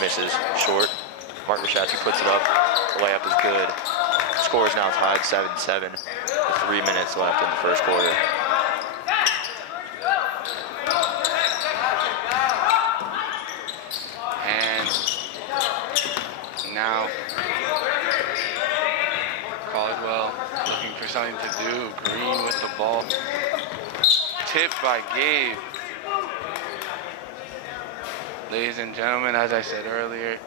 misses short. Mark Brashatsky puts it up. The layup is good. Score is now tied 7-7 with 3 minutes left in the first quarter. And now Caldwell looking for something to do. Green with the ball. Tipped by Gabe. Ladies and gentlemen, as I said earlier,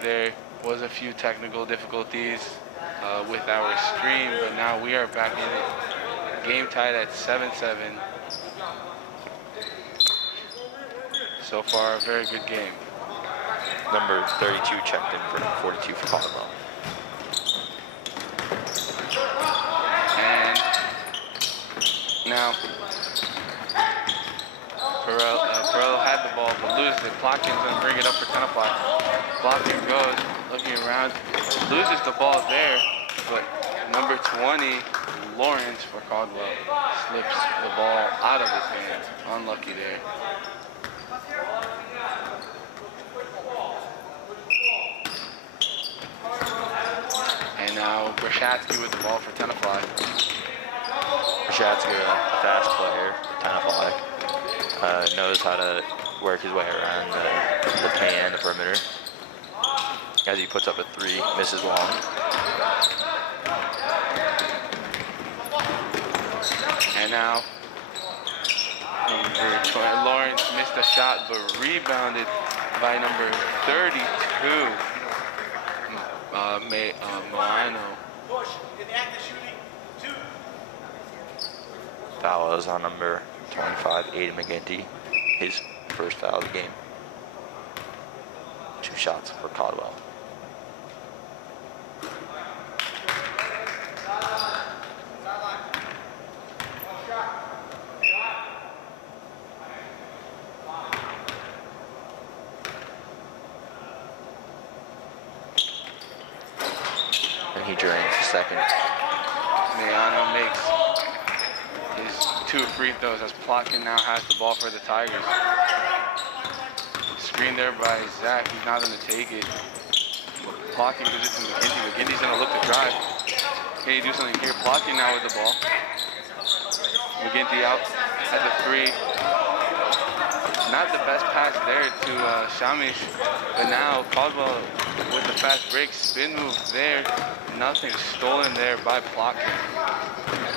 there was a few technical difficulties with our stream, but now we are back in it. Game tied at 7-7. So far, a very good game. Number 32 checked in for 42 for Caldwell. And now, Perel had the ball, but loses it. Plotkin's going to bring it up for Tenafly. Plotkin goes, looking around, loses the ball there, but number 20, Lawrence for Caldwell, slips the ball out of his hands. Unlucky there. And now Brashatsky with the ball for Tenafly. Brashatsky, a fast player for Tenafly. Knows how to work his way around the paint and the perimeter. As he puts up a three, misses long. And now, Lawrence missed a shot, but rebounded by number 32, Milano. Foul is on number 25, Aiden McGinty. His first foul of the game. 2 shots for Caldwell. And he drains the second. Milano makes his 2 free throws as Plotkin now has the ball for the Tigers. Screen there by Zach. He's not going to take it. Plotkin gives it to McGinty. McGinty's going to look to drive. Can he do something here? Plotkin now with the ball. McGinty out at the 3. Not the best pass there to Shamish, but now Caldwell with the fast break, spin move there. Nothing stolen there by Plotkin.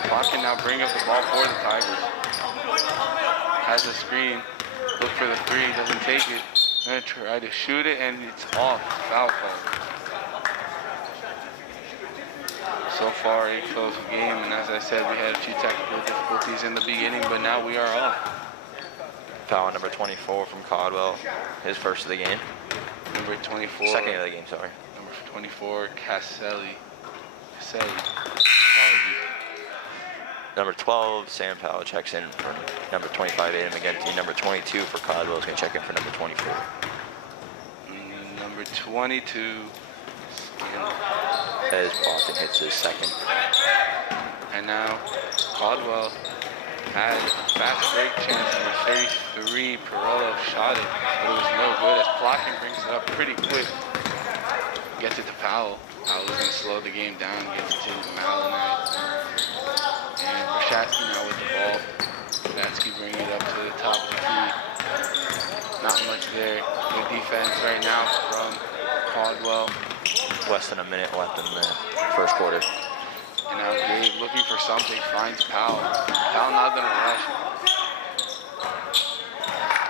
Plotkin now bring up the ball for the Tigers. Has the screen, look for the 3, doesn't take it. Gonna try to shoot it, and it's off. Foul call. So far, a close game, and as I said, we had a few technical difficulties in the beginning, but now we are off. Foul number 24 from Caldwell, his first of the game. Number 24. Second of the game, sorry. Number 24, Caselli. Number 12, Sam Powell checks in for number 25, Aiden McGinty. Number 22 for Caldwell is going to check in for number 24. Number 22. As Boston hits his second. And now Caldwell had a fast break chance. Number 33, Perello shot it, but it was no good as Plotkin brings it up pretty quick. Gets it to Powell. Powell's going to slow the game down, gets it to Malinite. And Brashatsky now with the ball. Brashatsky bringing it up to the top of the key. Not much there. Good defense right now from Caldwell. Less than a minute left in the first quarter. And now Gabe looking for something, finds Powell. Powell not going to rush.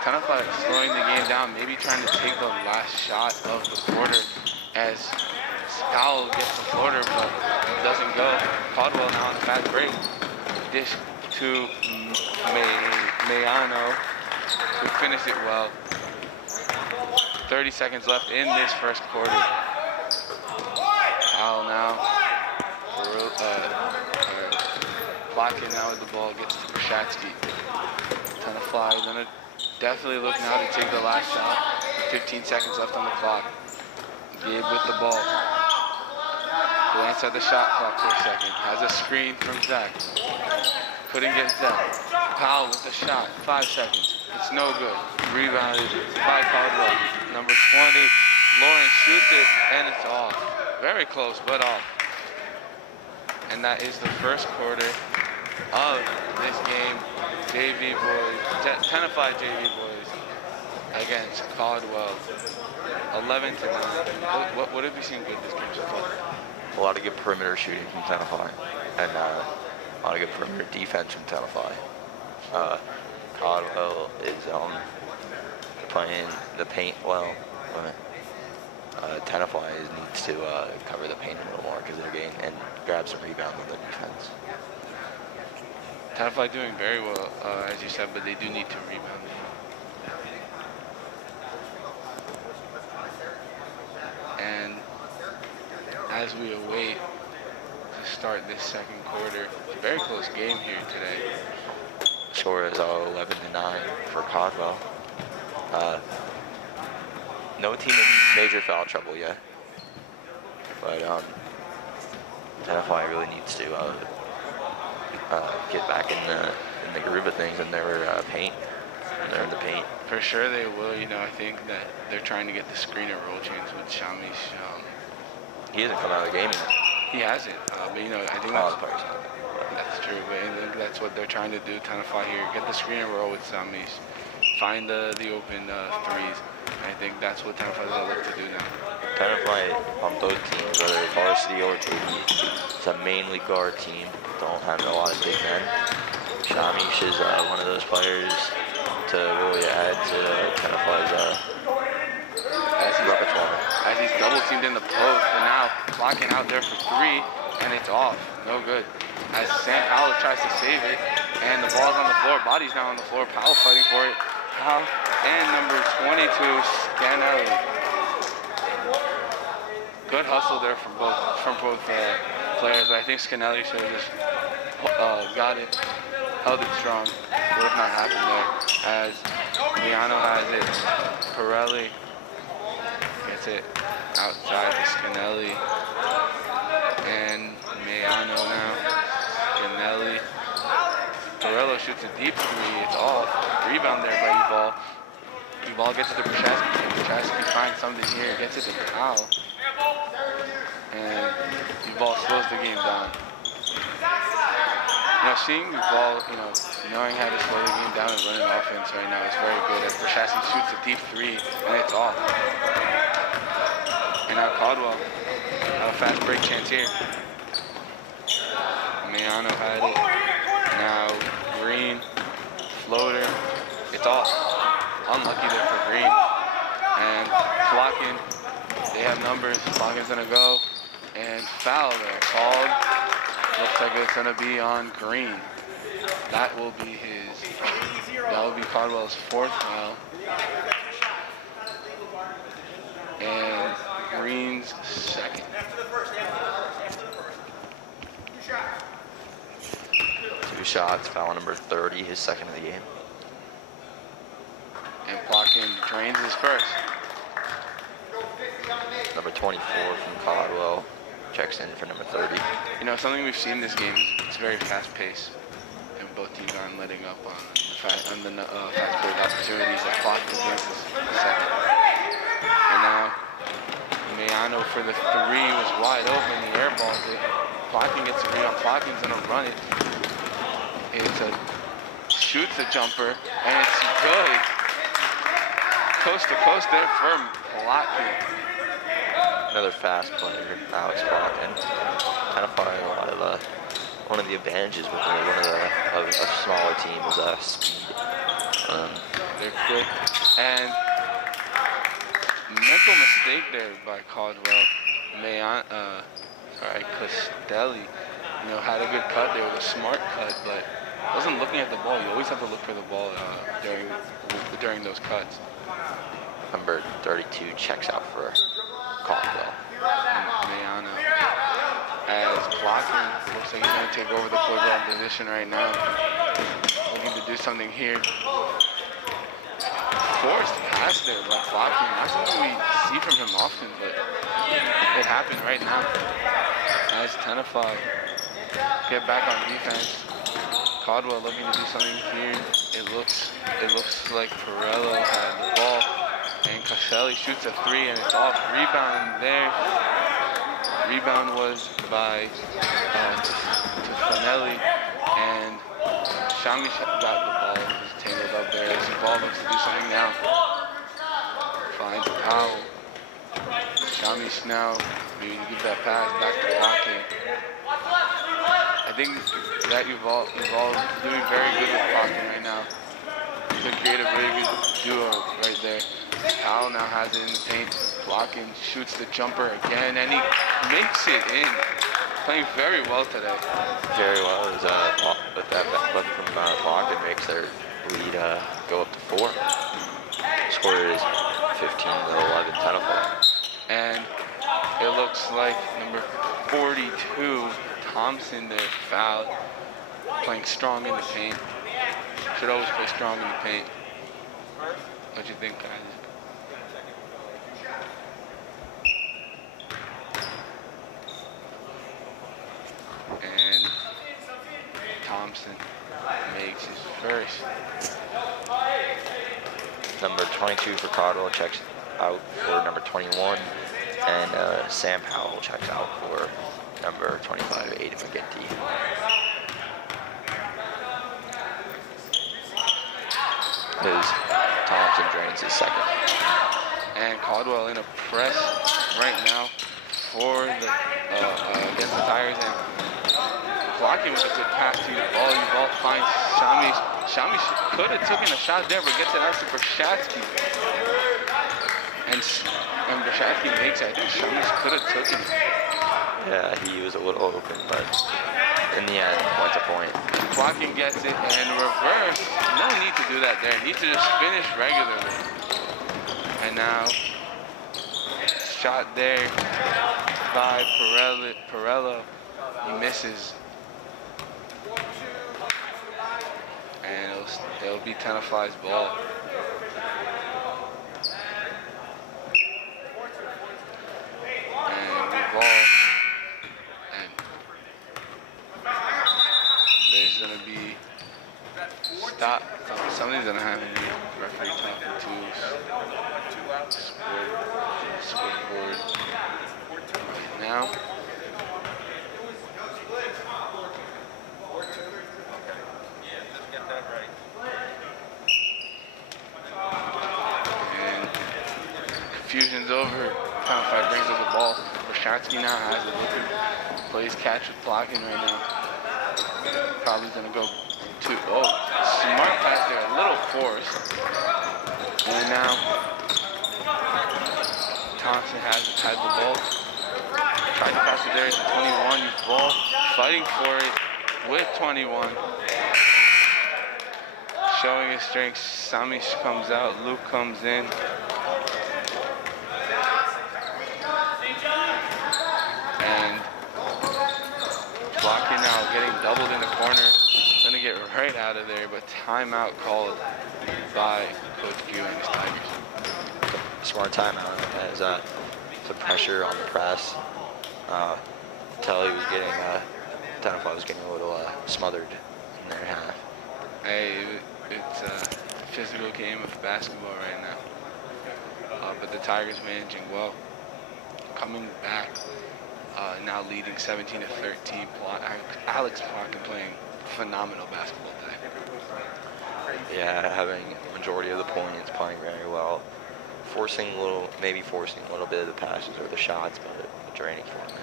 Kind of like slowing the game down, maybe trying to take the last shot of the quarter as Powell gets the floater, but doesn't go. Caldwell now on the fast break. Dish to Mayano to finish it well. 30 seconds left in this first quarter. Powell now. Plotkin now with the ball, gets to Brashatsky. Tenafly gonna definitely look now to take the last shot. 15 seconds left on the clock. Gabe with the ball. Glance at the shot clock for a second. Has a screen from Zach. Couldn't get Zach. Powell with the shot. 5 seconds. It's no good. Rebounded by Caldwell. Number 20, Lawrence shoots it, and it's off. Very close, but off. And that is the first quarter of this game. JV Boys, Tenafly JV Boys against Caldwell. 11-9. What have you seen good this game so far? A lot of good perimeter shooting from Tenafly, and a lot of good perimeter defense from Tenafly. Caldwell is playing the paint well, but Tenafly needs to cover the paint a little more because they're getting and grab some rebounds on the defense. Tenafly doing very well, as you said, but they do need to rebound. And as we await to start this second quarter, it's a very close game here today. Score is 11-9 for Caldwell. No team in major foul trouble yet, but Tenafly really needs to get back in the groove of things in their paint. They're in the paint. For sure they will. You know, I think that they're trying to get the screen and roll change with Shamish. He hasn't come out of the game yet. He hasn't, but you know, I think that's true. But I think that's what they're trying to do. Tenafly here, get the screen and roll with Shamish, find the open threes. I think that's what Tenafly is going to look to do now. Tenafly on both teams, whether it's varsity or JV, it's a mainly guard team. Don't have a lot of big men. Shamish is one of those players to really add to Tenafly's repertoire. As he's double teamed in the post, and now blocking out there for three, and it's off. No good. As Sam Powell tries to save it, and the ball's on the floor. Body's now on the floor. Powell fighting for it. Powell and number 22, Scanelli. Good hustle there from both players. But I think Scanelli should have just got it, held it strong. Would have not happened there. As Miano has it, Pirelli gets it outside to Scanelli, and Miano now. Scanelli. Pirello shoots a deep three. It's off. Rebound there by Uval. Uval gets it to Prochaski. Prochaski finds something here. Gets it to Powell. And Uval slows the game down. You know, seeing Uval, knowing how to slow the game down and running offense right now is very good. As Prochaski shoots a deep three, and it's off. And now Caldwell. Now a fast break chance here. Miano had it. Now Green, floater, it's off. Unlucky there for Green. And Flockin, they have numbers. Flockin's gonna go, and foul there called. Looks like it's gonna be on Green. That will be Caldwell's fourth foul. And Green's second. Two shots, foul number 30, his second of the game. And Plotkin drains his first. Number 24 from Caldwell checks in for number 30. You know, something we've seen this game is it's very fast-paced, and both teams aren't letting up on the fast-break opportunities that Plotkin gets his second. And now Miano for the three was wide open. He airballs it. Plotkin gets a rebound. Plotkin's gonna run it. Shoots a jumper, and it's good. Coast to coast there for Plotkin. Another fast player, Alex Plotkin. Kind of find a lot of one of the advantages with one of a smaller team is speed. They're quick, and mental mistake there by Caldwell. Costelli, had a good cut there with a smart cut, but wasn't looking at the ball. You always have to look for the ball during those cuts. Number 32 checks out for Caldwell. Miano. As Plotkin looks like he's going to take over the point guard position right now. Looking to do something here. Forced pass there by Plotkin. Not something we see from him often, but it happened right now. As Tenafly get back on defense. Caldwell looking to do something here. It looks like Pirello had the ball, and Caselli shoots a 3, and it's off. Rebound there. Rebound was by Tenafly, and Shami got the ball. Just tangled up there. Ball looks to do something now. Finds Powell. Shami's now maybe to give that pass back to blocking. I think that Uval's doing very good with blocking right now. Could create a really good duo right there. Powell now has it in the paint, blocking, shoots the jumper again, and he makes it in. Playing very well today. Very well. With that look from blocking makes their lead go up to 4. Score is 15-11 Tenafly. And it looks like number 42, Thompson there, fouled. Playing strong in the paint. Should always play strong in the paint. What do you think, guys? And Thompson makes his first. Number 22 for Caldwell checks out for number 21, and Sam Powell checks out for number 25, Aiden McGinty. As Thompson drains his second. And Caldwell in a press right now for the against the Tigers, and blocking with a good pass to Uval. Uval finds Shami. Shami could have taken a shot there, but gets it out to Brashatsky. And Brashatsky makes it. I think Shami could have taken it. Yeah, he was a little open, but in the end, went to point. Blocking gets it, and reverse. No need to do that there. Needs to just finish regularly. And now, shot there by Pirello. He misses. And it'll be Tenafly's ball. And the ball. And there's going to be stop. Something's going to happen here. Referee talking to scoreboard right now. And confusion's over. Tenafly brings up the ball. Brashatsky now has it looking. Plays catch with blocking right now. Probably gonna go to, smart pass there, a little forced. And now Thompson has the ball. Tried to pass it there to 21. Ball fighting for it with 21. Showing his strength. Sami comes out. Luke comes in. And blocking now, getting doubled in the corner. Gonna get right out of there, but timeout called by Coach Q and his Tigers. Smart timeout as some pressure on the press. Telly was getting, Tenafly was getting a little smothered in their half. Hey, it's a physical game of basketball right now. But the Tigers managing well. Coming back, now leading 17-13. Alex Plotkin playing phenomenal basketball today. Yeah, having the majority of the points, playing very well. Maybe forcing a little bit of the passes or the shots, but draining for him.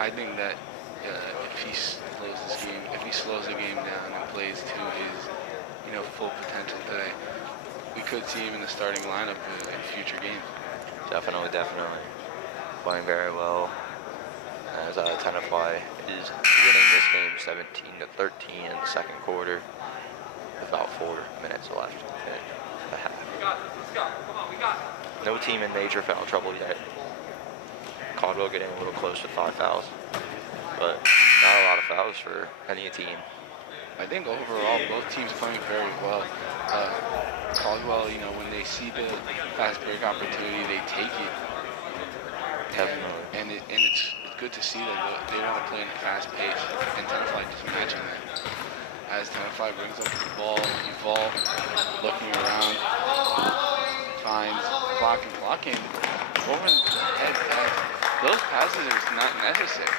I think that if he slows the game down and plays to his, full potential today, we could see him in the starting lineup in future games. Definitely. Playing very well. As Tenafly is winning this game 17-13 in the second quarter with about 4 minutes left in the half. No team in major foul trouble yet. Caldwell getting a little close with 5 fouls, but not a lot of fouls for any team. I think overall both teams playing very well. Caldwell, when they see the fast break opportunity, they take it. Definitely. And it's good to see that they want to play in a fast pace, and Tenafly just matching that. As brings up the ball, Evolve, looking around, finds blocking. Over the head pass. Those passes are not necessary.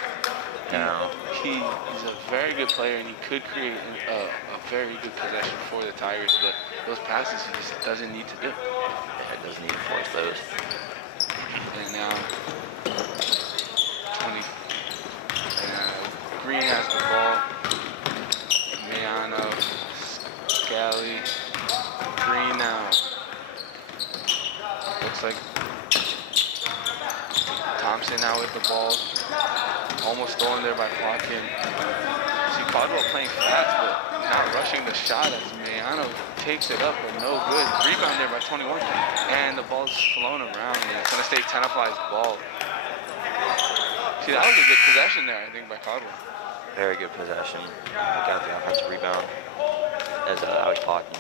No. He's a very good player, and he could create a very good possession for the Tigers, but those passes he just doesn't need to do. Yeah, it doesn't need to force those. And now, Green has the ball. Mayano, Scally, Green now. Looks like Thompson now with the ball. Almost stolen there by Flotkin. See Caldwell playing fast, but not rushing the shot as Mayano takes it up, but no good. Rebound there by 21. And the ball's flown around, and it's going to stay Tenafly's ball. See, that was a good possession there, I think, by Caldwell. Very good possession. Got the offensive rebound as Alex Flotkin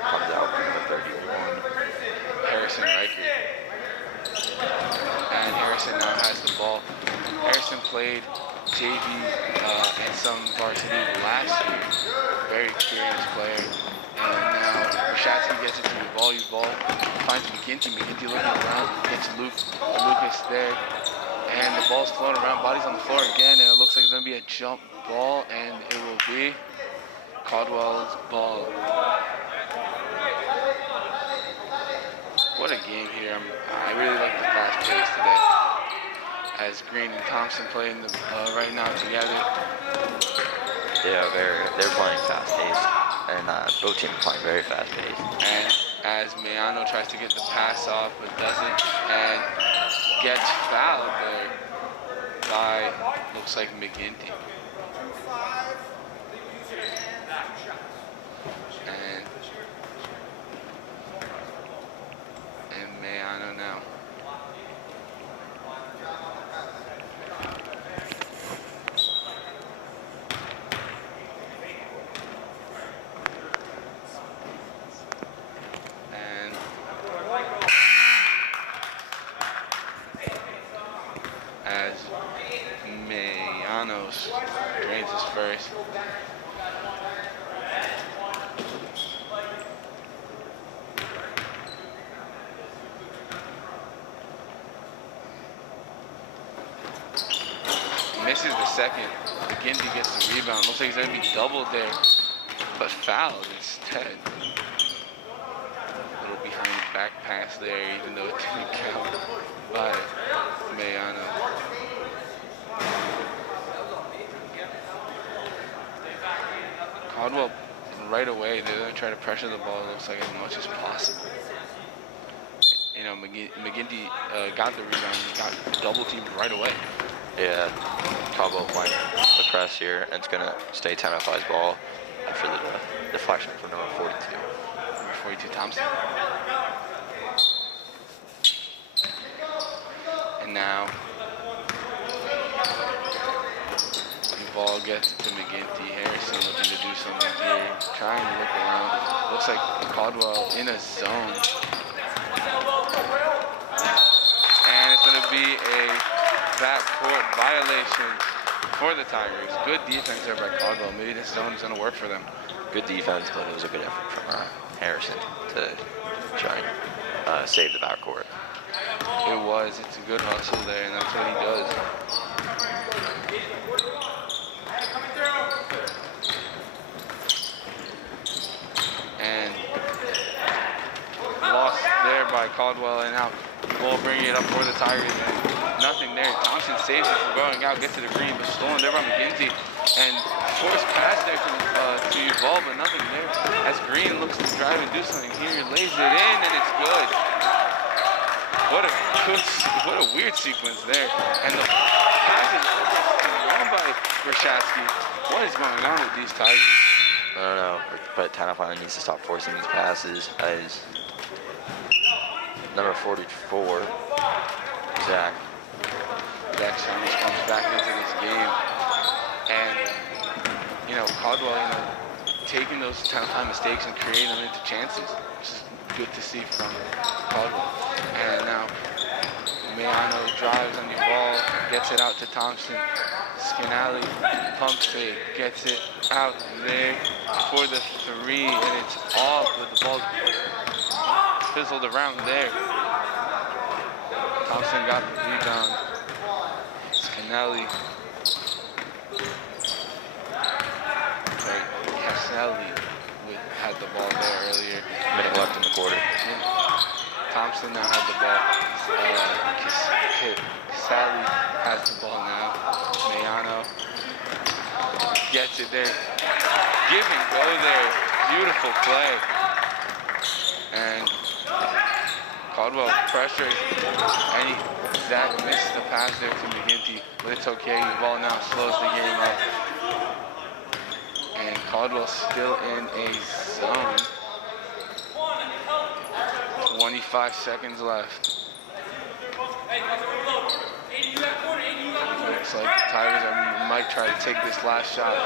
comes out from the 31. Harrison Reichert. And Harrison now has the ball. Harrison played JV and some varsity last year. Very experienced player. And now Rashatsky gets it to Evolve. Finds McGinty. McGinty looking around. Gets Lucas there. And the ball's floating around. Body's on the floor again. And it looks like it's going to be a jump ball. And it will be Caldwell's ball. What a game here. I really like the fast pace today. As Green and Thompson playing right now together. Yeah, they're playing fast paced, and both teams are playing very fast paced. And as Mayano tries to get the pass off, but doesn't, and gets fouled there by, looks like McGinty. And Mayano now. As Mayanos drains his first. Misses the second. McGinty gets the rebound. Looks like he's going to be doubled there, but fouled instead. A little behind the back pass there, even though it didn't count by Mayano. Caldwell right away, they're going to try to pressure the ball, it looks like, as much as possible. You know, McGinty got the rebound, he got double teamed right away. Yeah, Caldwell playing the press here, and it's going to stay Tenafly's ball after the deflection from number 42. Number 42, Thompson. And now, the ball gets to McGinty. Harrison looking to do something here, trying to look around. Looks like Caldwell in a zone. And it's going to be a backcourt violation for the Tigers. Good defense there by Caldwell. Maybe this zone is going to work for them. Good defense, but it was a good effort from Harrison to try and save the backcourt. It was. It's a good hustle there, and that's what he does. And lost there by Caldwell, and now we'll bring it up for the Tigers. Nothing there. Thompson saves it from going out, gets to the green, but stolen there by McGinty. And forced pass there to Evolve, but nothing there. As Green looks to drive and do something here, lays it in, and it's good. What a weird sequence there. And the pass is run by Rashatsky. What is going on with these Tigers? I don't know, but Tenafly needs to stop forcing these passes. As number 44, Zach Summers comes back into this game, and you know Caldwell, taking those Tenafly mistakes and creating them into chances, which is good to see from Caldwell. And now Mayano drives on the ball, gets it out to Thompson. Scanali pump fake, gets it out there for the three, and it's off with the ball fizzled around there. Thompson got the rebound. Scanali. Sorry, Caselli had the ball there earlier. Minute left in the quarter. Thompson now had the ball. Caselli has the ball now. Mayano gets it there. Give and go there. Beautiful play. And Caldwell pressures. And Zach missed the pass there to McGinty. But it's okay. The ball now slows the game up. And Caldwell still in a zone. 25 seconds left. Looks like the Tigers might try to take this last shot.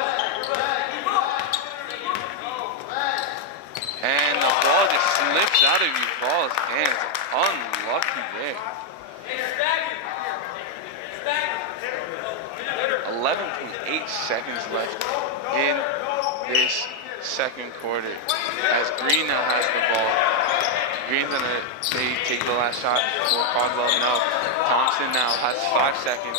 And the ball just slips out of Ball's hands. Unlucky there. 11.8 seconds left in this second quarter. As Green now has the ball. Green's gonna take the last shot for Caldwell. No. Thompson now has 5 seconds.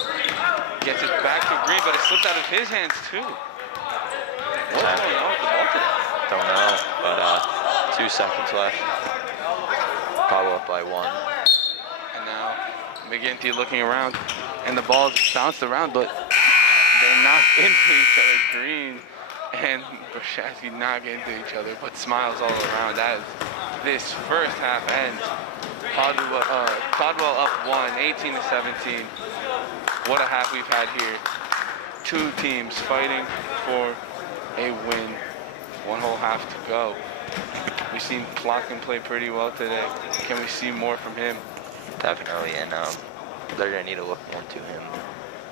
Gets it back to Green, but it slipped out of his hands too. What's going on with the ball today? Don't know, but 2 seconds left. Caldwell up by 1. And now McGinty looking around, and the ball bounced around, but they knocked into each other. Green and Brzezinski knock into each other, but smiles all around. That is this first half ends. Caldwell up 1, 18-17. What a half we've had here. 2 teams fighting for a win. 1 whole half to go. We've seen Plotkin play pretty well today. Can we see more from him? Definitely, and they're gonna need to look more to him.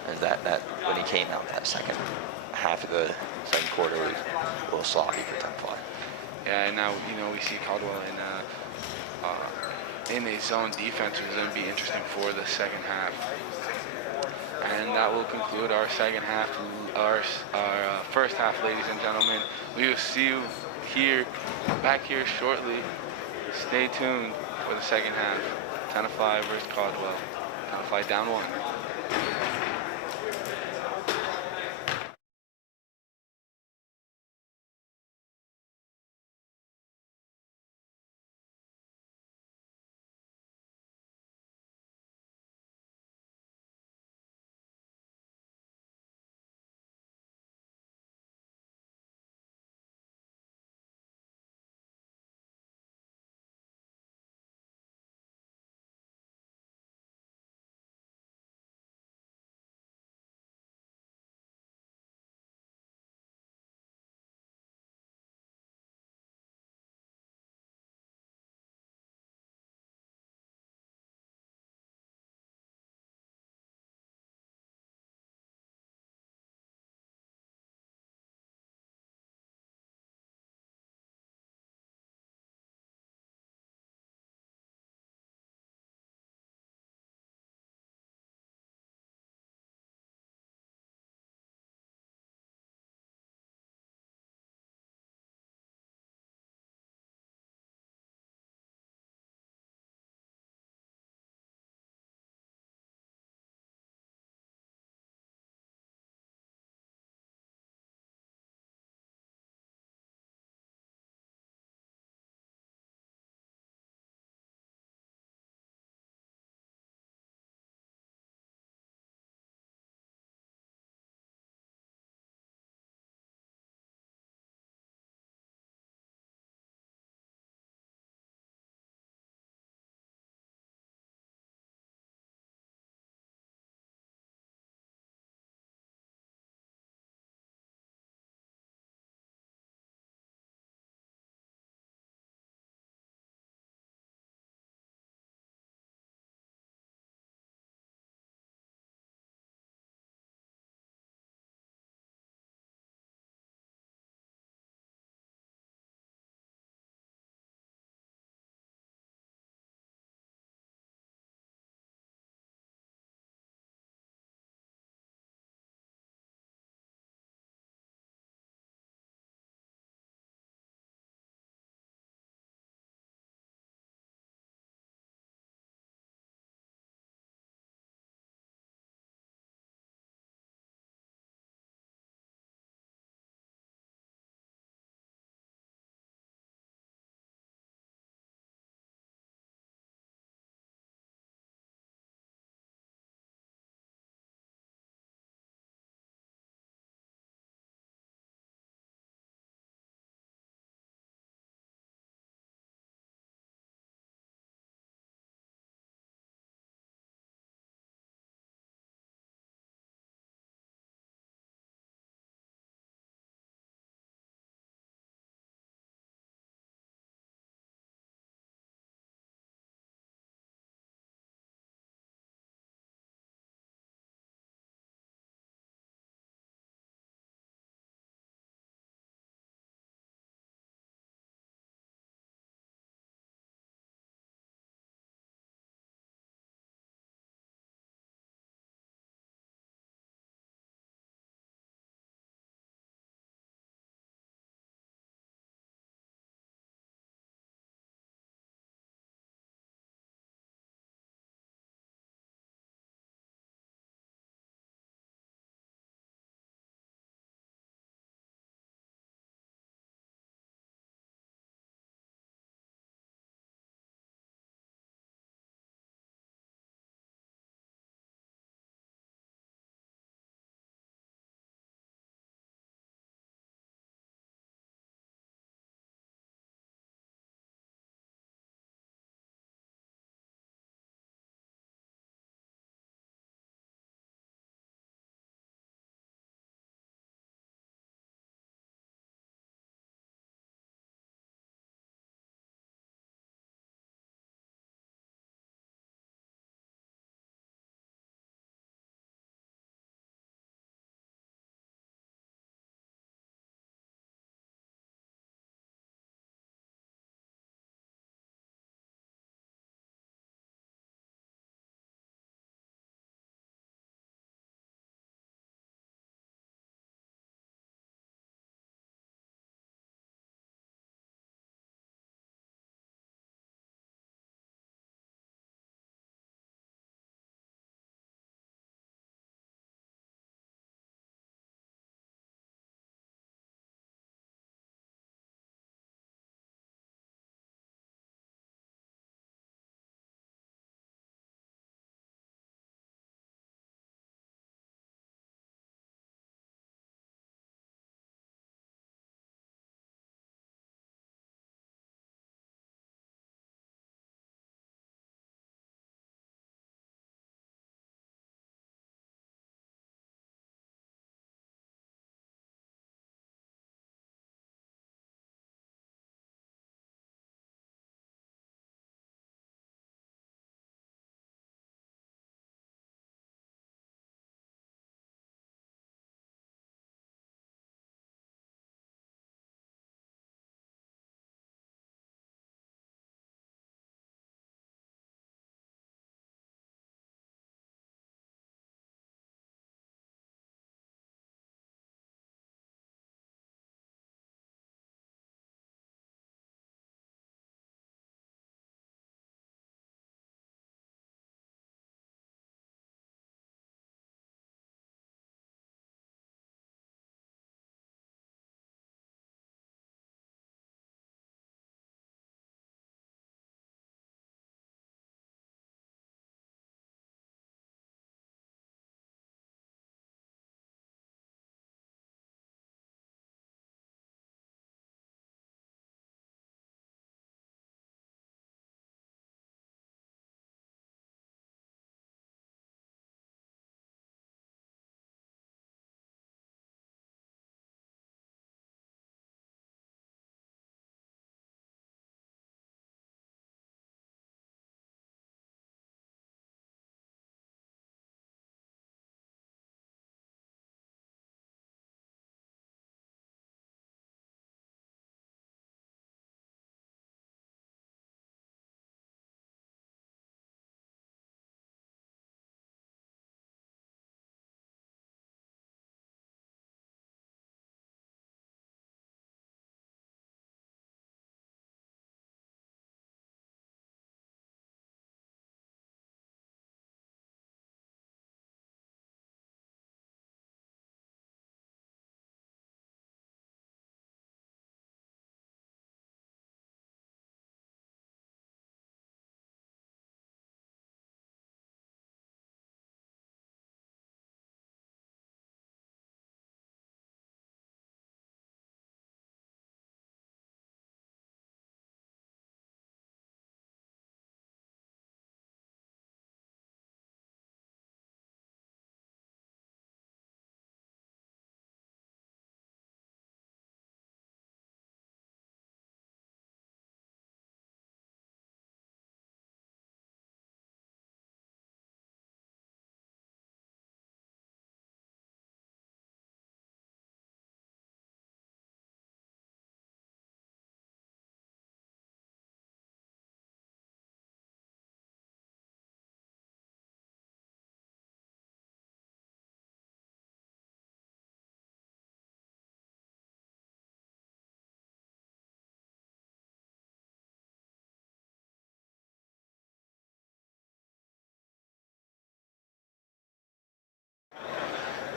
As that when he came out that second half of the second quarter was a little sloppy for Tenafly. Yeah, and now we see Caldwell in a zone defense, which is going to be interesting for the second half. And that will conclude our second half, our first half, ladies and gentlemen. We will see you back here shortly. Stay tuned for the second half. Tenafly versus Caldwell. Tenafly down 1.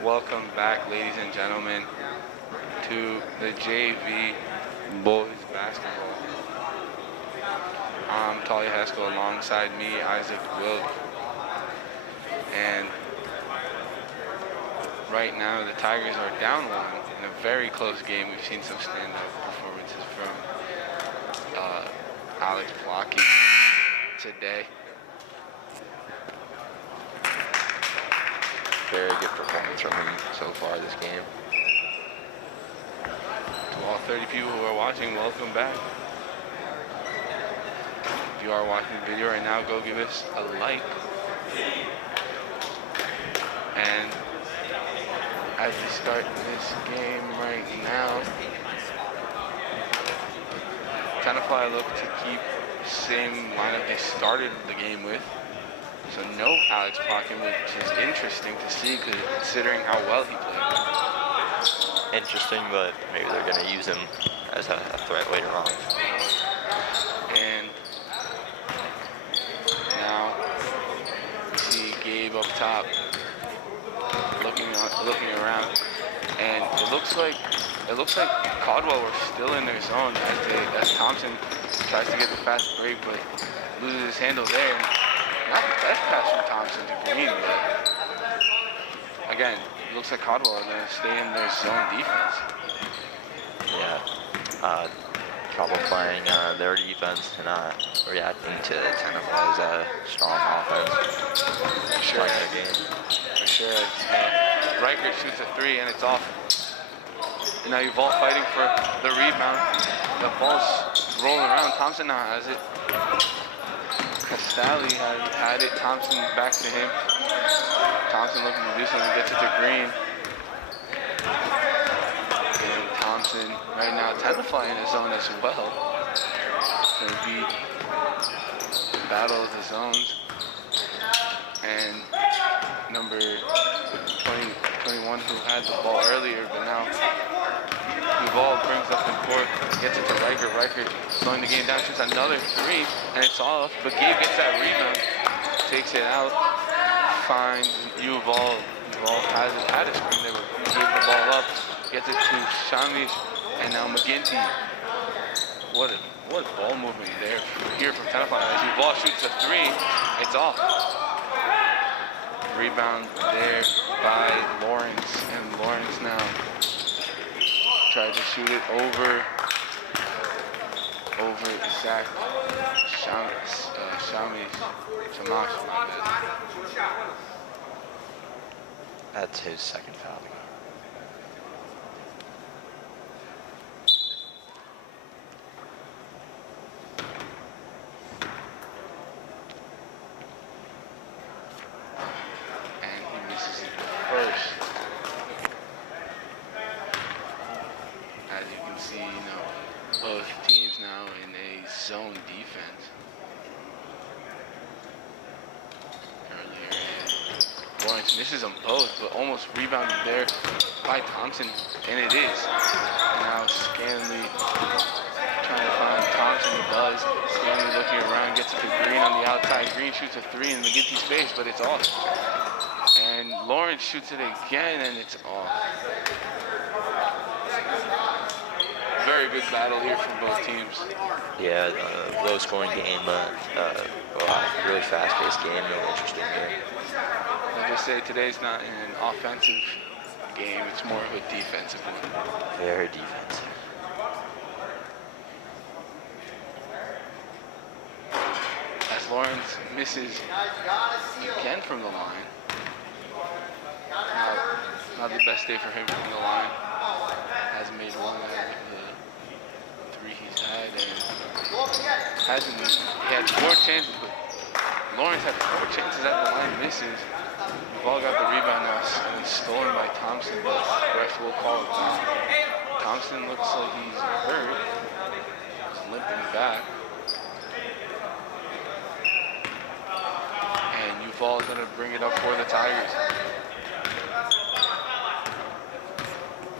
Welcome back, ladies and gentlemen, to the JV Boys Basketball. I'm Talia Haskell, alongside me, Isaac Wilk. And right now, the Tigers are down one in a very close game. We've seen some standout performances from Alex blocking today. Very good performance from him so far this game. To all 30 people who are watching, welcome back. If you are watching the video right now, go give us a like. And as we start this game right now, Tenafly look to keep the same lineup they started the game with. So no Alex Plotkin, which is interesting to see considering how well he played. Interesting, but maybe they're going to use him as a threat later on. And now we see Gabe up top looking around, and it looks like Caldwell were still in their zone as Thompson tries to get the fast break, but loses his handle there. Not the best pass from Thompson to Green, but again, it looks like Caldwell are going to stay in their zone defense. Yeah, Caldwell playing their defense and not reacting to Tenafly's strong offense. For sure. Their game. For sure. Riker shoots a three and it's off. And now Uval fighting for the rebound. The ball's rolling around. Thompson now has it. Castelli had it. Thompson back to him. Thompson looking to do something. Gets it to Green. And Thompson right now Tenafly in his zone as well. It's going to be the battle of the zones. And number 21 who had the ball earlier, but now Uval brings up the court, gets it to Riker. Riker slowing the game down, shoots another three, and it's off. But Gabe gets that rebound, takes it out, finds Uval. Uval had a screen there, but he gave the ball up, gets it to Shamish, and now McGinty. What ball movement there here from Tenafly. As Uval shoots a three, it's off. Rebound there by Lawrence, and Lawrence now tries to shoot it over Zach Shamash, my bad. That's his second foul. As you can see, both teams now in a zone defense. Earlier, Lawrence misses them both, but almost rebounded there by Thompson, and it is. Now Scanley trying to find Thompson, he does. Scanley looking around, gets it to Green on the outside. Green shoots a three in McGinty's face, but it's off. And Lawrence shoots it again, and it's off. Very good battle here from both teams. Yeah, low-scoring game, really fast-paced game, really interesting game. I'll just say today's not an offensive game, it's more of a defensive one. Very defensive. As Lawrence misses again from the line. Not the best day for him from the line. Hasn't made one out of the three he's had, and he had 4 chances, but Lawrence had 4 chances at the line, misses. Ball got the rebound now, and stolen by Thompson, but ref will call it down. Thompson looks like he's hurt. He's limping back. And Uval is going to bring it up for the Tigers.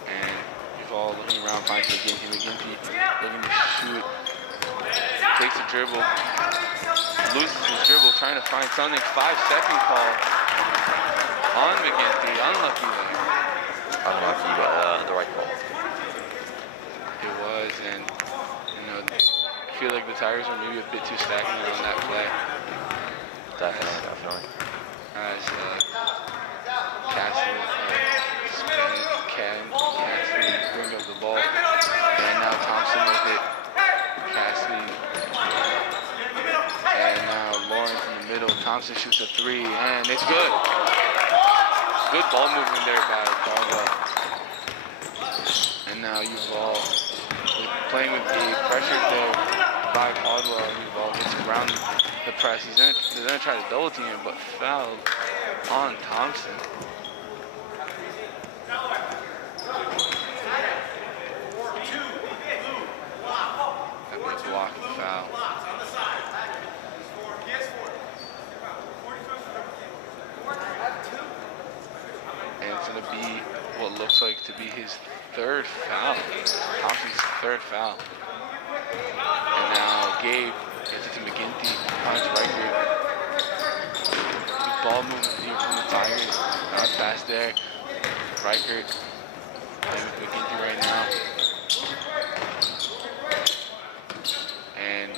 And Uval looking around, finds McGinty. McGinty looking to shoot. Takes a dribble. Loses his dribble, trying to find something. 5-second call on McGinty. Unlucky there. unlucky, but the right call. It was, and you know, I feel like the Tigers were maybe a bit too stagnant on that play. Definitely. As Cassidy bring up the ball, and now Thompson with it. Cassidy, and now Lawrence in the middle. Thompson shoots a three, and it's good. Good ball movement there by Caldwell. And now Uval playing with the pressure there by Caldwell. Uval gets around the press. They're gonna try to double team him, but fouled on Thompson. That was a blocking foul. And it's gonna be what looks like to be his third foul. Thompson's third foul. And now Gabe gets it to McGinty, finds Riker. Good ball movement here from the Tigers. Not fast there. Riker playing with McGinty right now. And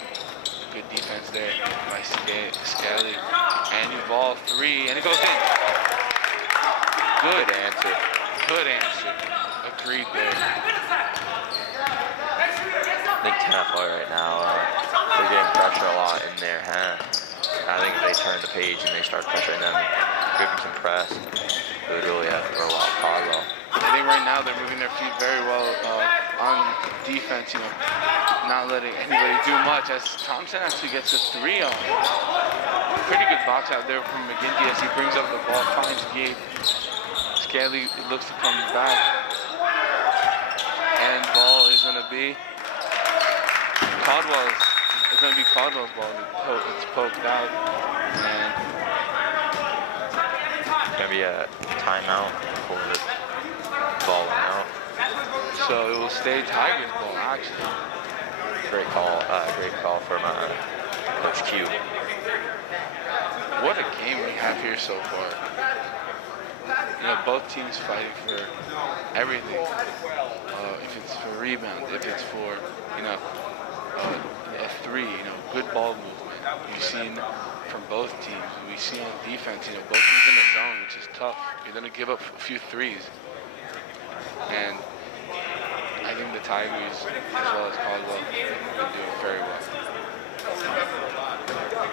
good defense there by Scally. And Uval three, and it goes in. Good answer. Good answer. Agreed there. I think Tenafly right now, they're getting pressure a lot in their hand. I think if they turn the page and they start pressuring them, giving some press, it would really have to throw out Caldwell. I think right now they're moving their feet very well on defense, you know, not letting anybody do much, as Thompson actually gets a three on. Pretty good box out there from McGinty as he brings up the ball, finds Gabe. Scally looks to come back. And ball is going to be Caldwell's. It's going to be Caldwell's ball. It's poked out. And it's going to be a timeout before the ball went out. So it will stay Tigers ball, actually. Great call from Coach Q. What a game we have here so far. You know, both teams fighting for everything. If it's for rebound, if it's for, you know, a three, you know, good ball movement. You've seen from both teams. We see on defense, you know, both teams in the zone, which is tough. You're going to give up a few threes. And I think the Tigers, as well as Caldwell, have been doing very well.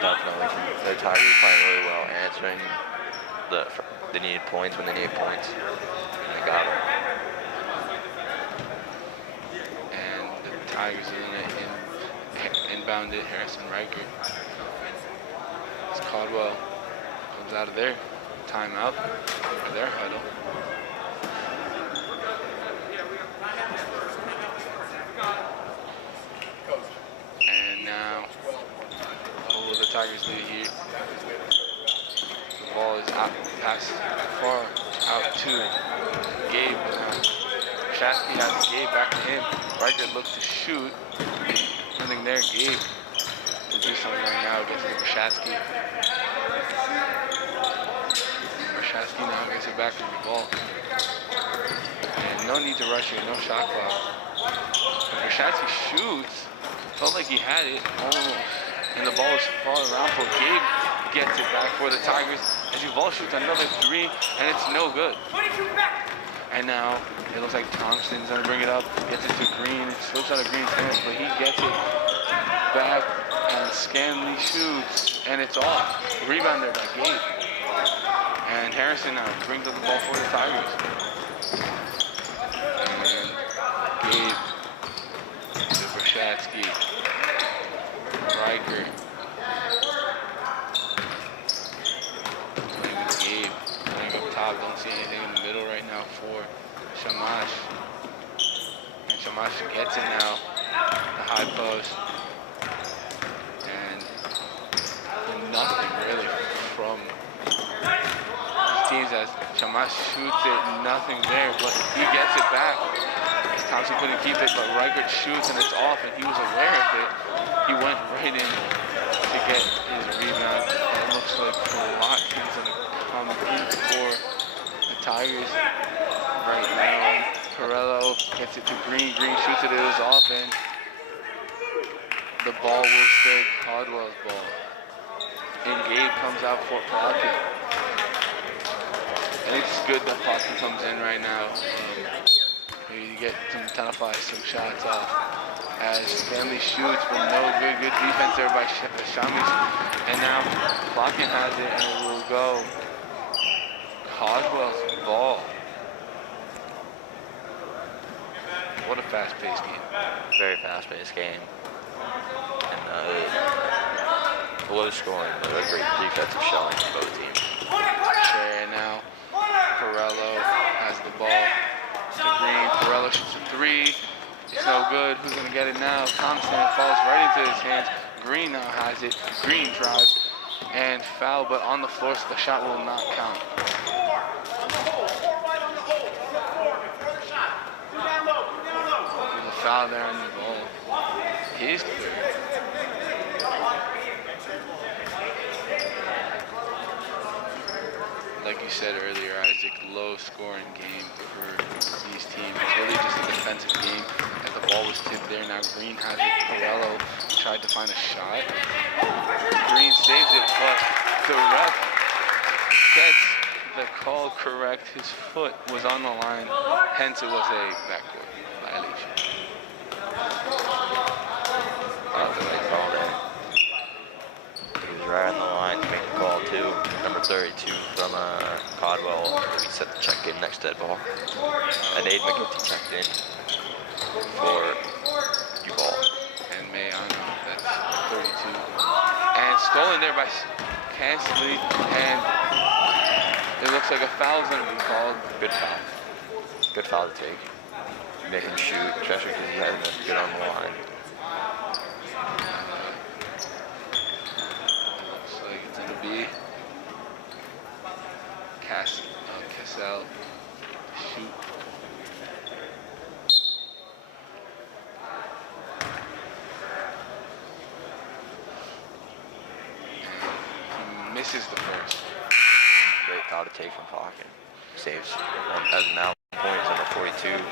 Definitely. The Tigers playing really well, answering the needed points when they needed points, and they got them. And the Tigers are going to inbound it, Harrison Riker. As Caldwell comes out of there, timeout for their huddle. And now, what will the Tigers do here? The ball is out, passed far out to Gabe. Shasky has Gabe back to him. Riker looked to shoot. Nothing there. Gabe will do something right now. Gets it to Brashatsky. Brashatsky now gets it back to the ball. And no need to rush here. No shot clock. Brashatsky shoots. Felt like he had it almost. And the ball is far around for Gabe. Gets it back for the Tigers. As Uval shoots another three, and it's no good. And now it looks like Thompson's gonna bring it up, gets it to Green. It slips out of Green's hands, but he gets it back, and Scanley shoots, and it's off. Rebound there by Gabe. And Harrison now brings up the ball for the Tigers. And Gabe to Brashatsky. Riker. Playing with Gabe. Playing up top. Don't see anything in the middle right now for Shamash. And Shamash gets it now. The high post. And nothing really from his teams as Shamash shoots it. Nothing there, but he gets it back. Thompson couldn't keep it, but Riker shoots and it's off, and he was aware of it. He went right in to get his rebound. And it looks like Watkins going to come in for the Tigers. right now. And Perello gets it to Green. Green shoots it was off, and the ball will stay Caldwell's ball. And Gabe comes out for Plotkin. And it's good that Plotkin comes in right now. Maybe to get some Tenafly some shots off. As Stanley shoots, but no good defense there by Shamis. And now Plotkin has it, and it will go Caldwell's ball. What a fast-paced game. Very fast-paced game. And low scoring, but a great defensive showing from both teams. And now Perello has the ball to Green. Perello shoots a three. It's no good. Who's going to get it now? Thompson falls right into his hands. Green now has it. Green drives and foul, but on the floor, so the shot will not count. There's a foul there on the ball. His third. Like you said earlier, Isaac, low-scoring game for these teams. It's really just a defensive game. As the ball was tipped there, now Green has it. Perello tried to find a shot. Green saves it, but the ref gets the call correct. His foot was on the line, hence it was a backcourt violation. That was a nice call there. He was right on the line to make the call too. Number 32 from Caldwell. He set the check in next to that ball. And Aid McGinty checked in for Duval. And Mayano, that's 32. And stolen there by Cansley. And it looks like a foul's going to be called. Good foul. Good foul to take. Make him shoot, especially because he hasn't been good on the line. Looks like it's going to be Cassell. Shoot. And he misses the first. Great foul to take from Plotkin. Saves. As now points number 42.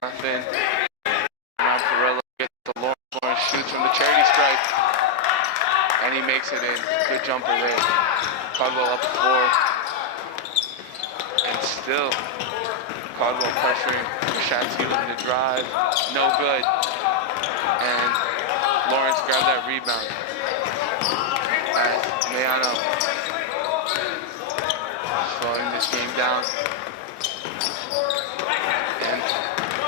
Nothing. Now Perello gets the Lawrence, shoots from the charity stripe, and he makes it in. Good jumper there. Caldwell up 4, and still Caldwell pressuring Rashatsky looking to drive. No good. And Lawrence grabbed that rebound. As Mayano slowing this game down. And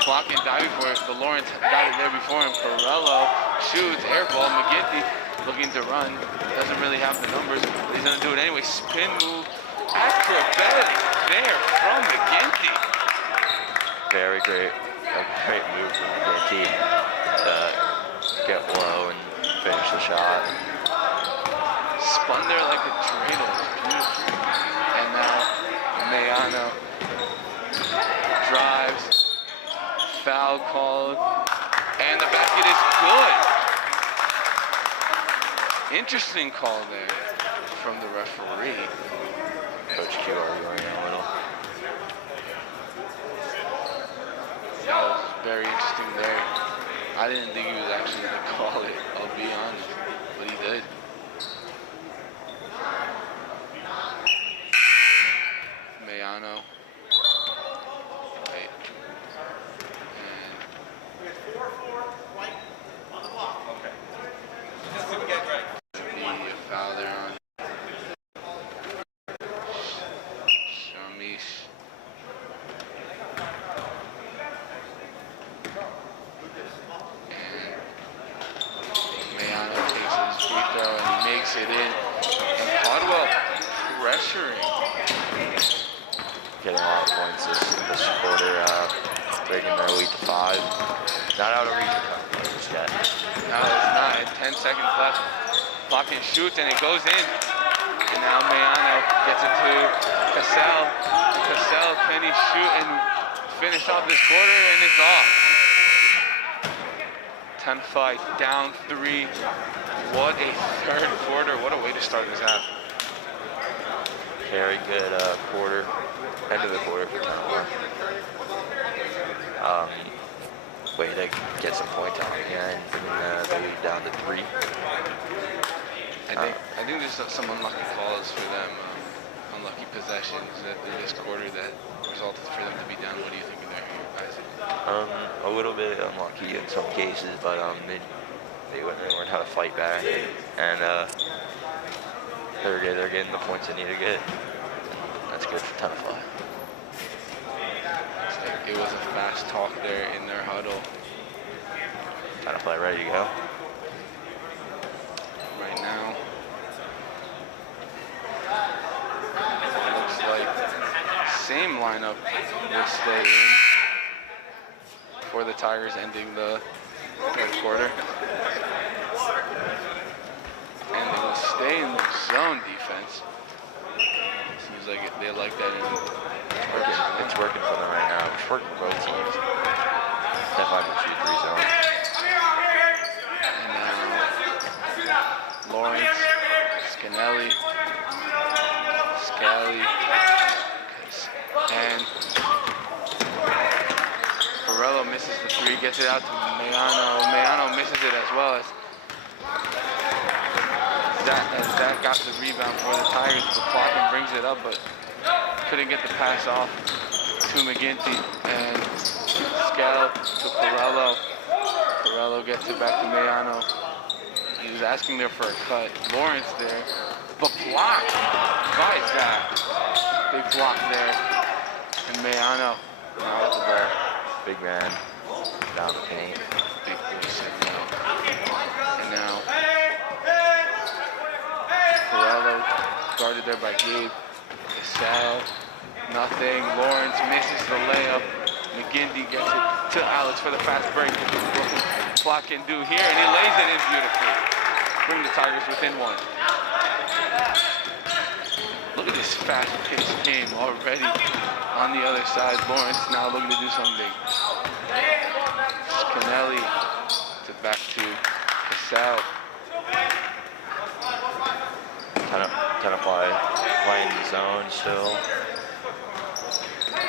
Plotkin diving for it, but Lawrence got it there before him. Perello shoots, air ball. McGinty looking to run. Doesn't really have the numbers, but he's going to do it anyway. Spin move. Acrobatic there from McGinty. Very great. A great move from McGinty to get low and finish the shot. Spun there like a dreidel. It was beautiful. And now Mayano drives. Foul called, and the basket is good. Interesting call there from the referee. Coach Q arguing a little. That was very interesting there. I didn't think he was actually going to call it, I'll be honest, but he did. Mayano. pressuring. Getting a lot of points this quarter, breaking their lead to 5. Not out of reach of just yet. No, it's not. 10 seconds left. Plotkin shoots and it goes in. And now Mayano gets it to Cassell. Cassell, can he shoot and finish off this quarter? And it's off. 10-5, down 3. What a third quarter. What a way to start this half. Very good quarter. End of the quarter for Tenafly. Way to get some points on the end, bringing the lead down to 3. I think there's some unlucky calls for them, unlucky possessions in this quarter that resulted for them to be down. What do you think of there, guys? A little bit unlucky in some cases, but they learned how to fight back, and they're getting the points they need to get. That's good for Tenafly. It was a fast talk there in their huddle. Tenafly ready to go. Right now, it looks like same lineup will stay in for the Tigers ending the third quarter. And they will stay in the zone defense. Seems like they like that. It's working for them right now. It's working for both teams. Definitely the 2-3 zone. And now Lawrence, Scally, and Farello misses the 3, gets it out to Mayano. Mayano misses it as well as that got the rebound for the Tigers. The clock and brings it up, but couldn't get the pass off to McGinty, and Scally to Farello. Farello gets it back to Mayano. He was asking there for a cut. Lawrence there, but blocked by Zach. Big block there. And Mayano now with the ball. Big man down the paint. Big boy setting up. And now Farello guarded there by Gabe. Cassell, nothing. Lawrence misses the layup. McGinty gets it to Alex for the fast break. Clock can do here, and he lays it in beautifully. Bring the Tigers within 1. Look at this fast-paced game already on the other side. Lawrence now looking to do something. Scanelli to back to Cassell. Tenafly playing the zone still.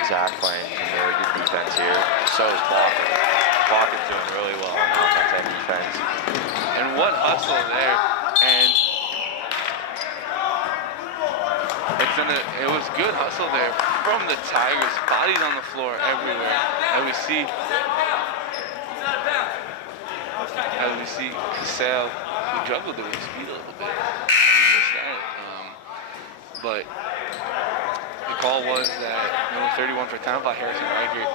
Zach playing some really good defense here. So is Plotkin. Plotkin's doing really well on offense and defense. And what hustle there. And it was good hustle there from the Tigers. Bodies on the floor everywhere. And we see Cassell, who juggled it with speed a little bit. But the call was that number 31 for Tenafly, Harrison Riker,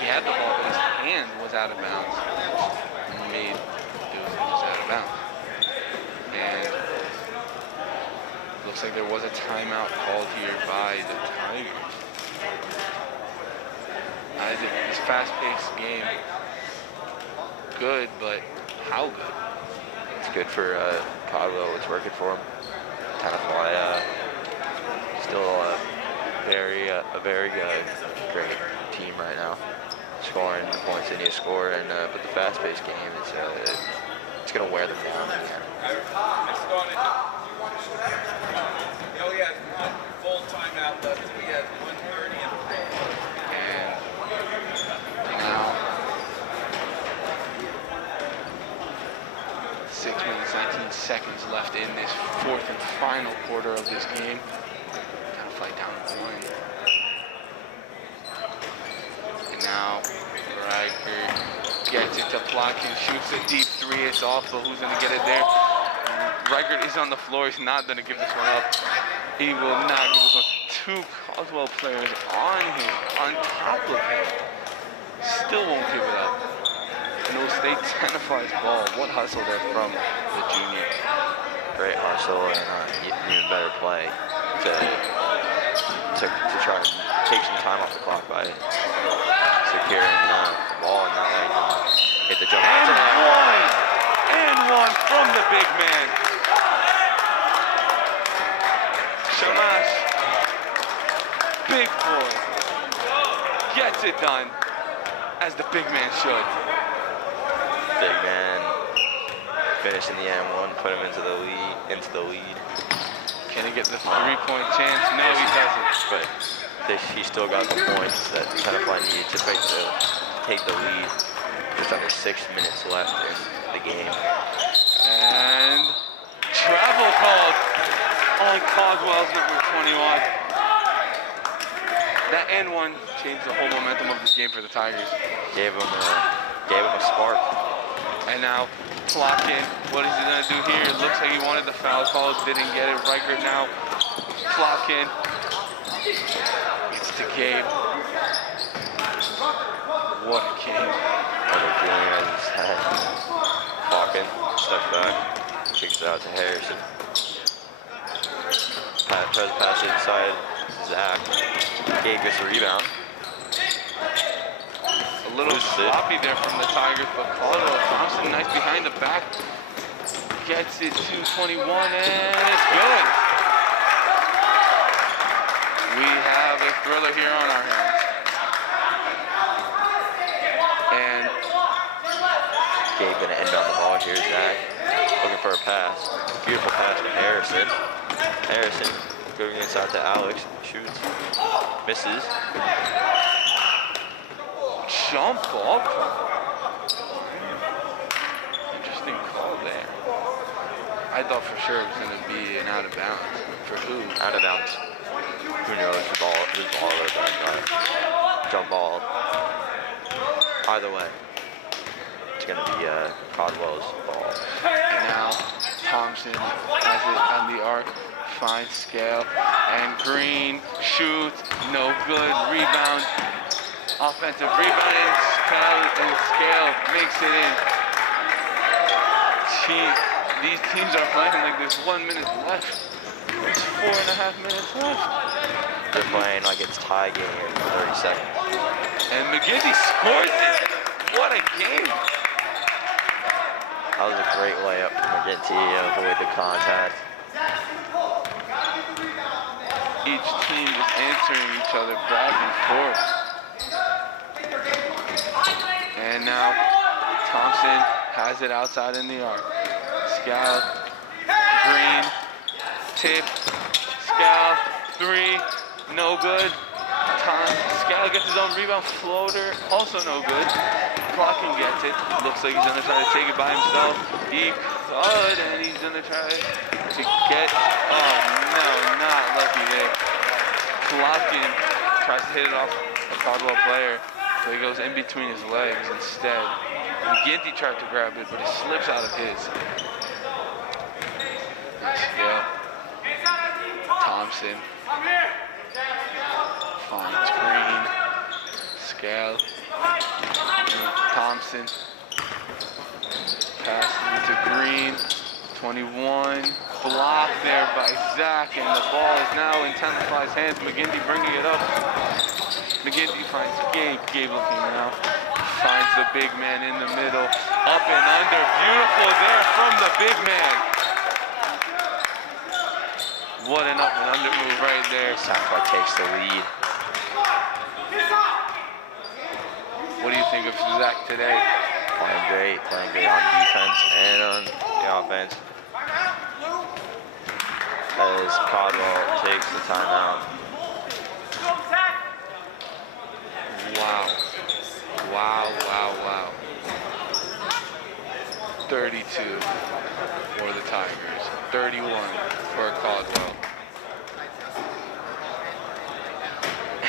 he had the ball, but his hand was out of bounds. And he made it was just out of bounds. And looks like there was a timeout called here by the Tigers. I think this fast-paced game, good, but how good? It's good for Caldwell. It's working for him. Tenafly still a very great team right now. Scoring the points they need to score, and but the fast-paced game it's gonna wear them down again. We had one full timeout left. We had 1:30 and now 6 minutes, 19 seconds left in this fourth and final quarter of this game. Tenafly down 1. And now Riker gets it to Plotkin, shoots a deep 3. It's off, but who's gonna get it there? Riker is on the floor. He's not gonna give this one up. He will not give this one. 2 Caldwell players on him, on top of him. Still won't give it up. And it will stay Tenafly's ball. What hustle there from the junior. Great hustle and even better play to to try and take some time off the clock by securing the ball and that way hit the jump. And one from the big man. Shamash, big boy, gets it done as the big man should. Big man finishing the M1, put him into the lead. Can he get the three-point chance? No, he doesn't. But he still got the points that Tenafly needed to take the lead. Just under 6 minutes left in the game. And travel called on Caldwell's number 21. That and one changed the whole momentum of this game for the Tigers. Gave him a spark. And now Plotkin, what is he gonna do here? It looks like he wanted the foul calls, didn't get it. Riker now, Plotkin gets to Gabe. What a game. What a game as he's had. Plotkin, step back, kicks it out to Harrison. Tries to pass it inside Zach. Gabe gets a rebound. A little sloppy there from the Tigers, but Caldwell Thompson, nice behind the back. Gets it to 21, and it's good. We have a thriller here on our hands. And Gabe gonna end on the ball here, Zach. Looking for a pass. Beautiful pass to Harrison. Harrison going inside to Alex. Shoots. Misses. Jump ball. Interesting call there. I thought for sure it was going to be an out of bounds. For who? Out of bounds. Who knows whose ball would have been jump ball. Either way, it's going to be Caldwell's ball. And now Thompson has it on the arc. Finds Scale. And Green shoots. No good. Rebound. Offensive rebound, and Scale makes it in. These teams are playing like there's 1 minute left. There's 4.5 minutes left. They're playing like it's tie game in 30 seconds. And McGinty scores it. What a game. That was a great layup from McGinty, avoid the contact. Each team is answering each other back and forth. And now Thompson has it outside in the arc. Scout, Green, tip, Scout, three, no good. Scout gets his own rebound, floater, also no good. Plotkin gets it. Looks like he's gonna try to take it by himself. He could, and he's gonna try to get, oh no, not lucky there. Plotkin tries to hit it off a Caldwell player. So he goes in between his legs instead. McGinty tried to grab it, but it slips out of his. Scale. Thompson. Finds Green. Scale. Thompson. Passes to Green. 21. Blocked there by Zach, and the ball is now in Tenafly's hands. McGinty bringing it up. McGinty finds Gabe. Gabe looking now. Finds the big man in the middle. Up and under. Beautiful there from the big man. What an up and under move right there. Tenafly takes the lead. What do you think of Zach today? Playing great on defense and on the offense. As Caldwell takes the timeout. Wow. Wow, wow, wow. 32 for the Tigers. 31 for Caldwell.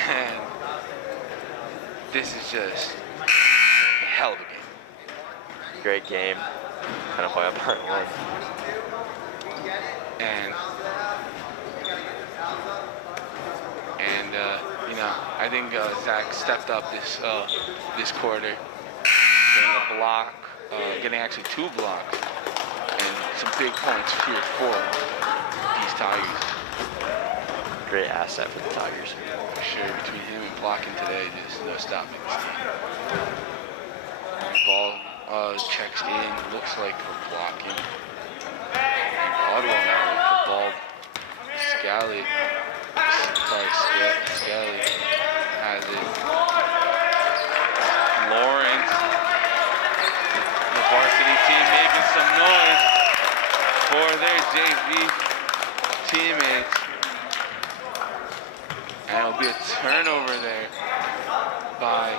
And this is just a hell of a game. Great game. Tenafly up part one. And you know, I think Zach stepped up this quarter, getting a block, getting actually 2 blocks, and some big points here for these Tigers. great asset for the Tigers. For sure, between him and blocking today, there's no stopping this team. Ball checks in, looks like for blocking. And Caldwell now with the ball. Scally has it. Lawrence, the varsity team making some noise for their JV teammates. And it'll be a turnover there by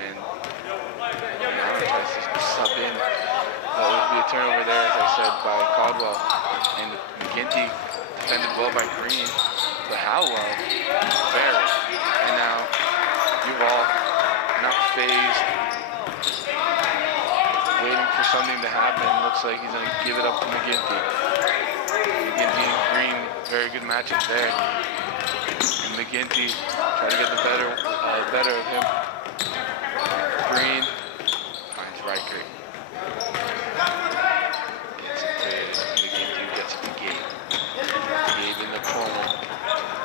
and tries to sub in. It'll be a turnover there, as I said, by Caldwell. And McGinty defended well by Green, but how well? Fair. And now Duval not phased, waiting for something to happen. Looks like he's gonna give it up to McGinty. McGinty and Green, very good matchup there. And McGinty trying to get the better of him. Green finds Riker. Gets it to McGinty, gets it to Gabe. Gabe in the corner.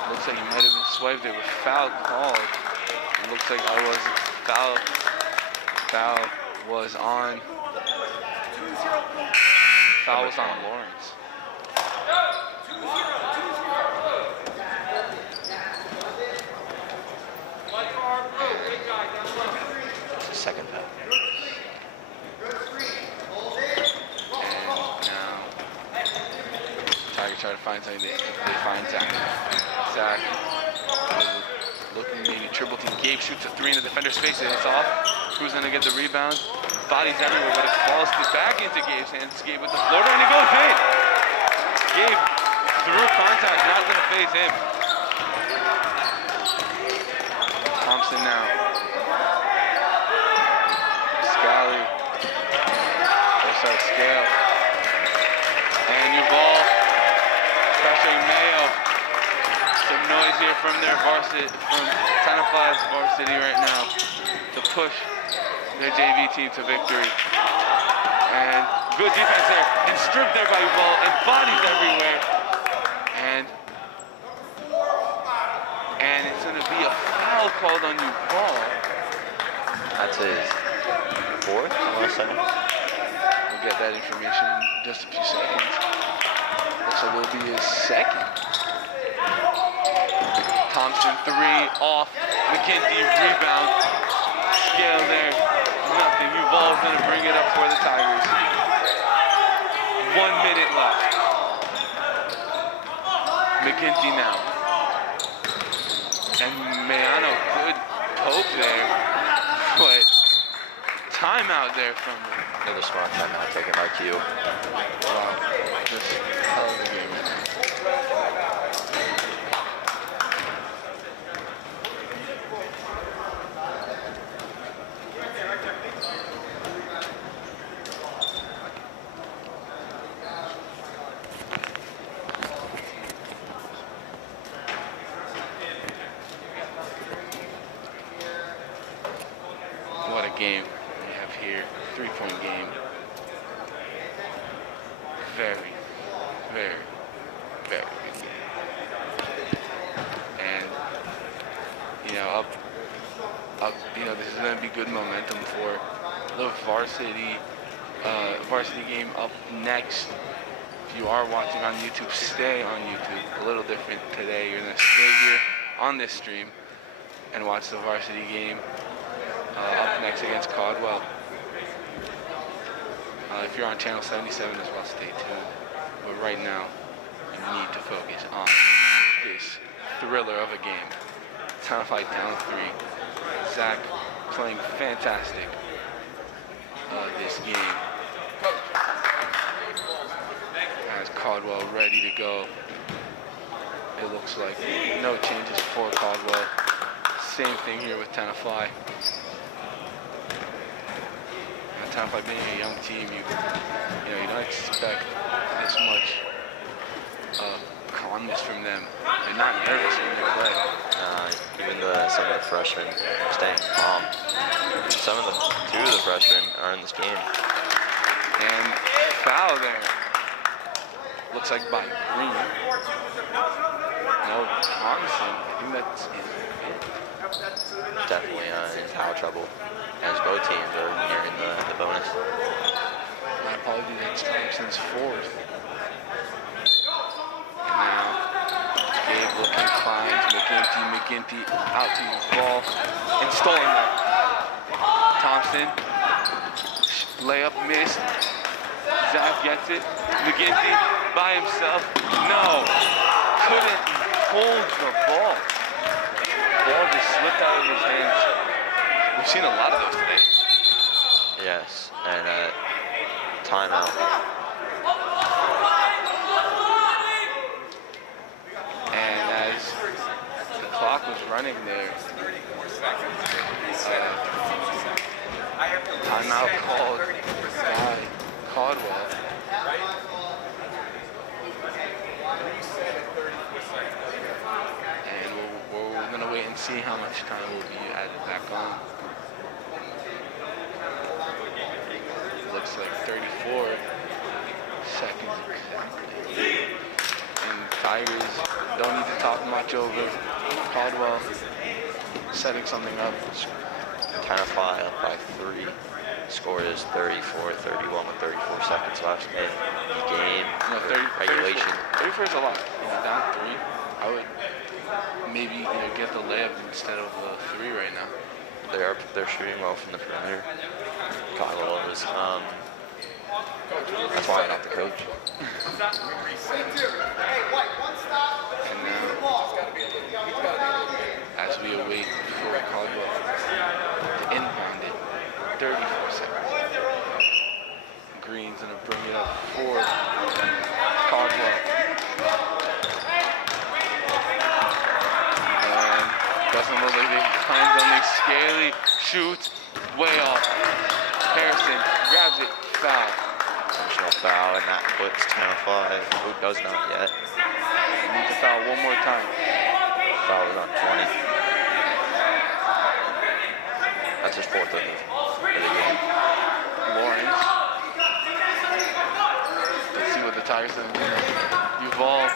Looks like he might have been swiped there with foul called. It looks like foul was on Lawrence. It's the second foul. And now Tigers try to find something. They find Zach. Zach looking maybe triple team. Gabe shoots a three in the defender's face and it's off. Who's gonna get the rebound? Bodies everywhere, but it falls back into Gabe's hands. Gabe with the floater and it goes in. Gabe through contact, not gonna phase him. Thompson now. Scally. Scale. And Duval pressuring Mayo. Some noise here from their varsity, from Tenafly's varsity right now to push their JV team to victory. And good defense there, and stripped there by Duval, and bodies everywhere. And it's gonna be a foul called on Duval. That's his fourth, I want to say. We'll get that information in just a few seconds. Looks like it'll be his second. Thompson three, off. McGinty rebound. Scale there, nothing. Duval's gonna bring it up for the Tigers. 1 minute left. McGinty now. And Mayano, good poke there, but timeout there from him. Another smart timeout taken by Q. Wow, just hell of a game. What a game we have here. 3-point game. Very, very, very good game. And, this is going to be good momentum for the varsity game up next. If you are watching on YouTube, stay on YouTube. A little different today. You're going to stay here on this stream and watch the varsity game up next against Caldwell. If you're on channel 77 as well, stay tuned. But right now, you need to focus on this thriller of a game. Tenafly down 3. Zach playing fantastic this game. As Caldwell ready to go. It looks like no changes for Caldwell. Same thing here with Tenafly. Tenafly being a young team, you don't expect this much calmness from them. They're not nervous when they play. Even some of the freshmen staying calm. Two of the freshmen are in this game. And foul there. Looks like by Green. No, Thompson. I think that's it. Definitely in foul trouble, as both teams are nearing the bonus. My apologies, that's Thompson's fourth. And now, Gabe looking, finds McGinty out to the ball, and stolen by Thompson. Layup missed. Zach gets it. McGinty by himself. No, couldn't hold the ball. Ball just slipped out of his hands. We've seen a lot of those today. Yes, and timeout. And as the clock was running there, timeout called by Caldwell. And we're going to wait and see how much time will be added back on. Looks like 34 seconds exactly. And Tigers don't need to talk much over Caldwell setting something up. Tenafly up by 3. Score is 34-31 with 34 seconds left in the game. No, Regulation. 34 is a lot. Down 3. I would maybe get the layup instead of the 3 right now. They're shooting well from the perimeter. Caldwell is that's why I'm not the coach. And now, as we await for Caldwell to inbound it, 34 seconds. Green's gonna bring it up for Caldwell. And doesn't look like they timed on the scaly shoot way off. Harrison grabs it, foul. Intentional foul, and that puts Tenafly, who does not yet. Need to foul one more time. Foul is on 20. That's his 4th of the game. Lawrence. Let's see what the Tigers are doing. Uval.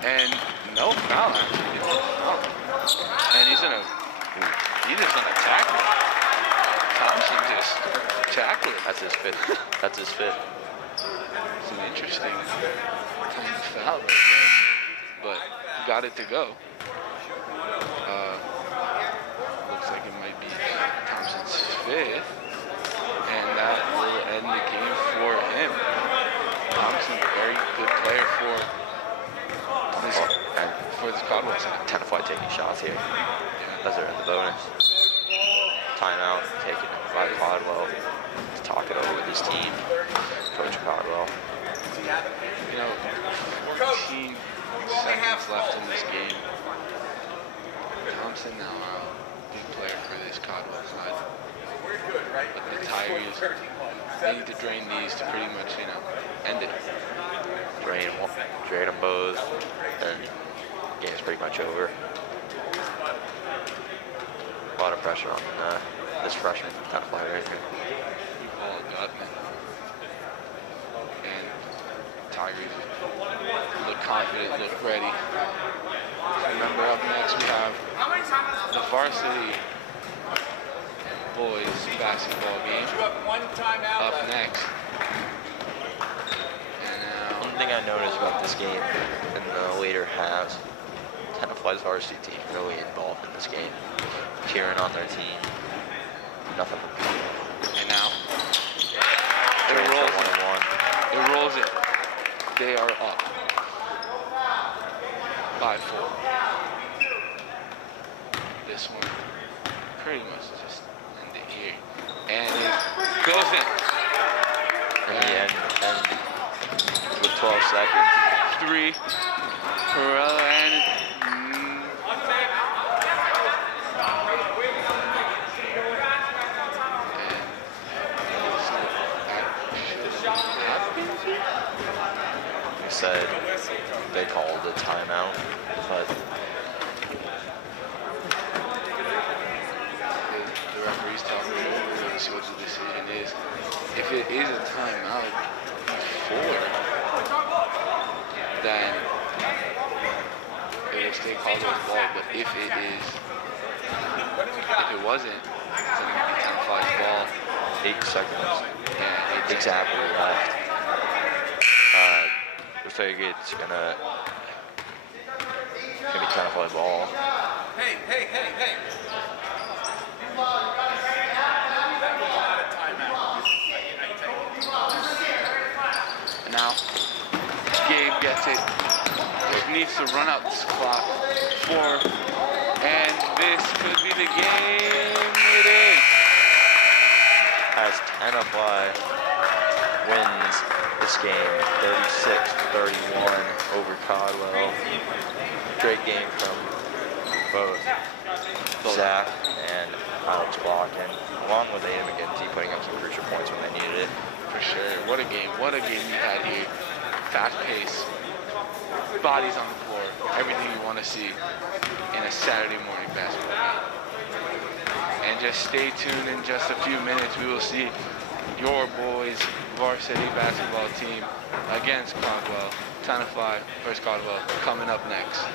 And no foul, actually. And he's just gonna tackle. Thompson just tackled. That's his 5th. That's his 5th. It's an interesting kind of foul right there, but got it to go. Looks like it might be Thompson's 5th, and that will end the game for him. Thompson, very good player for this Caldwell side. Tenafly taking shots here. As they're in the bonus. Timeout taken by Caldwell to talk it over with his team. Coach Caldwell. 15 seconds left in this game. Thompson now out. Big player for this Caldwell side. But the Tigers, they need to drain these to pretty much, end it. Drain them both, and game's pretty much over. A lot of pressure on this freshman Tenafly right here. Paul Gutman. And Tigers look confident, look ready. Remember, up next we have the Varsity Boys Basketball game. Up next. And One thing I noticed about this game in the later halves, Tenafly's varsity team really involved in this game, cheering on their team. Nothing but people. And now, it rolls it. They are up by 4. This one pretty much just ended here. And it goes in. And with 12 seconds. 3. Perella and Said they called a timeout, but the referee's talking over to see what the decision is. If it is a timeout before stay Caldwell's ball, but if it wasn't, it's going to be Tenafly's ball. 8 seconds. Yeah, Exactly left. Looks like it's gonna be Tenafly ball. Hey. And now, Gabe gets it. Just needs to run out this clock. 4. And this could be the game. It is. As Tenafly wins this game 36-31 over Caldwell. Great game from both Zach and Alex Blocken, along with Aiden McGinty putting up some crucial points when they needed it. For sure. What a game you had here. Fast pace, bodies on the floor, everything you want to see in a Saturday morning basketball game. And just stay tuned. In just a few minutes, we will see your boys' varsity basketball team against Caldwell. Tenafly versus Caldwell coming up next.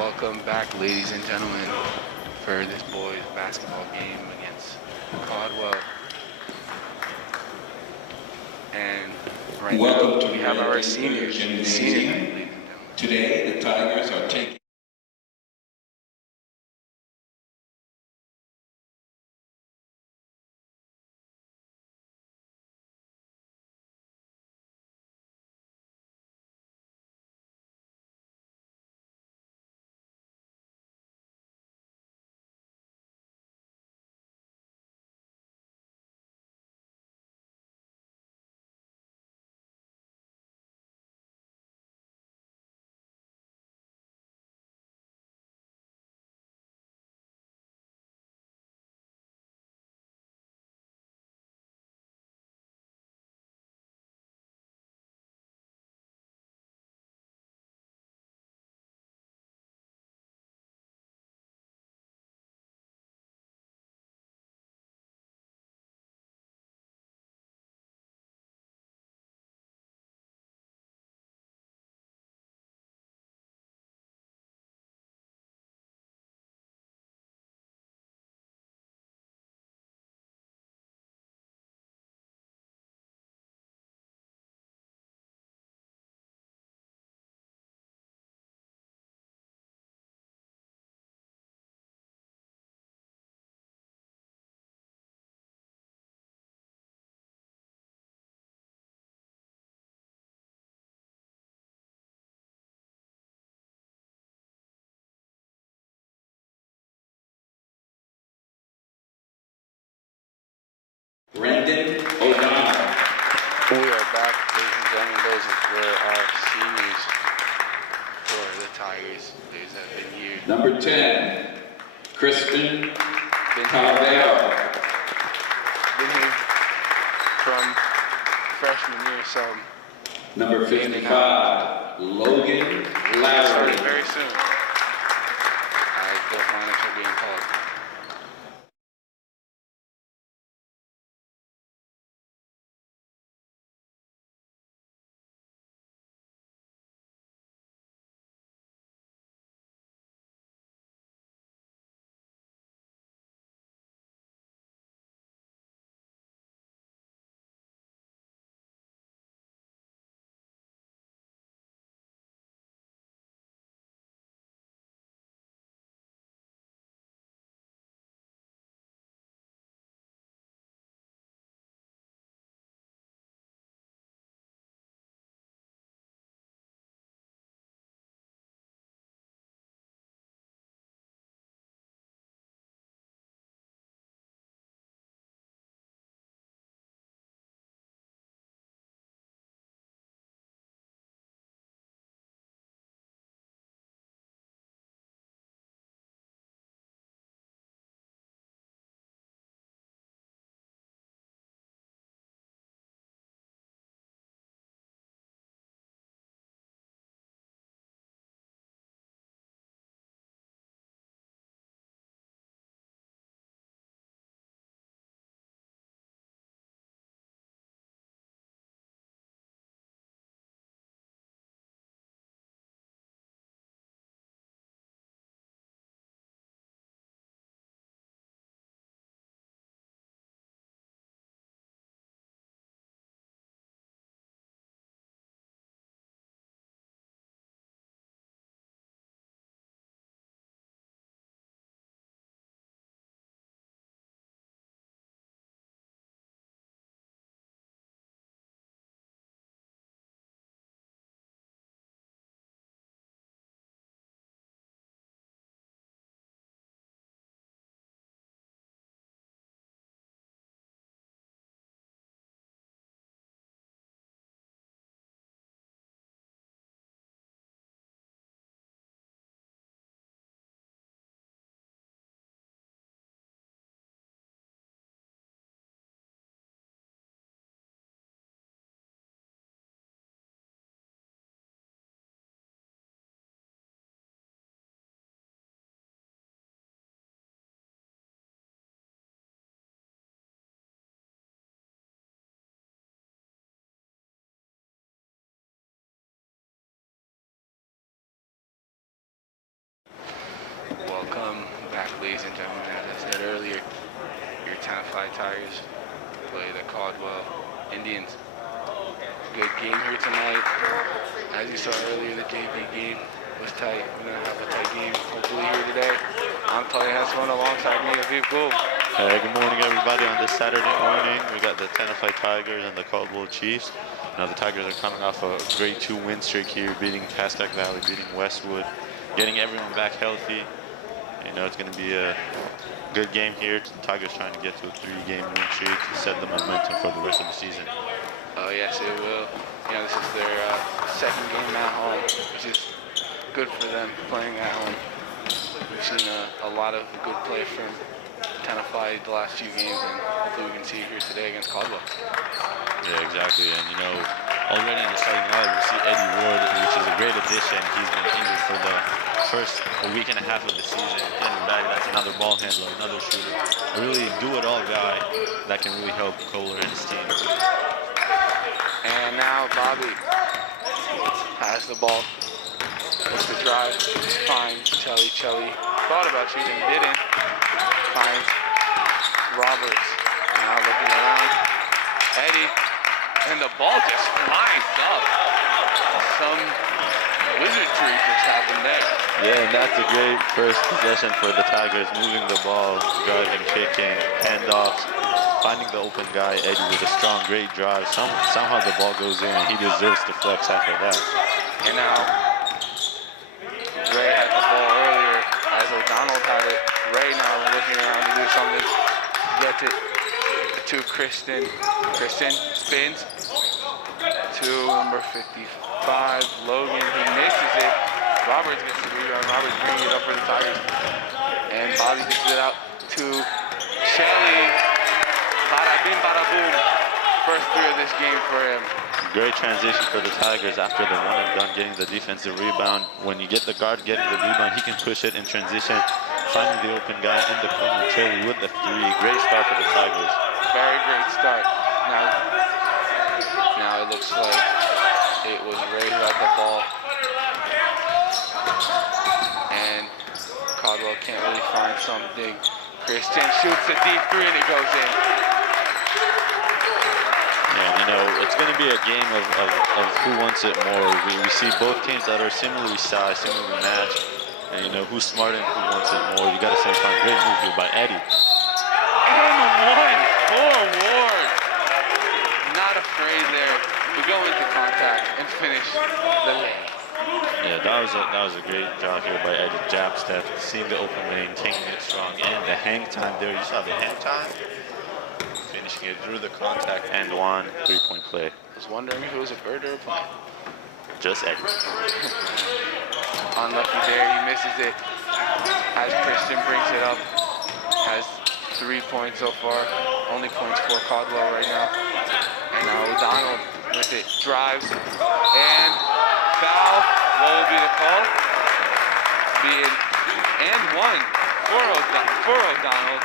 Welcome back, ladies and gentlemen, for this boys basketball game against Caldwell. And right Welcome now to we have our the seniors. gymnasium. Senior night, ladies and gentlemen. Today, the Tigers are taking Brendan O'Donnell. We are back, ladies and gentlemen. Those were our seniors for the Tigers. These have been here. Number 10, Crispin Been Caldwell. here from freshman year, so Number 55, Logan Lowry. starting very soon. Both lineups are being called. Tenafly Tigers play the Caldwell Indians. Good game here tonight. As you saw earlier, the JV game was tight. We're gonna have a tight game hopefully here today. I'm Tony has fun alongside me, Aviv Gould. Hey, good morning, everybody. On this Saturday morning, we got the Tenafly Tigers and the Caldwell Chiefs. You know, the Tigers are coming off a great 2-win streak here, beating Pascack Valley, beating Westwood, getting everyone back healthy. You know, it's going to be a good game here. The Tigers trying to get to a 3-game win streak to set the momentum for the rest of the season. Oh yes, it will. You know, this is their second game at home, which is good for them playing at home. We've seen a lot of good play from Tenafly the last few games, and hopefully we can see it here today against Caldwell. Yeah, exactly. And you know, already in the starting lineup, we see Eddie Ward, which is a great addition. He's been injured for the first week and a half of the season. Getting back, that's another ball handler, another shooter, a really do-it-all guy that can really help Kohler and his team. And now Bobby has the ball. Wants to drive, finds Chelly. Thought about shooting, didn't. Finds Roberts. Now looking around. Eddie. And the ball just flies up. Some wizardry just happened there. Yeah, and that's a great first possession for the Tigers, moving the ball, driving, kicking, handoffs, finding the open guy, Eddie, with a strong, great drive. Somehow the ball goes in, and he deserves to flex after that. And now, Ray had the ball earlier as O'Donnell had it. Ray now looking around to do something. Gets it to Kristen. Kristen spins to number 55, Logan. He misses it. Roberts gets the rebound. Roberts bringing it up for the Tigers. And Bobby gets it out to Shelly. Bada bing, bada boom. First 3 of this game for him. Great transition for the Tigers after the one and done, getting the defensive rebound. When you get the guard getting the rebound, he can push it in transition, finding the open guy in the corner, Shelly with the 3. Great start for the Tigers. Very great start. Now it looks like it was Ray who had the ball. And Caldwell can't really find something. Christian shoots a deep 3 and it goes in. And you know, it's going to be a game of who wants it more. We see both teams that are similarly sized, similarly matched. And you know, who's smarter and who wants it more. You got to say, great move here by Eddie. And 1 for Ward. Not afraid there to go into contact and finish the lane. Yeah, that was a great job here by Eddie. Jab step, seeing the open lane, taking it strong, and the hang time there. You saw the hang time? Finishing it through the contact and 1 3-point play. I was wondering if it was a bird or a plane. Just Eddie. Unlucky there, he misses it. As Christian brings it up, has 3 points so far. Only points for Caldwell right now. And now O'Donnell with it, drives, and foul. What will be the call? And 1 for O'Donnell.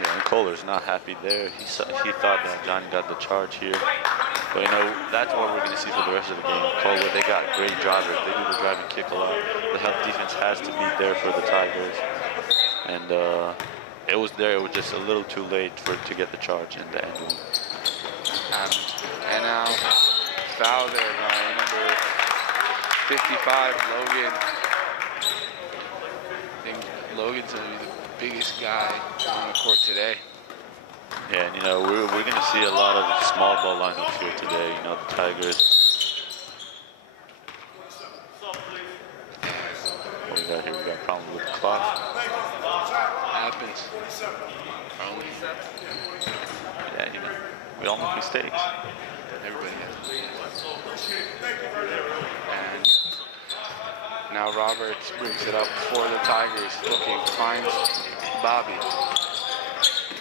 Yeah, and Kohler's not happy there. He thought that Johnny got the charge here. But, you know, that's what we're going to see for the rest of the game. Kohler, they got great drivers. They do the drive and kick a lot. The help defense has to be there for the Tigers. And it was there. It was just a little too late to get the charge in the end. And now, foul there by number 55, Logan. I think Logan's going to be the biggest guy on the court today. Yeah, and you know, we're going to see a lot of small ball lineups here today. You know, the Tigers. What do we got here? We got a problem with the clock. Happens. Probably. Yeah, you know, we all make mistakes. Everybody has. And now Roberts brings it up for the Tigers. Looking, finds Bobby.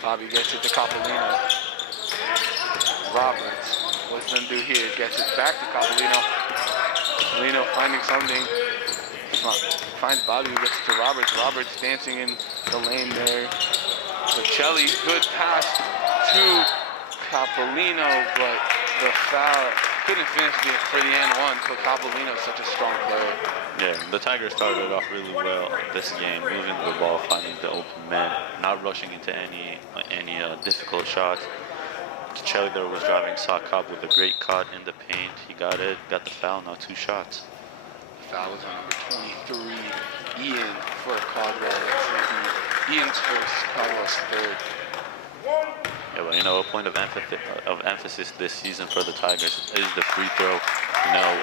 Bobby gets it to Capolino. Roberts, what's going to do here? Gets it back to Capolino. Capolino finding something. Finds Bobby, who gets it to Roberts. Roberts dancing in the lane there. Bocelli, good pass to Capolino, but the foul couldn't finish for the end one, but Capolino is such a strong player. Yeah, the Tigers started off really well this game, moving the ball, finding the open man, not rushing into any difficult shots. Chelly there was driving, saw Cobb with a great cut in the paint. He got it, got the foul, now 2 shots. Foul was on number 23, Ian for Caldwell. That's Ian's first, Caldwell's third. Yeah, but you know, a point of emphasis this season for the Tigers is the free throw. You know,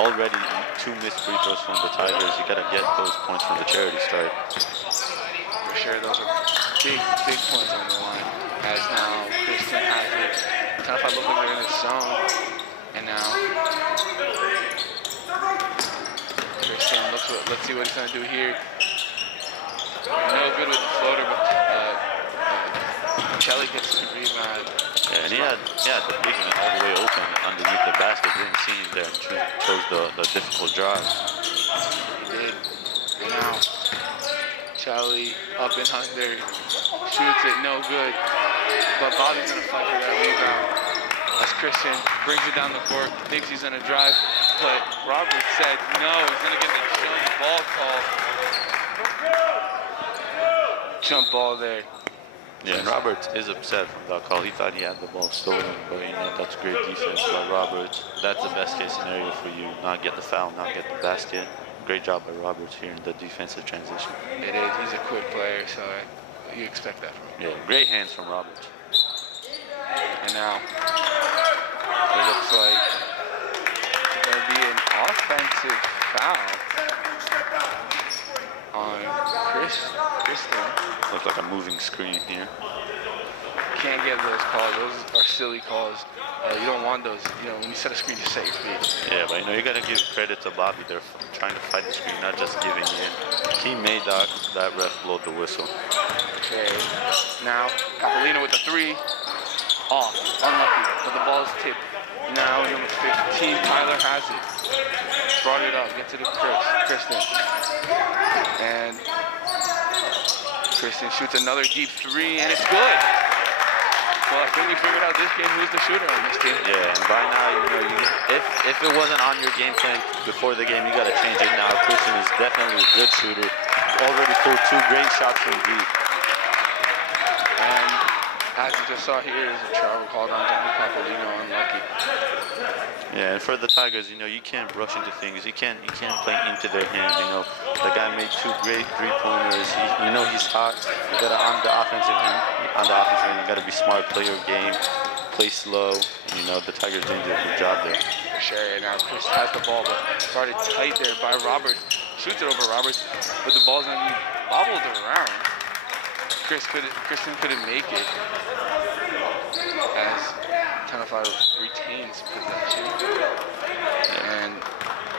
already 2 missed free throws from the Tigers. You gotta get those points from the charity stripe. For sure, those are big points on the line. As now Christian has it. Tenafly look like they're in the zone. And now Christian let's see what he's gonna do here. No good with the floater, but Kelly gets the rebound. Yeah, and he had the big man all the way open underneath the basket. Didn't see him there and chose the difficult drive. He did. And now Charlie up and under, shoots it, no good. But Bobby's gonna fight for that rebound. As Christian brings it down the court, thinks he's gonna drive, but Robert said no, he's gonna get the jump ball call. Jump ball there. Yeah, and Roberts is upset from that call. He thought he had the ball stolen, but you know, that's great defense by Roberts. That's the best case scenario for you. Not get the foul, not get the basket. Great job by Roberts here in the defensive transition. It is. He's a quick player, so you expect that from him. Yeah, great hands from Roberts. And now it looks like it's going to be an offensive foul on Kristen. Looks like a moving screen here. Can't get those calls. Those are silly calls. You don't want those. You know, when you set a screen, you set your feet. Yeah, but you know, you got to give credit to Bobby. They're trying to fight the screen, not just giving in. He made that ref blow the whistle. Okay. Now, Capolino with the 3. Off. Unlucky. But the ball is tipped. Now, number 15, Tyler has it. Brought it up. Gets it to Kristen. And Kristen shoots another deep 3, and it's good. Well, I think we figured out this game who's the shooter on this team. Yeah, and by now, you know, if it wasn't on your game plan before the game, you got to change it now. Kristen is definitely a good shooter. Already pulled 2 great shots from deep. And as you just saw here, there's a travel called on Johnny Capolino, unlucky. Yeah, and for the Tigers, you know, you can't rush into things. You can't play into their hands. You know, the guy made 2 great 3-pointers. You know he's hot. You gotta on the offensive end, you gotta be smart, play your game, play slow. And, you know, the Tigers didn't do a good job there. For sure. And now Chris has the ball, but started tight there by Roberts. Shoots it over Roberts, but the ball's gonna be bobbled around. Kristen couldn't make it as Tenafly retains possession. And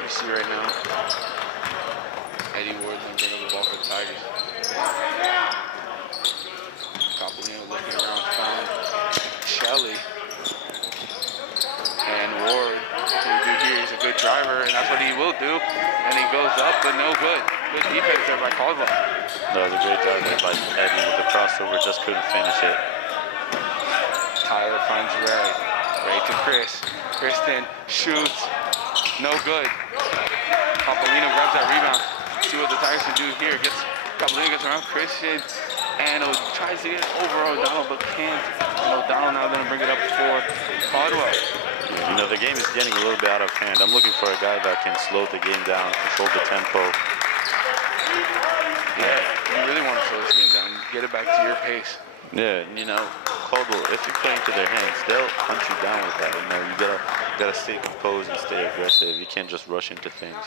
you see right now, Eddie Ward's gonna bring up the ball for the Tigers. Capolino looking around, found Shelley. And Ward, what can he do here? He's a good driver, and that's what he will do. And he goes up, but no good. Good defense there by Caldwell. That was a great drive there by Eddie with the crossover, just couldn't finish it. Tyler finds Ray. Ray to Chris. Kristen shoots. No good. Capolino grabs that rebound. See what the Tigers can do here. Capolino gets around Christian and tries to get it over O'Donnell, but can't. And O'Donnell now going to bring it up for Caldwell. You know, the game is getting a little bit out of hand. I'm looking for a guy that can slow the game down, control the tempo. Yeah, you really want to slow this game down. Get it back to your pace. Yeah, you know, Caldwell, if you play into their hands, they'll hunt you down with that. You know, you gotta stay composed and stay aggressive. You can't just rush into things.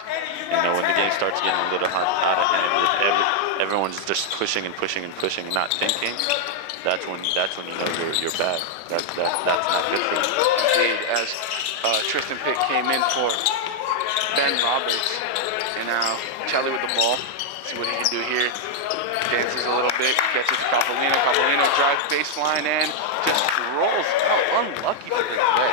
You know, when the game starts getting a little out of hand, with everyone's just pushing and pushing and pushing and not thinking, that's when you know you're bad. That's not good for you. Indeed, as Tristan Pitt came in for Ben Roberts, and now Charlie with the ball. See what he can do here. Dances a little bit, gets it to Capolino. Capolino drives baseline and just rolls out. Unlucky for the play.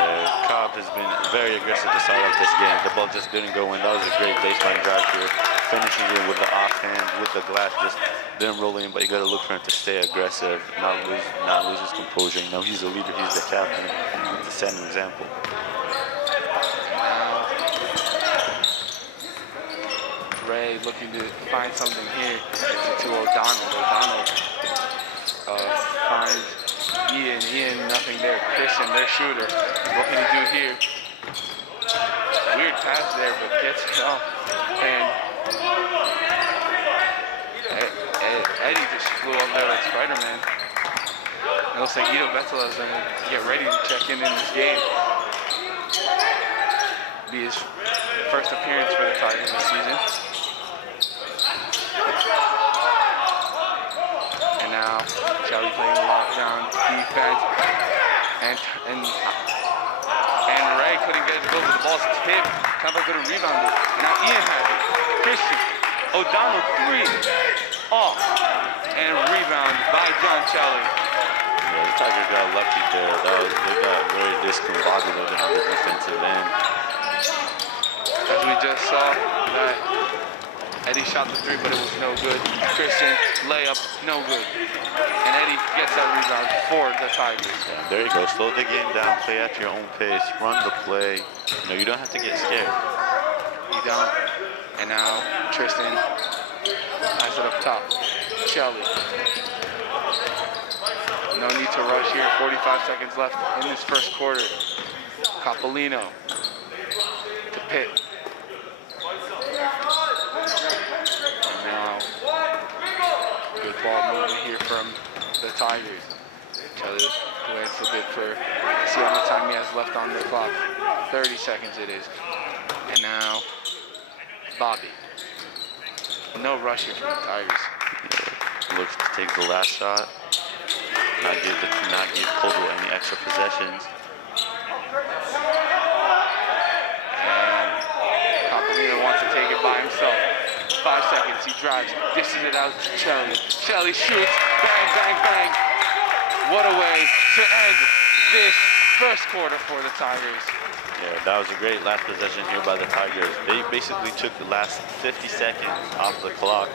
Yeah, Cobb has been very aggressive to start off this game. The ball just didn't go in. That was a great baseline drive here. Finishing it with the offhand, with the glass, just didn't roll in, but you got to look for him to stay aggressive, not lose his composure. You know, he's the leader, he's the captain, to set an example. Ray looking to find something here. It's to O'Donnell. O'Donnell finds Ian. Ian, nothing there. Christian, their shooter. What can he do here? Weird pass there, but gets it off. And Eddie just flew up there like Spider-Man. It looks like Ido Betzela is going to get ready to check in this game. Be his first appearance for the Tigers this season. And now, Shelly playing lockdown defense. And Ray couldn't get it to go, but the ball's tipped. Tampa could have rebounded. And now Ian has it. Christian. O'Donnell, 3. Off. And rebound by John Shelly. Yeah, the Tigers got lucky there. They got very discombobulated on the defensive end. As we just saw, that Eddie shot the 3, but it was no good. Christian, layup, no good. And Eddie gets that rebound for the Tigers. Yeah, there you go. Slow the game down. Play at your own pace. Run the play. You don't have to get scared. You don't. And now Tristan has it up top. Shelly. No need to rush here. 45 seconds left in this first quarter. Capolino to Pitt. And now, good ball movement here from the Tigers. Shelly waits a bit for, see how much time he has left on the clock. 30 seconds it is. And now, Bobby. No rush here from the Tigers. Looks to take the last shot. Not give Caldwell any extra possessions. And Capolino wants to take it by himself. 5 seconds, he drives, dishes it out to Shelly. Shelly shoots, bang, bang, bang. What a way to end this first quarter for the Tigers. Yeah, that was a great last possession here by the Tigers. They basically took the last 50 seconds off the clock.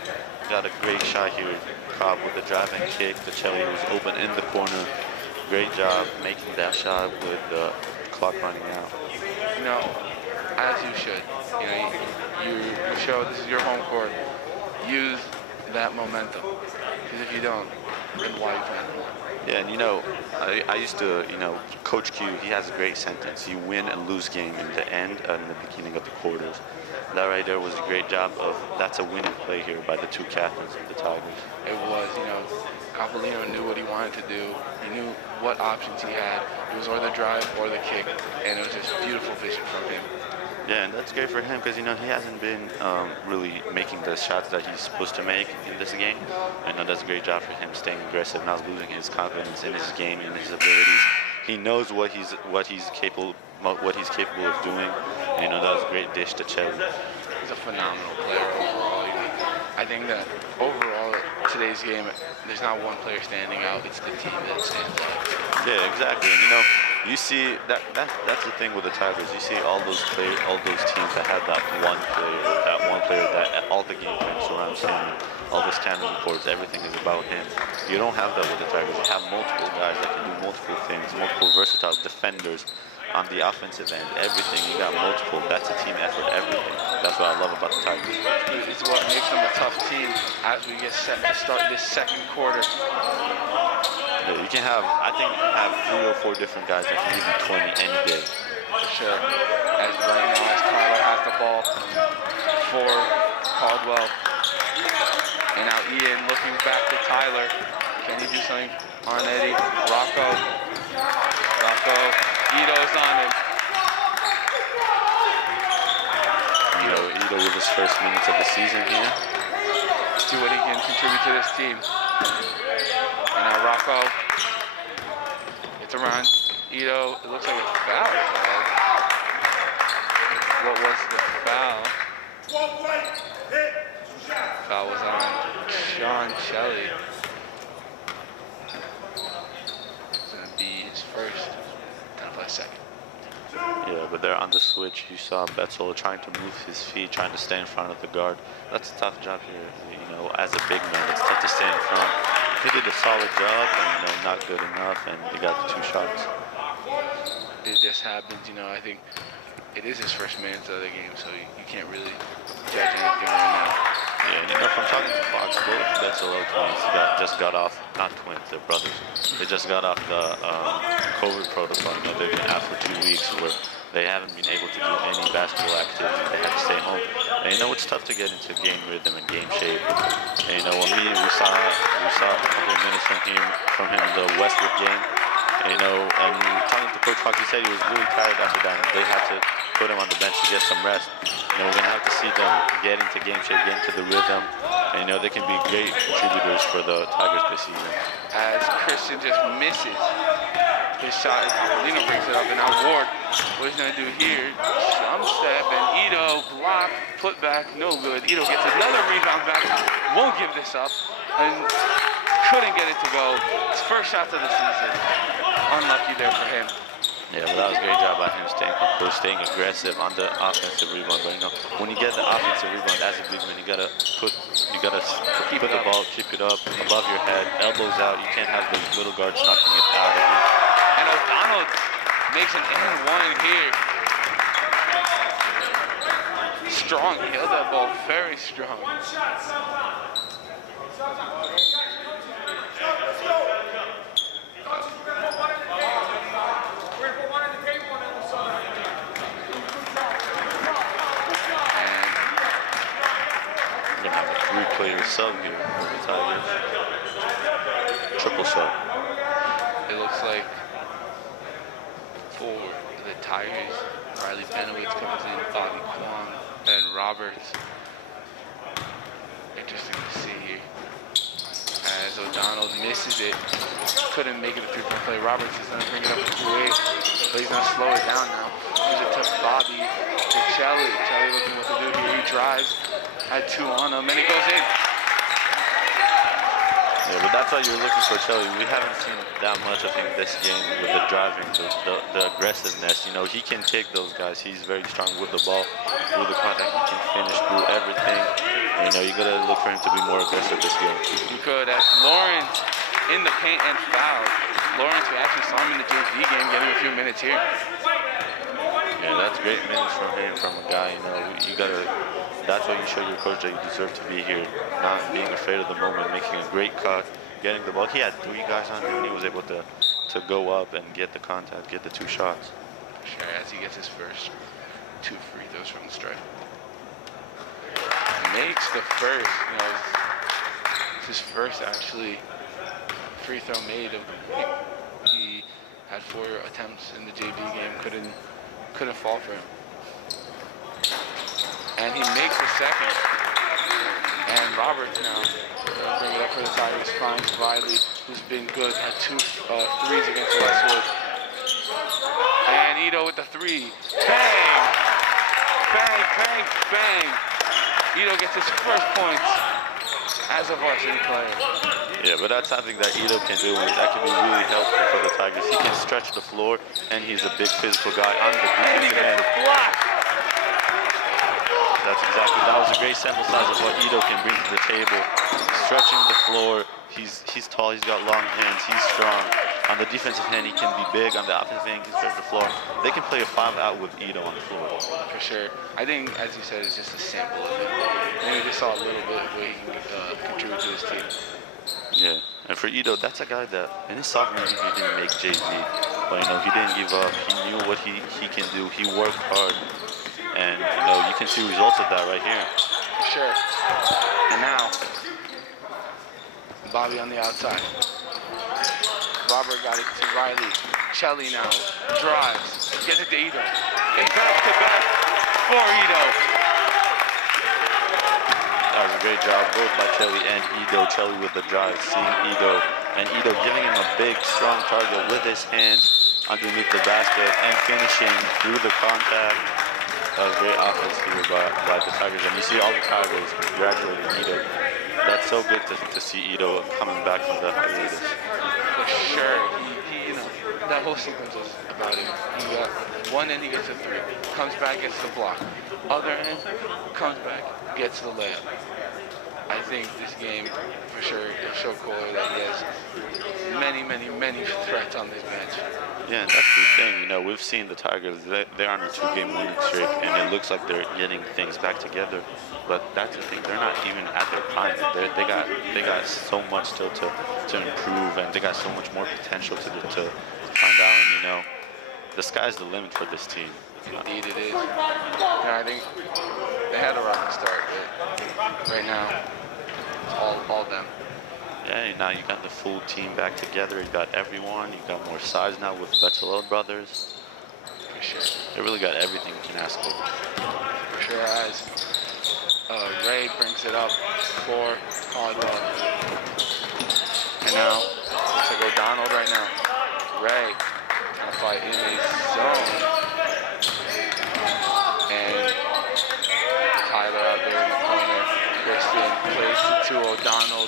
Got a great shot here. Cobb with the driving kick. The Chelly was open in the corner. Great job making that shot with the clock running out. You know, as you should. You know, you show this is your home court. Use that momentum. Because if you don't, then why are you playing more? Yeah, and you know, I used to, Coach Q, he has a great sentence. You win and lose game in the end and the beginning of the quarters. That right there was a great job of, that's a winning play here by the two captains of the Tigers. It was, Capolino knew what he wanted to do. He knew what options he had. It was or the drive or the kick, and it was just beautiful vision from him. Yeah, and that's great for him because, he hasn't been really making the shots that he's supposed to make in this game. And that's a great job for him staying aggressive, not losing his confidence in his game and his abilities. He knows what he's capable of doing. And, that was a great dish to Chelly. He's a phenomenal player overall. I think that overall today's game, there's not one player standing out. It's the team that stands out. Yeah, exactly. And you see that's the thing with the Tigers. You see all those teams that have that one player that all the game plan surrounds him. All the scouting reports, everything is about him. You don't have that with the Tigers. You have multiple guys that can do multiple things, multiple versatile defenders on the offensive end. Everything, you got multiple. That's a team effort, everything. That's what I love about the Tigers. It's what makes them a tough team as we get set to start this second quarter. Yeah, you can have 3 or 4 different guys that can give you 20 any day. For sure. As right now, as Tyler has the ball for Caldwell. And now Ian looking back to Tyler. Can he do something on Eddie? Rocco, Ito's on him. Ito with his first minutes of the season here. See what he can contribute to this team. And now Rocco. It's around Ito. It looks like a foul. What was the foul? Foul was on Sean Shelley. It's going to be his first. Tenafly second. Yeah, but there on the switch, you saw Betzola trying to move his feet, trying to stay in front of the guard. That's a tough job here. As a big man, it's tough to stay in front. He did a solid job, and not good enough, and he got the 2 shots. It just happens, I think it is his first minutes of the game, so you can't really judge anything right now. Yeah, and you know, from talking to Fox, both Betzelo twins just got off, not twins, they're brothers. They just got off the COVID protocol. You know, they've been out for 2 weeks where they haven't been able to do any basketball activity. They had to stay home. And you know, it's tough to get into game rhythm and game shape. And you know, when we saw a couple of minutes from him in the Westwood game. And, you know, and talking to Coach Fox, he said he was really tired after that. And they had to put him on the bench to get some rest. You know, we're gonna have to see them get into game shape, get into the rhythm. And you know, they can be great contributors for the Tigers this season. As Christian just misses his shot, Lino brings it up, and now Ward, what he's gonna do here, jump step, and Ito block, put back, no good. Ito gets another rebound back, won't give this up, and couldn't get it to go. His first shot of the season. Unlucky there for him. Yeah, well, that was a great job by him staying composed, staying aggressive on the offensive rebound. But you know, when you get the offensive rebound as a big man, you gotta put the ball, keep it up above your head, elbows out. You can't have those little guards knocking it out of you. And O'Donnell makes an and-one here. Strong, he held that ball very strong. Three-player sub here for the Tigers. Triple sub. It looks like for the Tigers, Riley Benowitz comes in, Bobby Kwong, and Roberts. Interesting to see here. As O'Donnell misses it, couldn't make it a three-point play. Roberts is going to bring it up to 2-8, but he's going to slow it down now. Gives it to Bobby, to Chelly. Chelly looking what to do here. He drives. Had two on him, and it goes in. Yeah, but that's why you're looking for Chelly. We haven't seen that much of him this game with the driving, the aggressiveness. You know, he can take those guys. He's very strong with the ball, through the contact. He can finish through everything. And, you know, you gotta look for him to be more aggressive this game. You could, as Lawrence in the paint and fouled. Lawrence, we actually saw him in the JV game, getting a few minutes here. Yeah, that's great minutes from him, from a guy. You know, you gotta. That's why you show your coach that you deserve to be here, not being afraid of the moment, making a great cut, getting the ball. He had 3 guys on him, and he was able to go up and get the contact, get the 2 shots. Sure, as he gets his first 2 free throws from the stripe. Makes the first, you know, it's his first actually free throw made of the game. He had 4 attempts in the JV game, couldn't fall for him. And he makes the second. And Roberts now bring it up for the Tigers. Finds Riley, who's been good, had 2 threes against Westwood. And Ito with the 3. Bang! Bang, bang, bang. Ito gets his first points as a varsity player. Yeah, but that's something that Ito can do, and that can be really helpful for the Tigers. He can stretch the floor, and he's a big physical guy on the defensive And he gets the block. That was a great sample size of what Ito can bring to the table. Stretching the floor, he's tall, he's got long hands, he's strong. On the defensive end, he can be big. On the offensive end, he can stretch the floor. They can play a 5-out with Ito on the floor. For sure. I think, as you said, it's just a sample of it. Maybe just saw a little bit of way he can contribute to his team. Yeah, and for Ito, that's a guy that in his sophomore year he didn't make JV, but you know, he didn't give up. He knew what he can do. He worked hard. And, you know, you can see results of that right here. For sure. And now, Bobby on the outside. Robert got it to Riley. Chelly now drives. Gets it to Ito. And back to back for Ito. That was a great job, both by Chelly and Ito. Chelly with the drive, seeing Ito. And Ito giving him a big, strong target with his hands underneath the basket and finishing through the contact. That was great offense here by the Tigers. And you see all the Tigers congratulating Ito. That's so good to see Ito coming back from the hiatus. For sure. He, you know, that whole sequence was about him. He got one end, he gets a 3. Comes back, gets the block. Other end, comes back, gets the layup. I think this game, for sure, will show Kohler that he has many, many, many threats on this bench. Yeah, and that's the thing. You know, we've seen the Tigers. They're on a 2-game winning streak, and it looks like they're getting things back together. But that's the thing. They're not even at their prime. They got so much still to improve, and they got so much more potential to find out. And you know, the sky's the limit for this team. Indeed, it is. Yeah, I think they had a rocky start, but right now, it's all them. Yeah, now you got the full team back together. You got everyone. You got more size now with Betzalel brothers. For sure. They really got everything you can ask for. For sure has. Ray brings it up for Caldwell. And now, looks like O'Donnell right now. Ray trying to fight in a zone. And Tyler out there in the corner. Christian plays it to O'Donnell.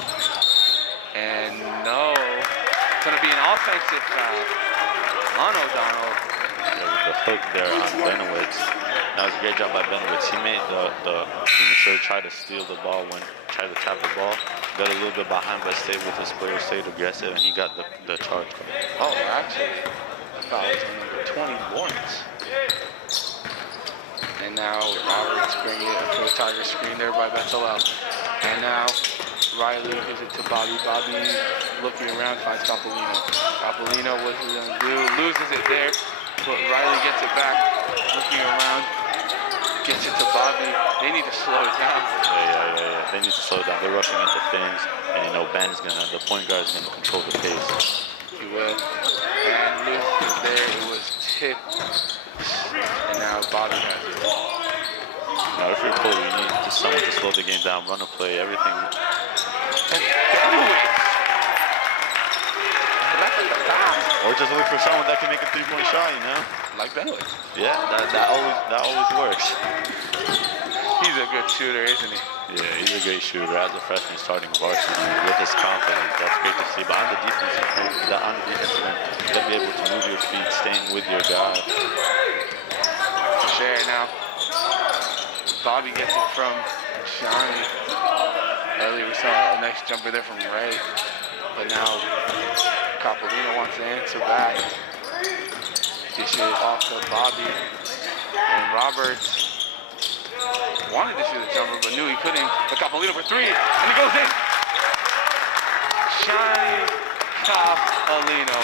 And no, it's going to be an offensive foul on O'Donnell. Yeah, the hook there on Benowitz. That was a great job by Benowitz. He made the premature try to steal the ball tried to tap the ball. Got a little bit behind, but stayed with his player, stayed aggressive, and he got the charge. Oh, actually, the foul is on number 20, Lawrence. And now Roberts bringing it to a Tiger screen there by Betzalel. And now Riley gives it to Bobby. Bobby looking around, finds Capolino. Capolino, what's he gonna do? Loses it there, but Riley gets it back. Looking around, gets it to Bobby. They need to slow it down. Yeah. They need to slow it down. They're rushing into things, and you know the point guard is gonna control the pace. He will. And loses it there. It was tipped. And now Bobby has it. Now, if you're cool, you need someone to slow the game down, run a play, everything. Or just look for someone that can make a 3-point shot, you know? Like Benowitz. Yeah, that always works. He's a good shooter, isn't he? Yeah, he's a great shooter. As a freshman starting varsity with his confidence, that's great to see. But on the defensive end, they'll be able to move your feet, staying with your guy. Share now. Bobby gets it from Johnny. Earlier we saw a nice jumper there from Ray. But now Capolino wants to answer back. Dish it off to Bobby. And Roberts wanted to shoot a jumper but knew he couldn't. But Capolino for 3 and it goes in. Johnny Capolino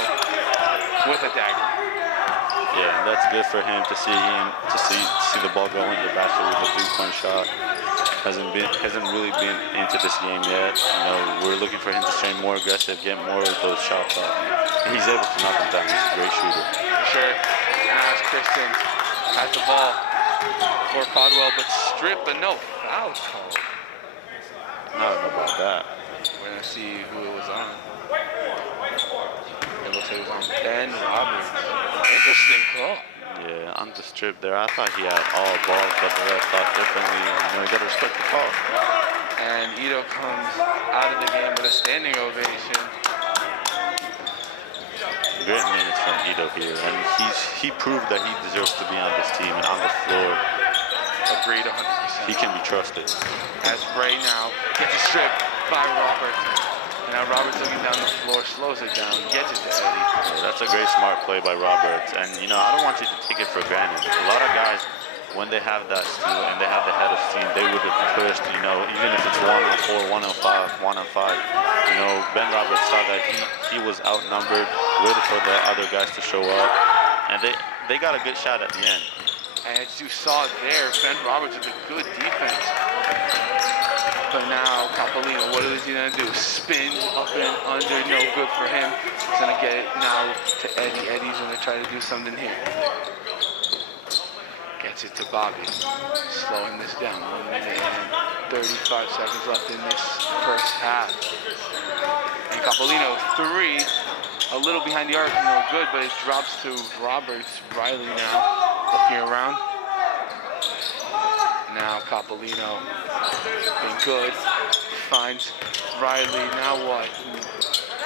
with a dagger. Yeah, and that's good for him to see the ball go in the basket with a 3-point shot. Hasn't really been into this game yet. You know, we're looking for him to stay more aggressive, get more of those shots off. And he's able to knock them down. He's a great shooter. Sure. Now as Christian has the ball for Caldwell, but stripped, but no foul call. I don't know about that. We're gonna see who it was on. It looks like it was on Ben Roberts. Interesting call. Yeah, on the strip there, I thought he had all balls, but the ref thought differently. You know, you gotta respect the call. And Ito comes out of the game with a standing ovation. Great minutes from Ito here, and he proved that he deserves to be on this team and on the floor. Agreed 100%. He can be trusted. As Bray now gets a strip by Roberts. And now Roberts looking down the floor, slows it down, gets it to Eddie. Yeah, that's a great smart play by Roberts. And you know, I don't want you to take it for granted. A lot of guys, when they have that steal and they have the head of steam, they would have pushed, you know, even if it's 1-on-4, 1-on-5, 1-on-5. You know, Ben Roberts saw that he was outnumbered, waited for the other guys to show up, and they got a good shot at the end. And as you saw there, Ben Roberts with a good defense. But now Capolino, what is he gonna do? Spin up and under, no good for him. He's gonna get it now to Eddie. Eddie's gonna try to do something here. Gets it to Bobby. Slowing this down. 1 minute and 35 seconds left in this first half. And Capolino, 3. A little behind the arc, no good, but it drops to Roberts. Riley now looking around. Now Capolino being good, finds Riley, now what?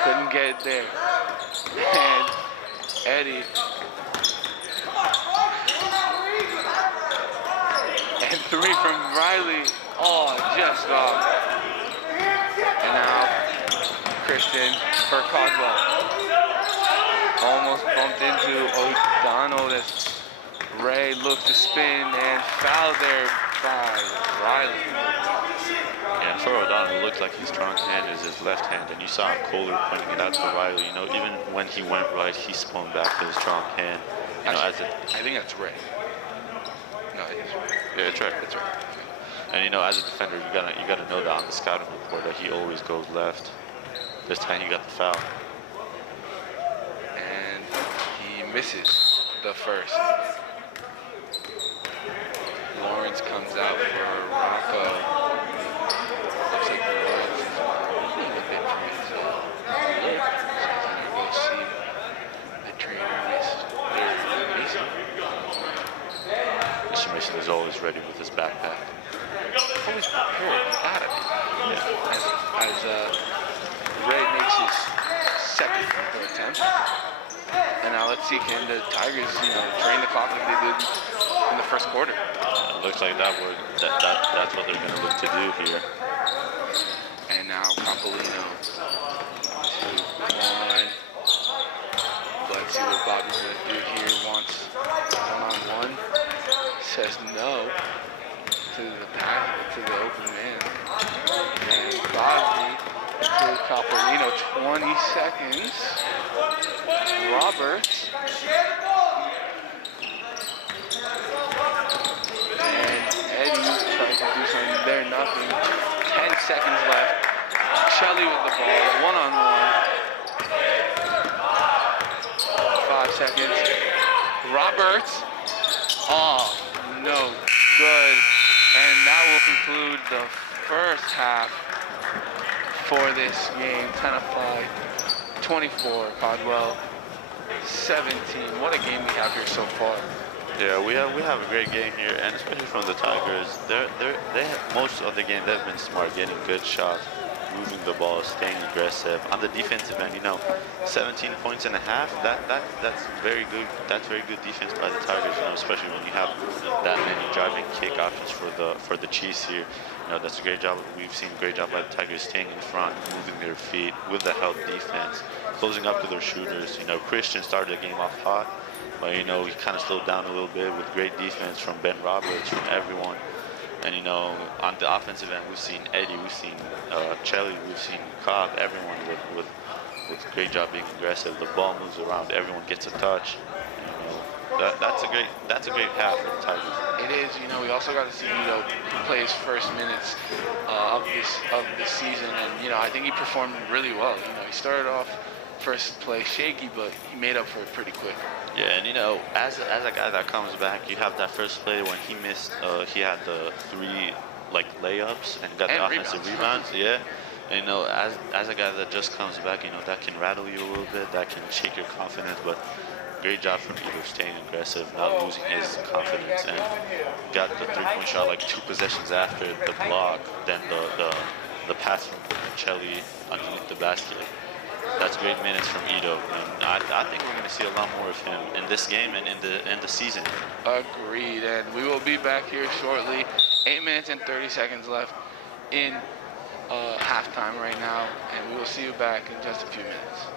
Couldn't get it there. And Eddie. And 3 from Riley, oh, just off. And now Christian for Caldwell. Almost bumped into as Ray looks to spin and foul there by Riley. Yeah, for O'Donnell, it looked like his strong hand is his left hand, and you saw Kohler pointing it out to Riley. You know, even when he went right, he spun back to his strong hand. You know, Actually, I think that's Ray. No, it is Ray. Yeah, it's right. That's right. And you know, as a defender, you gotta know that on the scouting report that he always goes left. This time he got the foul. And he misses the first. Lawrence comes out for Rocco. Looks like Lawrence is a bit from his lip. So he's gonna go see the trainer, Mason. Mr. Mason is always ready with his backpack. Always prepared, you gotta be. Yeah. As Ray makes his second attempt. And now let's see, can the Tigers, drain the clock like they did in the first quarter? It looks like that's what they're going to look to do here. And now Capolino. 2-1. Let's see what Bobby's going to do here. Wants one-on-one. Says no to the pass, to the open man. And Bobby to Capolino. 20 seconds. Roberts. And Eddie trying to do something there, nothing. 10 seconds left. Shelley with the ball, one-on-one. 5 seconds. Roberts. Oh, no good. And that will conclude the first half for this game. Tenafly 24, Caldwell 17. What a game we have here so far. Yeah, we have a great game here, and especially from the Tigers. They have most of the game. They've been smart, getting good shots, moving the ball, staying aggressive. On the defensive end, 17 points and a half. That's very good. That's very good defense by the Tigers. Especially when you have that many driving kick options for the Chiefs here. That's a great job. We've seen a great job by the Tigers staying in front, moving their feet with the help defense, closing up to their shooters. Christian started the game off hot, but he kind of slowed down a little bit with great defense from Ben Roberts, from everyone. And on the offensive end, we've seen Eddie, we've seen Chelly, we've seen Cobb, everyone with great job being aggressive. The ball moves around, everyone gets a touch. That's a great half for the Tigers. It is. We also got to see play his first minutes of this season, and I think he performed really well. He started off first play shaky, but he made up for it pretty quick. Yeah, and as a guy that comes back, you have that first play when he missed. He had the 3 layups and got the offensive rebounds. Yeah. And as a guy that just comes back, that can rattle you a little bit, that can shake your confidence, but great job from Ito staying aggressive, not losing his confidence, and got the 3-point shot 2 possessions after the block, then the pass from Chelly underneath the basket. That's great minutes from Ito, and I think we're going to see a lot more of him in this game and in the season. Agreed, and we will be back here shortly. 8 minutes and 30 seconds left in halftime right now, and we will see you back in just a few minutes.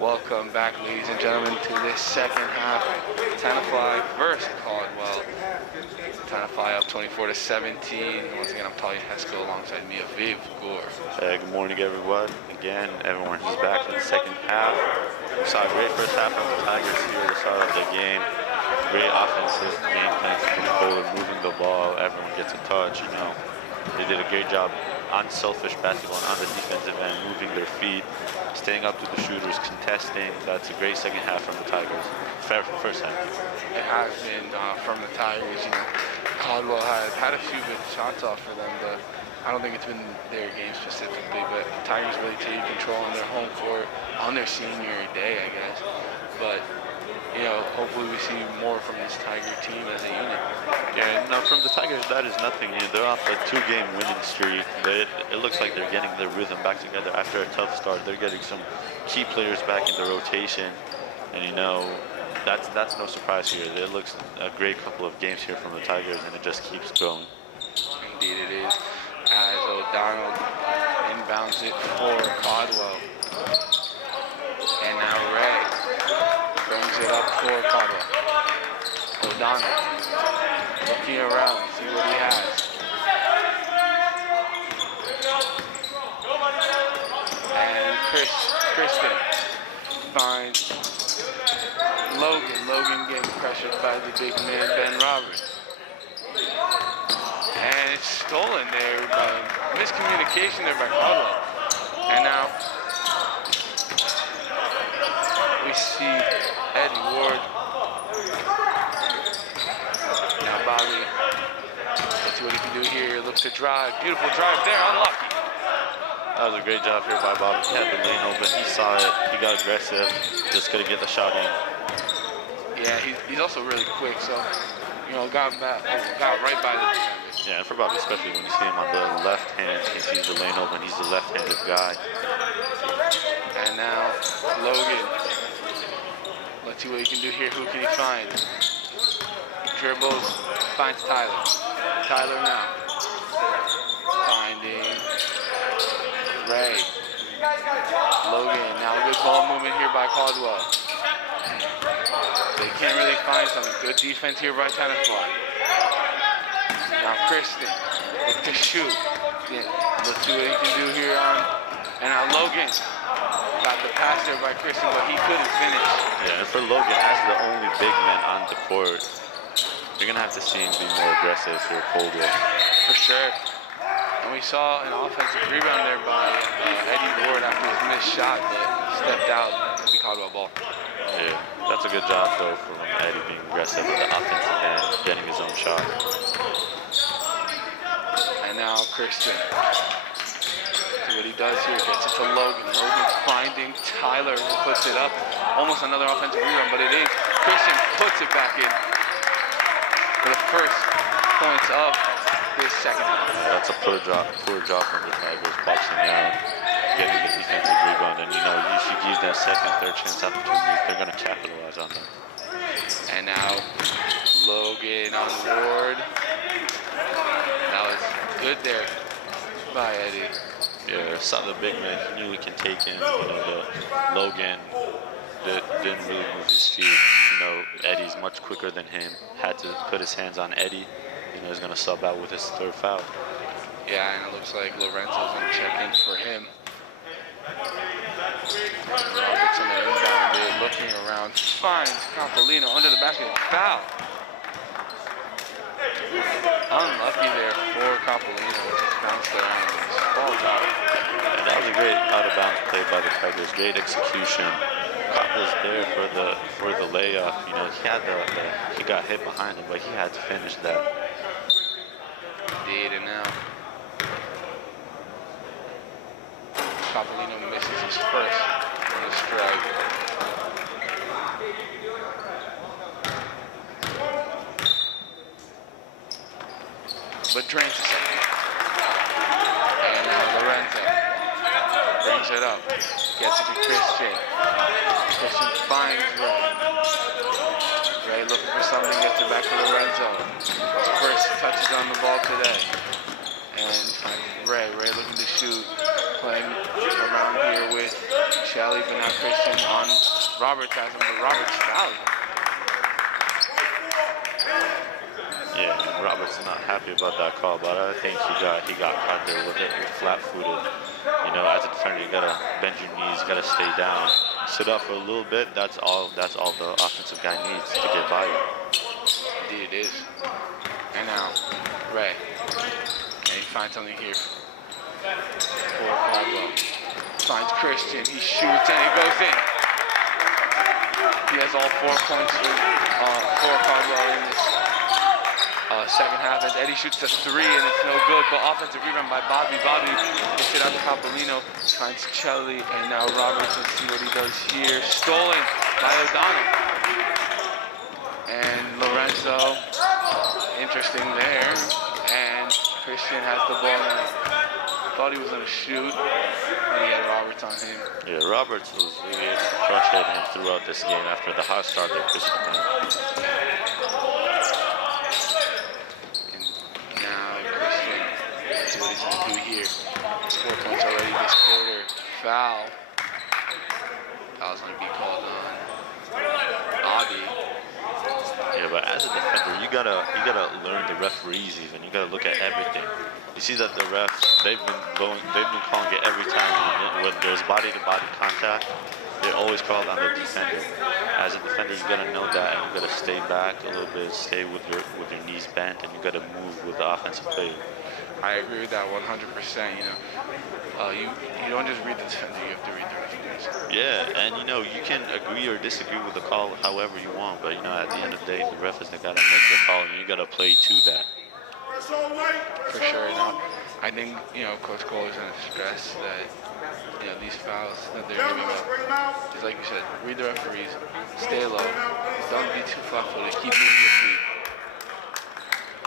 Welcome back, ladies and gentlemen, to this second half. Tenafly versus Caldwell. Tenafly up 24-17. Once again, I'm Talia Hesco alongside me, Aviv Gore. Hey, good morning, everyone. Again, everyone who's back for the second half. We saw a great first half from the Tigers here to start off the game. Great offensive game plan from forward, moving the ball. Everyone gets a touch, you know. They did a great job on selfish basketball and on the defensive end, moving their feet, staying up to the shooters, contesting. That's a great second half from the Tigers. First half. It has been from the Tigers. You know, Caldwell has had a few good shots off for them, but I don't think it's been their game specifically. But the Tigers really take control on their home court on their senior day, I guess. But you know, hopefully we see more from this Tiger team as a unit. Yeah, no, from the Tigers, that is nothing. You know, they're off a 2-game winning streak. It looks like they're getting their rhythm back together after a tough start. They're getting some key players back in the rotation, and you know, that's no surprise here. It looks a great couple of games here from the Tigers, and it just keeps going. Indeed it is. As O'Donnell inbounds it for Caldwell. And now Ray brings it up for Caldwell. O'Donnell looking around, see what he has. And Kristen finds Logan. Logan getting pressured by the big man, Ben Roberts. And it's stolen there by miscommunication there by Caldwell. And now we see Eddie Ward. Now Bobby, let's see what he can do here. Looks to drive. Beautiful drive there, unlucky. That was a great job here by Bobby. He had the lane open. He saw it. He got aggressive. Just couldn't get the shot in. Yeah, he's also really quick, so you know, got right by the. Yeah, and for Bobby, especially when you see him on the left hand, he sees the lane open. He's the left-handed guy. And now Logan. Let's see what he can do here. Who can he find? Dribbles, finds Tyler. Tyler now. Finding Ray. Logan, now good ball movement here by Caldwell. They can't really find something. Good defense here by Tenafly. Now Kristen, look to shoot. Yeah, let's see what he can do here on. And now Logan. Got the pass there by Kristen, but he couldn't finish. Yeah, and for Logan, as the only big man on the court, you're going to have to see him be more aggressive here, Caldwell. For sure. And we saw an offensive rebound there by Eddie Ward after his missed shot, but stepped out to be Caldwell ball. Yeah, that's a good job, though, from Eddie being aggressive at the offensive end, getting his own shot. And now Kristen. See what he does here, gets it to Logan. Logan finding Tyler, who puts it up. Almost another offensive rebound, but it is. Kristen puts it back in for the first points of this second half. That's a poor job from the Tigers, boxing out, getting the defensive rebound, and you know, if you give them second, third chance opportunities, they're going to capitalize on them. And now Logan on Ward. That was good there by Eddie. Yeah, saw the big man. He knew he can take him. You know, the Logan didn't really move his feet. You know, Eddie's much quicker than him. Had to put his hands on Eddie. You know, he's gonna sub out with his third foul. Yeah, and it looks like Lorenzo's gonna check in for him. Robertson inbounded, looking around, finds Campolino under the basket. Foul. Unlucky there for Campolino. Just bounced around and falls out. Yeah, that was a great out-of-bounds play by the Tigers. Great execution. Cop was there for the layup. You know, he got hit behind him, but he had to finish that. Indeed, and now Campolino misses his first strike. But drains the second. And now Lorenzo brings it up. Gets it to Christian. Christian finds Ray. Ray looking for something, gets it back to Lorenzo. His first touches on the ball today. And Ray looking to shoot. Playing around here with Shelley, but now Christian on Roberts has him, but Roberts fouled. Yeah, and Roberts is not happy about that call, but I think he got caught there with it flat-footed. You know, as a defender, you gotta bend your knees, you gotta stay down, sit up for a little bit. That's all the offensive guy needs to get by you. Indeed it is. And now, Ray. And he finds something here for Caldwell. Finds Christian, he shoots and it goes in. He has all 4 points for Caldwell in this second half as Eddie shoots a 3 and it's no good, but offensive rebound by Bobby. Bobby gets it out to Capolino, finds Chelly, and now Roberts. Let's see what he does here. Stolen by O'Donnell. And Lorenzo, interesting there. And Christian has the ball now. Thought he was gonna shoot, and he had Roberts on him. Yeah, Roberts was really frustrating him throughout this game after the hot start that Christian had. What he's going to do here. 4 points already this quarter. Foul. Foul's going to be called on Bobby. Yeah, but as a defender, you gotta learn the referees even. You gotta look at everything. You see that the refs, they've been calling it every time. When there's body-to-body contact, they always call it on the defender. As a defender, you gotta know that, and you gotta stay back a little bit, stay with your knees bent, and you gotta move with the offensive player. I agree with that 100%. You know, you don't just read the defender; you have to read the referees. Yeah, and you know you can agree or disagree with the call however you want, but you know at the end of the day, the ref is the guy that makes the call, and you gotta play to that. For sure. Now, I think Coach Cole is gonna stress that these fouls that they're giving up. Just like you said, read the referees, stay low, don't be too flat-footed, keep moving your feet.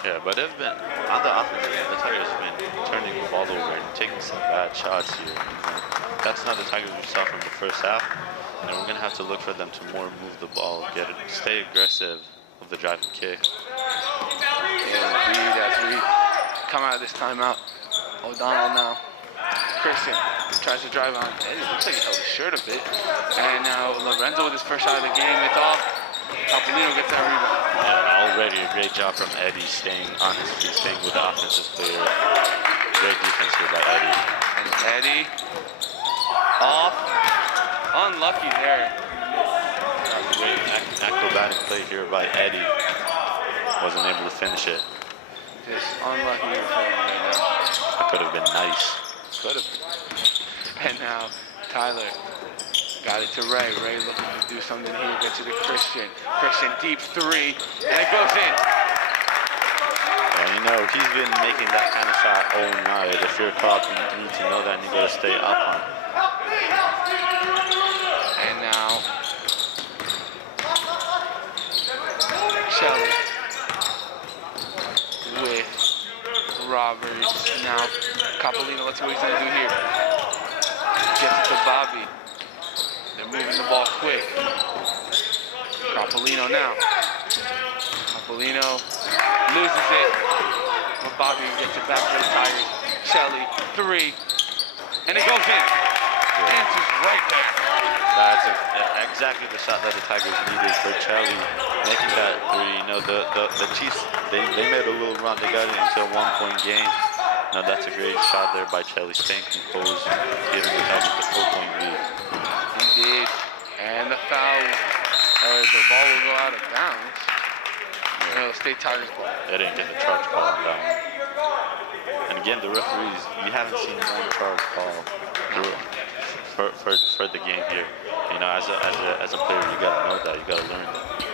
Yeah, but they've been, on the offensive end, the Tigers have been turning the ball over and taking some bad shots here. And that's not the Tigers we saw from the first half. And we're going to have to look for them to more move the ball, stay aggressive with the drive and kick. Yeah, indeed, as we come out of this timeout, O'Donnell now. Christian tries to drive on. It looks like he held his shirt a bit. And now Lorenzo with his first shot of the game. It's off. Capolino gets that rebound. Yeah, already a great job from Eddie staying on his feet, staying with the offensive player. Great defense here by Eddie. And Eddie off. Unlucky there. Great acrobatic play here by Eddie. Wasn't able to finish it. Just unlucky for him right now. That could have been nice. Could have. And now Tyler got it to Ray. Ray looking to do something here. Gets it to Christian. Christian deep 3, and it goes in. And you know, he's been making that kind of shot all night. If you're a cop, you need to know that and you gotta stay up on it. And now Shelly with Roberts. Now Capolino, let's see what he's gonna do here. Gets it to Bobby. They're moving the ball quick. Capolino now. Capolino loses it. But Bobby gets it back to the Tigers. Shelly, 3. And it goes in. Answers right there. That's exactly the shot that the Tigers needed for Chelly making that 3. You know, the Chiefs, they made a little run. They got it into a 1-point game. Now that's a great shot there by Chelly, staying composed, giving the Tigers the 4-point lead. Indeed. And the foul, the ball will go out of bounds. State Tigers ball. They didn't get the charge call on that one. And again, the referees, you haven't seen one charge call for the game here. You know, as a player, you gotta know that. You gotta learn that.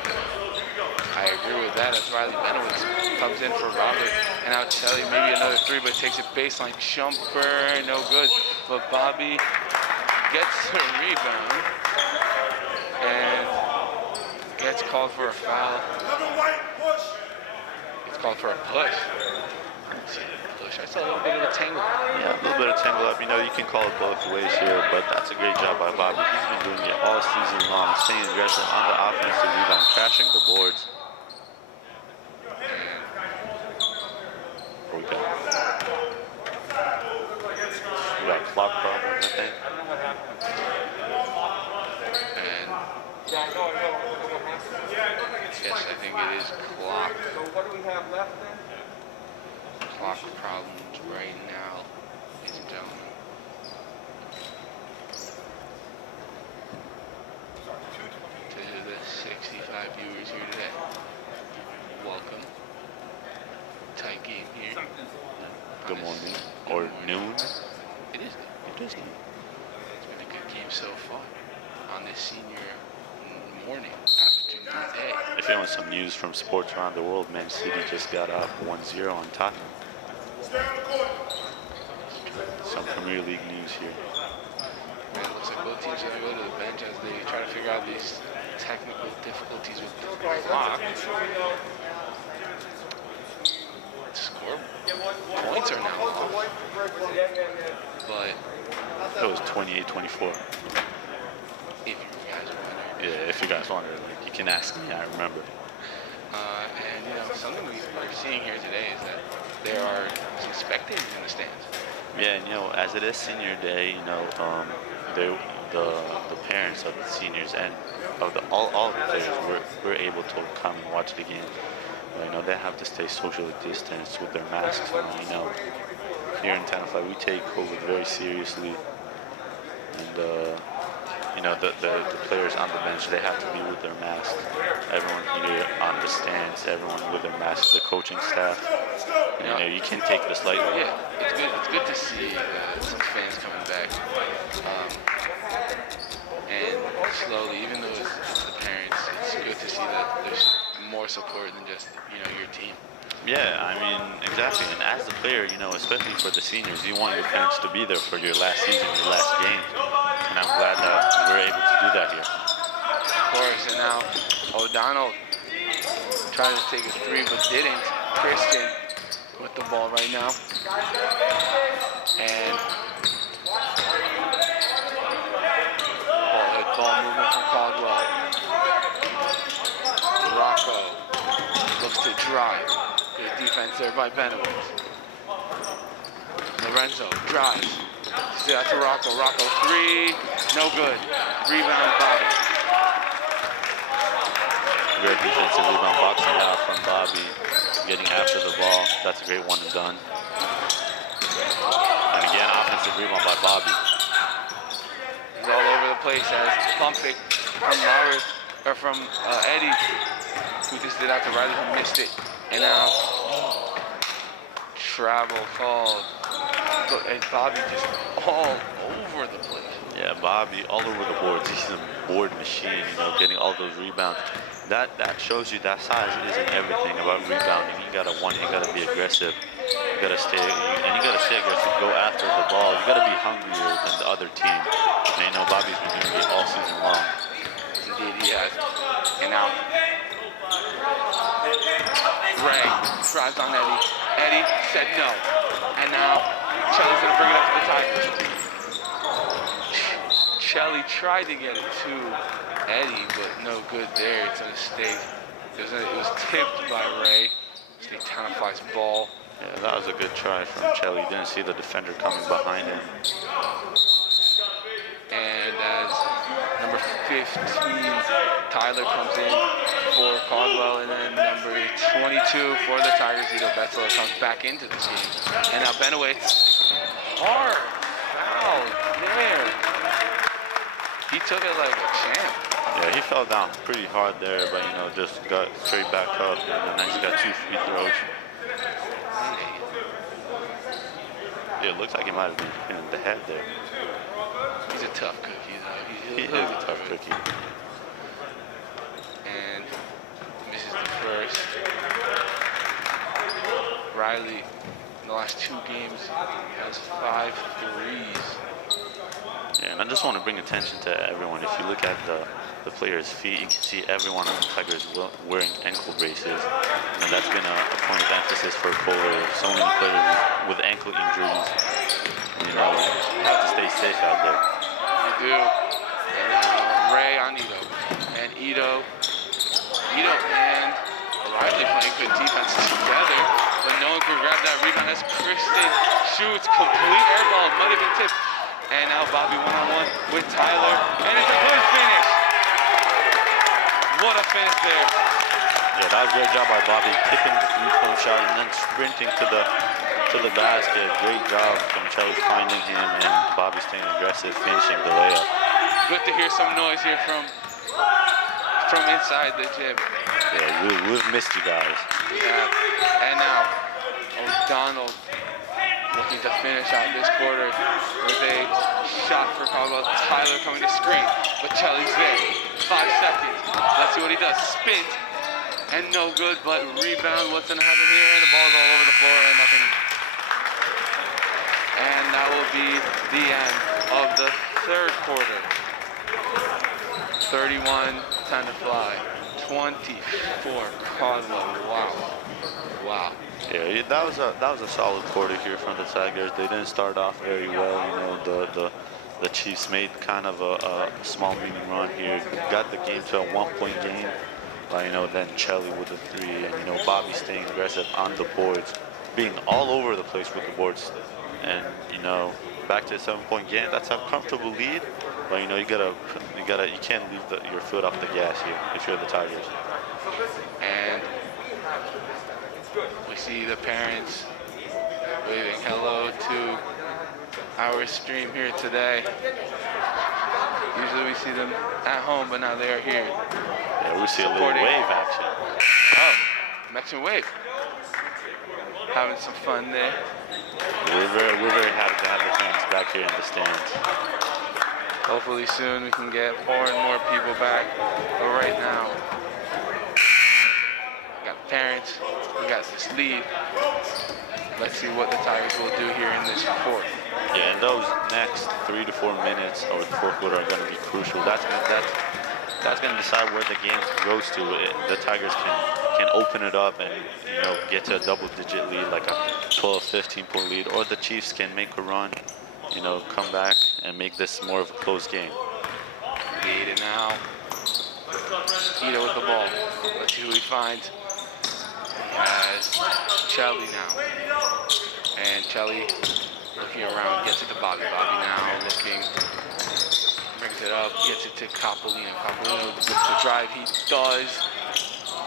I agree with that. As Riley Benowitz comes in for Robert, and I'll tell you maybe another 3, but takes it baseline jumper, no good. But Bobby gets a rebound and gets called for a foul. It's called for a push. I saw a little bit of a tangle. Yeah, a little bit of tangle up. You know, you can call it both ways here, but that's a great job by Bobby. He's been doing it all season long, staying aggressive on the offensive rebound, crashing the boards. We got clock problems, I think. And Yeah, I know. Yes, I think it is clock. So what do we have left then? Clock problems right now, ladies and gentlemen. To the 65 viewers here today, welcome. Tight game here. Good morning. Or noon. It is good. It is noon. It's been a good game so far on this senior morning, afternoon, day. If you want some news from sports around the world, Man City just got up 1-0 on Tottenham. Some Premier League news here. Man, it looks like both teams are going to go to the bench as they try to figure out these technical difficulties with the clock. Score points are now off. But It was 28-24. if you guys are wondering. Yeah, if you guys wonder, like, you can ask me, I remember. And, you know, something we're seeing here today is that there are some spectators in the stands. Yeah, and, you know, as it is senior day, you know, the parents of the seniors and of all the players were able to come and watch the game. You know, they have to stay socially distanced with their masks on. You know, here in Tenafly, we take COVID very seriously, and you know, the players on the bench, they have to be with their masks. Everyone here on the stands, everyone with their masks, the coaching staff. And, you know, you can't take this lightly. Yeah, it's good. It's good to see some fans coming back, and slowly, even though it's the parents, it's good to see that there's more support than just, you know, your team. Yeah, I mean, exactly. And as a player, you know, especially for the seniors, you want your parents to be there for your last season, your last game. And I'm glad that we're able to do that here. Of course, and now O'Donnell tried to take a three but didn't. Christian with the ball right now. And ball movement from Caldwell. Rocco looks to drive. Good defense there by Benowitz. Lorenzo drives. Still out to Rocco. Rocco three. No good. Rebound Bobby. Great defensive rebound, boxing out from Bobby, getting after the ball. That's a great one and done. And again, offensive rebound by Bobby. He's all over the place as pump fake from Lawrence, or from Eddie, who just did out to Riley, who missed it. And now travel called. And Bobby just all over the place. Yeah, Bobby all over the boards. He's a board machine, you know, getting all those rebounds. That shows you that size isn't everything about rebounding. You gotta be aggressive. You gotta stay aggressive. Go after the ball. You gotta be hungrier than the other team. And you know, Bobby's been doing it all season long. Indeed, he has. And now Ray drives on Eddie. Eddie said no. And now Chelly's gonna bring it up to the Tigers. Chelly tried to get it to Eddie, but no good there. It's a mistake. It was tipped by Ray. It's the Tenafly's ball. Yeah, that was a good try from Chelly. Didn't see the defender coming behind him. And as number 15, Tyler comes in for Caldwell, and then number 22 for the Tigers, Ito Betzler, comes back into this game. And now Benowitz, hard foul there. He took it like a champ. Yeah, he fell down pretty hard there, but, you know, just got straight back up, and then he's got 2 free throws. Yeah, it looks like he might have been in the head there. He's a tough cookie, though. He is a tough cookie. And misses the first. Riley, in the last 2 games, has 5 threes. Yeah, and I just want to bring attention to everyone. If you look at the players' feet, you can see everyone on the Tigers wearing ankle braces. And that's been a point of emphasis for so many players with ankle injuries. And, you know, you have to stay safe out there. You do. And Ray on Ito. And Ito and Riley playing good defense together. But no one could grab that rebound as Kristen shoots. Complete air ball. Might have been tipped. And now Bobby one-on-one with Tyler. And it's a good finish. What a finish there. Yeah, that was a great job by Bobby, kicking the three-point shot and then sprinting to the basket. Great job from Chelly finding him and Bobby staying aggressive, finishing the layup. Good to hear some noise here from inside the gym. Yeah, we've missed you guys. Yeah. And now, O'Donnell looking to finish out this quarter with a shot for Caldwell. Tyler coming to screen, but Chelly's there. 5 seconds. Let's see what he does. Spins, and no good, but rebound. What's gonna happen here? And the ball's all over the floor and nothing. And that will be the end of the third quarter. 31 Tenafly, 24 Caldwell. Wow. Yeah, that was a solid quarter here from the Tigers. They didn't start off very well. You know, the Chiefs made kind of a small mini run here. Got the game to a 1-point game. You know, then Chelly with the 3, and you know Bobby staying aggressive on the boards, being all over the place with the boards, and you know back to a 7-point game. That's a comfortable lead, but you know you can't leave your foot off the gas here if you're the Tigers. And we see the parents waving hello to our stream here today. Usually we see them at home, but now they are here. Yeah, we see a little wave action. Oh, Mexican wave. Having some fun there. We're very happy to have the fans back here in the stands. Hopefully soon we can get more and more people back. But right now, we got parents, we got this lead. Let's see what the Tigers will do here in this fourth. Yeah, and those next 3 to 4 minutes of the fourth quarter are going to be crucial. That's going to decide where the game goes to. The Tigers can open it up and you know get to a double-digit lead, like a 12, 15-point lead, or the Chiefs can make a run, you know, come back and make this more of a close game. Ida now. Ida with the ball. Let's see who he finds. Has Chelly now. And Chelly looking around, gets it to Bobby. Bobby now looking, brings it up, gets it to Capolino. Capolino with the drive, he does.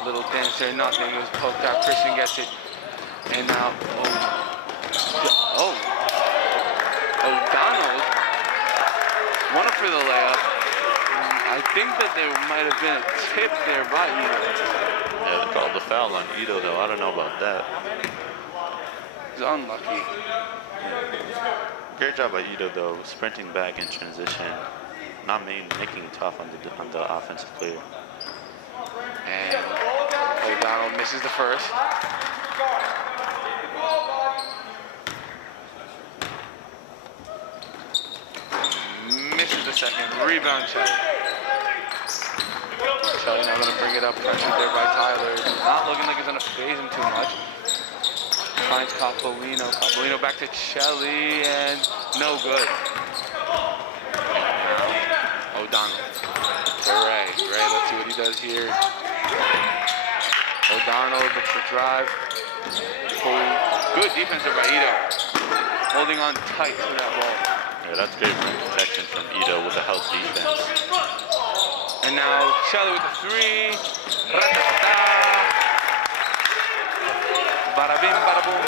Little dance there, nothing. It was poked out. Christian gets it. And now, O'Donnell won it for the layup. I think that there might have been a tip there by Ito. Yeah, they called the foul on Ito, though. I don't know about that. He's unlucky. Great job by Ito, though, sprinting back in transition, not making it tough on the offensive player. And O'Donnell misses the first. Misses the second. Rebound, Chelly. Chelly now going to bring it up. Pressured there by Tyler. Not looking like it's going to phase him too much. Finds Capolino. Capolino back to Chelly, and no good. Now, O'Donnell. To Ray. Ray, let's see what he does here. O'Donnell looks to drive. Good defense by Ito. Holding on tight to that ball. Yeah, that's great protection from Ito with a help defense. And now Chelly with the 3. Bada bing, bada boom.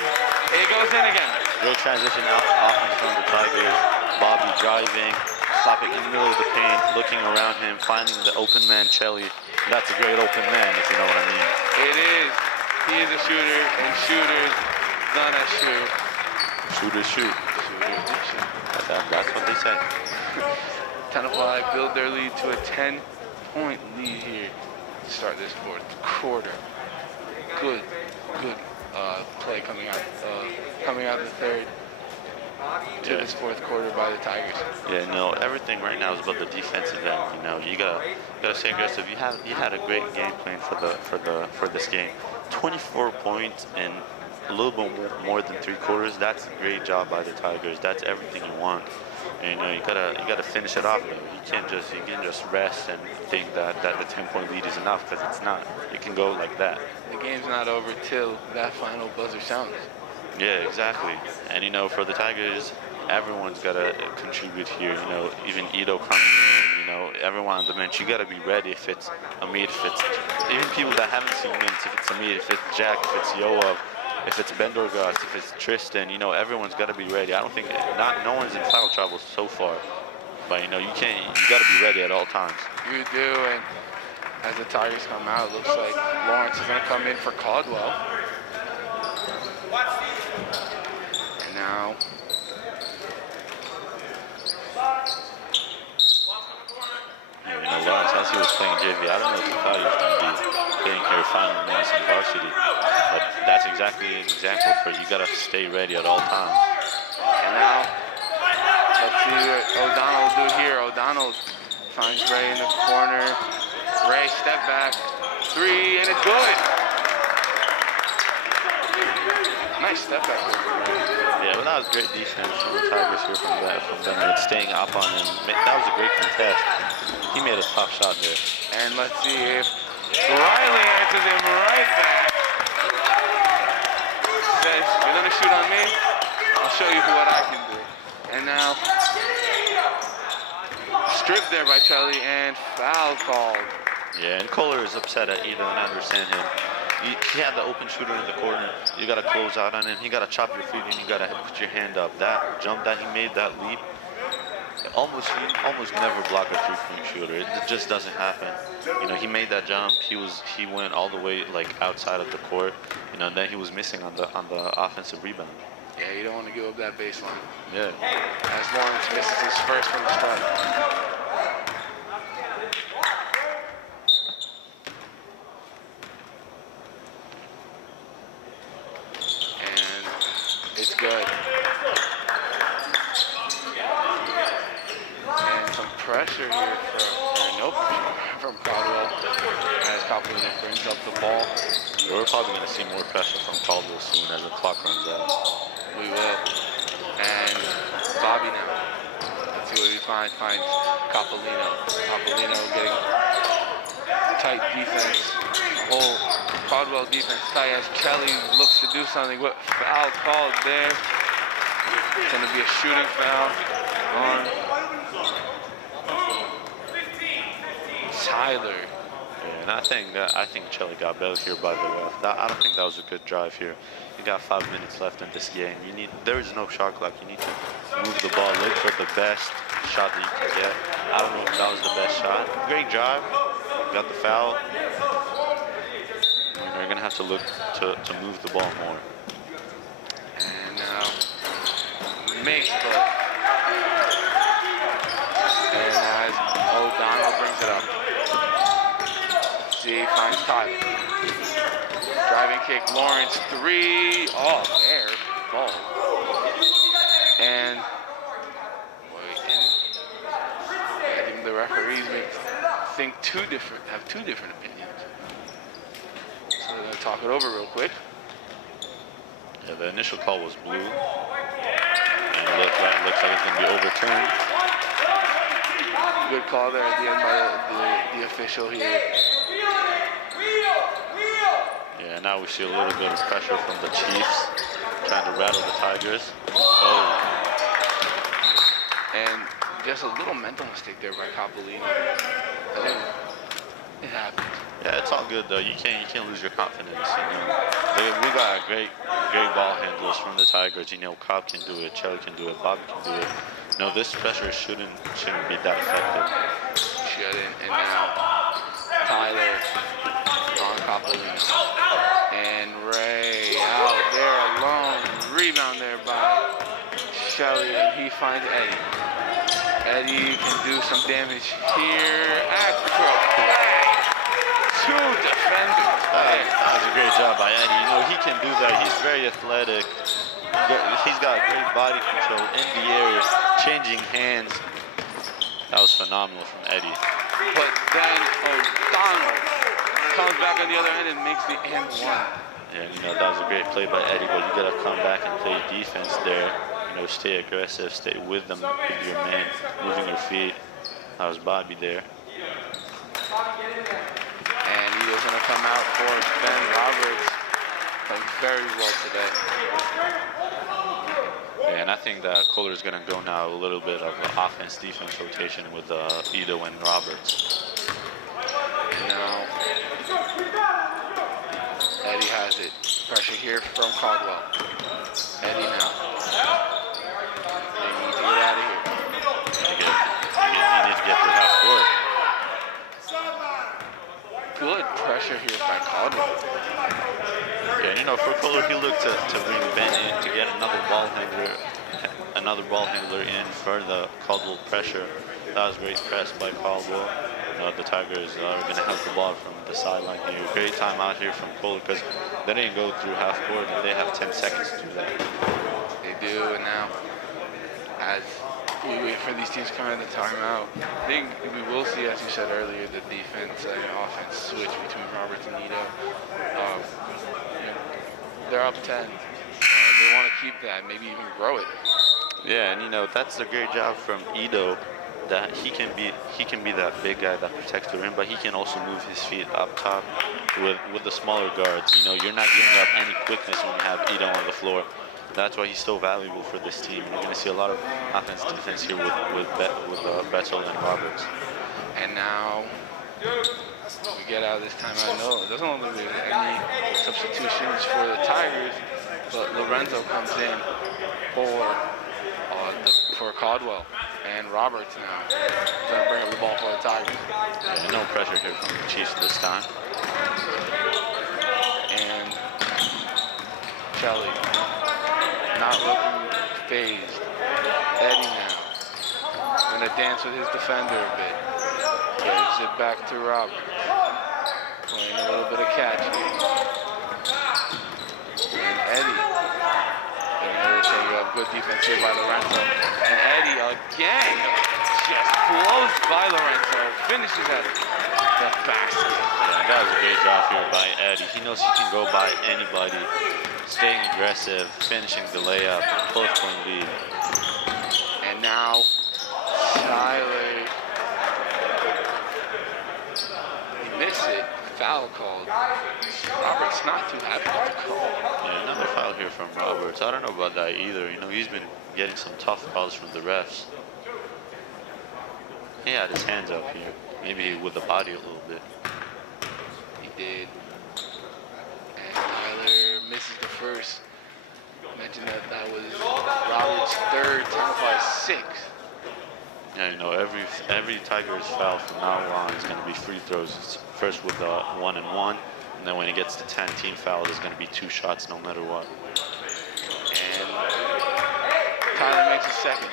It goes in again. Great transition offense from the Tigers. Bobby driving, stopping in the middle of the paint, looking around him, finding the open man, Chelly. That's a great open man, if you know what I mean. It is. He is a shooter, and shooters gonna shoot. Shooters shoot. Shooters do shoot. That's what they say. Tenafly build their lead to a 10-point lead here to start this fourth quarter. Good play coming out of the third to this fourth quarter by the Tigers. Yeah, no, everything right now is about the defensive end. You know, you gotta stay aggressive. You had a great game plan for this game. 24 points in a little bit more than 3 quarters. That's a great job by the Tigers. That's everything you want. And, you know, you gotta finish it off. You can't just rest and think that the 10-point lead is enough, because it's not. It can go like that. The game's not over till that final buzzer sounds. Yeah, exactly. And you know, for the Tigers, everyone's gotta contribute here. You know, even Ito coming in. You know, everyone on the bench, you got to be ready if it's Amir, if it's even people that haven't seen minutes, if it's Amir, if it's Jack, if it's Yoav, if it's Bendorgas, if it's Tristan, you know, everyone's got to be ready. I don't think, no one's in foul trouble so far. But, you know, you got to be ready at all times. You do, and as the Tigers come out, it looks like Lawrence is going to come in for Caldwell. And now, you know, Lawrence, as he was playing JV, I don't know if he thought he was going to be playing here final minutes in varsity. But that's exactly an example for you got to stay ready at all times. and now, let's see what O'Donnell will do here. O'Donnell finds Ray in the corner. Ray, step back, 3, and it's good. Nice step back. Yeah, but that was great defense from the Tigers here from them. It's staying up on him. That was a great contest. He made a tough shot there. And let's see if Riley answers him right back. Says, you're gonna shoot on me? I'll show you what I can do. And now, stripped there by Chelly and foul called. Yeah, and Kohler is upset at Eden, and I understand him. He had the open shooter in the corner. You got to close out on him. You got to chop your feet and you got to put your hand up. That jump that he made, that leap, he almost never block a three-point shooter. It just doesn't happen. You know, he made that jump. He went all the way like outside of the court. You know, and then he was missing on the offensive rebound. Yeah, you don't want to give up that baseline. Yeah. As Lawrence misses his first from the start. It's good. And some pressure here no pressure from Caldwell as Caldwell brings up the ball. We're probably going to see more pressure from Caldwell soon as the clock runs out. We will. And Bobby now. Let's see what he finds. Finds Capolino. Capolino getting tight defense. The whole Caldwell defense tight as Kelly looks to do something. What foul called there? It's going to be a shooting foul on Tyler. Yeah, and I think Chelly got bailed here by the ref. I don't think that was a good drive here. You got 5 minutes left in this game. There is no shot clock. You need to move the ball, look for the best shot that you can get. I don't know if that was the best shot. Great drive. Got the foul. They're gonna have to look to move the ball more. And now makes both. And as O'Donnell brings it up. See, finds Tyler. Driving kick, Lawrence 3 off air ball. And I think the referees have two different opinions. So they're gonna talk it over real quick. Yeah, the initial call was blue. And it looks like it's gonna be overturned. Good call there at the end by the official here. Yeah, now we see a little bit of pressure from the Chiefs, trying to rattle the Tigers. Oh. And just a little mental mistake there by Capolino. I think it happens. Yeah, it's all good though. You can't lose your confidence. You know, we got great ball handlers from the Tigers. You know, Cobb can do it, Chelly can do it, Bobby can do it. No, this pressure shouldn't be that effective. Shouldn't. And now Tyler on Capolino. And Ray out there alone. Rebound there by Shelly, and he finds Eddie. Eddie can do some damage here. Extra play. Two defenders. That was a great job by Eddie. You know, he can do that. He's very athletic. He's got great body control in the area, changing hands. That was phenomenal from Eddie. But then O'Donnell comes back on the other end and makes the end one. Yeah, you know, that was a great play by Eddie, but you gotta come back and play defense there. You know, stay aggressive, stay with them, with your man, moving your feet. That was Bobby there. And he was gonna come out for Ben Roberts. Playing very well today. Yeah, and I think that Kohler's going to go now a little bit of an offense-defense rotation with Ito and Roberts. And now Eddie has it. Pressure here from Caldwell. Eddie now. They need to get out of here. He needs to get to half court. Good pressure here by Caldwell. Yeah, you know, for Kohler, he looked to bring Ben in to get another ball handler in for the Caldwell pressure. That was great press by Caldwell. The Tigers are going to have the ball from the sideline here. Great time out here from Kohler because they didn't go through half court and they have 10 seconds to do that. They do, and now as we wait for these teams coming in the timeout, I think we will see, as you said earlier, the defense and offense switch between Roberts and Ito. They're up 10. They want to keep that, maybe even grow it. Yeah, and you know, that's a great job from Ito, that he can be that big guy that protects the rim, but he can also move his feet up top with the smaller guards. You know, you're not giving up any quickness when you have Ito on the floor. That's why he's so valuable for this team. You're going to see a lot of offense defense here with Betzel and Roberts. And now we get out of this timeout. No, it doesn't look like there's any substitutions for the Tigers, but Lorenzo comes in for Caldwell. And Roberts now is going to bring up the ball for the Tigers. Yeah, no pressure here from the Chiefs this time. And Kelly not looking phased. Eddie now going to dance with his defender a bit. Gives it back to Roberts. Playing a little bit of catch here. And Eddie. Good defense here by Lorenzo. And Eddie again just blows by Lorenzo. Finishes at the basket. Yeah, that was a great job here by Eddie. He knows he can go by anybody. Staying aggressive, finishing the layup, close point lead. And now Tyler. He missed it. Foul called. Roberts not too happy with the call. Yeah, another foul here from Roberts. I don't know about that either. You know, he's been getting some tough calls from the refs. He had his hands up here. Maybe with the body a little bit. He did. And Tyler misses the first. Mentioned that was Roberts' third, Tenafly sixth. Yeah, you know, every Tigers foul from now on is going to be free throws. It's first with 1 and 1, and then when it gets to 10 team fouls, it's going to be 2 shots no matter what. And Tyler makes a second.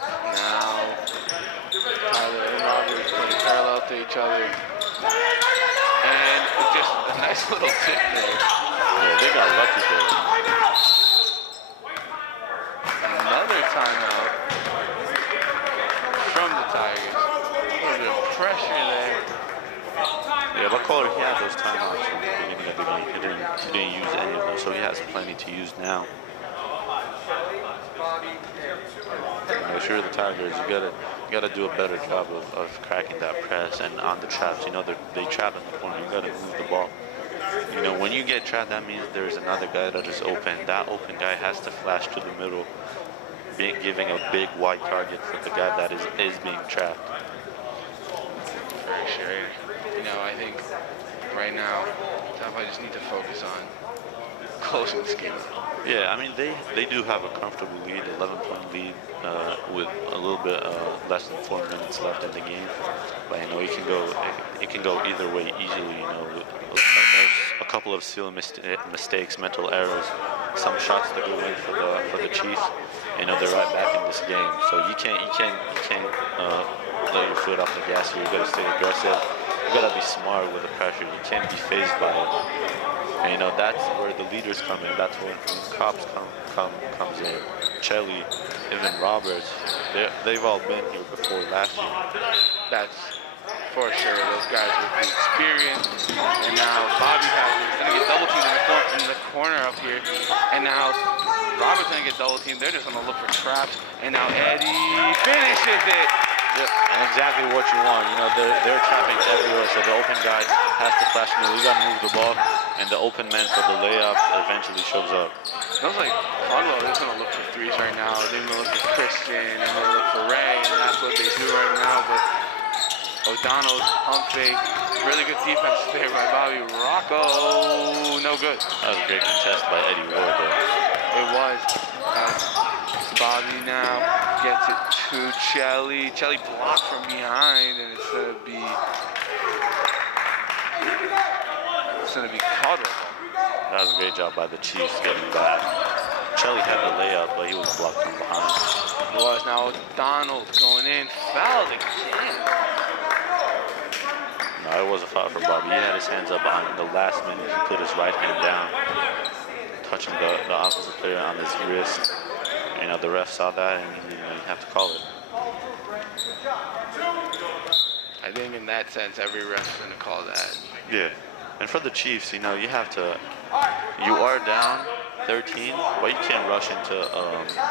Now Tyler and Roberts playing parallel to each other, and just a nice little tip there. Yeah, they got lucky there. Another timeout from the Tigers. A little bit of pressure there. Yeah, but Kohler, he had those timeouts from the beginning of the game. He didn't use any of them, so he has plenty to use now. If you're the Tigers, you gotta do a better job of cracking that press and on the traps. You know, they trap in the corner. You gotta move the ball. You know, when you get trapped, that means there's another guy that is open. That open guy has to flash to the middle, giving a big wide target for the guy that is being trapped. For sure. You know, I think right now, I just need to focus on closing this game. Yeah, I mean, they do have a comfortable lead, 11-point lead, with a little bit less than 4 minutes left in the game. But you know, it can go either way easily. You know, there's a couple of silly mistakes, mental errors, some shots that go in for the Chiefs. You know, they're right back in this game. So you can't let your foot off the gas here. You gotta stay aggressive. You gotta be smart with the pressure. You can't be fazed by it. And you know, that's where the leaders come in. That's where Cops comes in. Chelly, even Roberts, they've all been here before last year. That's for sure. Those guys with the experience. And now Bobby has it. He's gonna get double teamed in the corner up here. And now Roberts gonna get double teamed. They're just gonna look for traps. And now Eddie finishes it. Yep, and exactly what you want. You know, they're trapping everywhere, so the open guy has to flash middle. You got to move the ball, and the open man for the layup eventually shows up. Sounds like Caldwell is going to look for threes right now. They're going to look for Christian, and they're going to look for Ray, and that's what they do right now. But O'Donnell's pump fake, really good defense there by Bobby Rocco. No good. That was a great contest by Eddie Ward, though. It was. Bobby now gets it to Chelly. Chelly blocked from behind, and it's going to be Caldwell. That was a great job by the Chiefs getting back. Chelly had the layup, but he was blocked from behind. It was. Now Donald going in, fouled again. No, it was a foul for Bobby. He had his hands up on the last minute. He put his right hand down, touching the opposite player on his wrist. You know, the ref saw that, and you have to call it. I think in that sense, every ref's going to call that. Yeah, and for the Chiefs, you know, you have to. You are down 13, but you can't rush into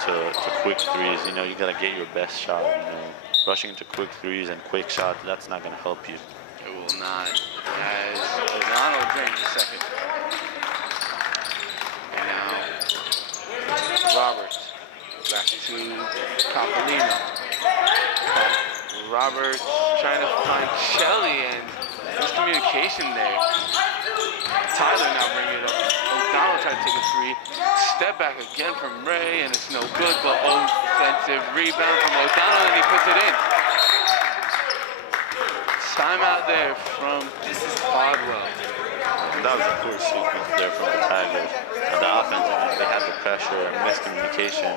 to quick threes. You know, you gotta get your best shot. You know, rushing into quick threes and quick shots, that's not gonna help you. It will not. As O'Donnell brings a second. And now Roberts. Back to Capolino. Roberts trying to find Chelly, and miscommunication there. Tyler now bringing it up. O'Donnell trying to take a three. Step back again from Ray, and it's no good, but offensive rebound from O'Donnell, and he puts it in. Timeout there from Caldwell. That was a poor sequence there from the Tigers. On the offensive end, they had the pressure and miscommunication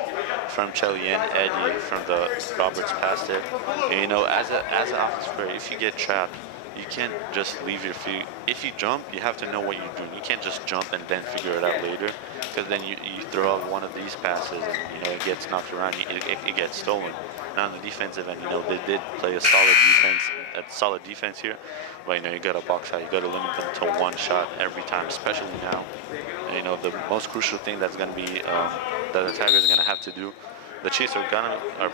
from Chelly and Eddie from the Roberts pass there. And, you know, as an offensive player, if you get trapped, you can't just leave your feet. If you jump, you have to know what you're doing. You can't just jump and then figure it out later, because then you throw out one of these passes and, you know, it gets knocked around, it gets stolen. Now on the defensive end, you know, they did play a solid defense here, but, you know, you got to box out, you got to limit them to one shot every time, especially now. And, you know, the most crucial thing that's going to be that the Tigers are going to have to do, the Chiefs are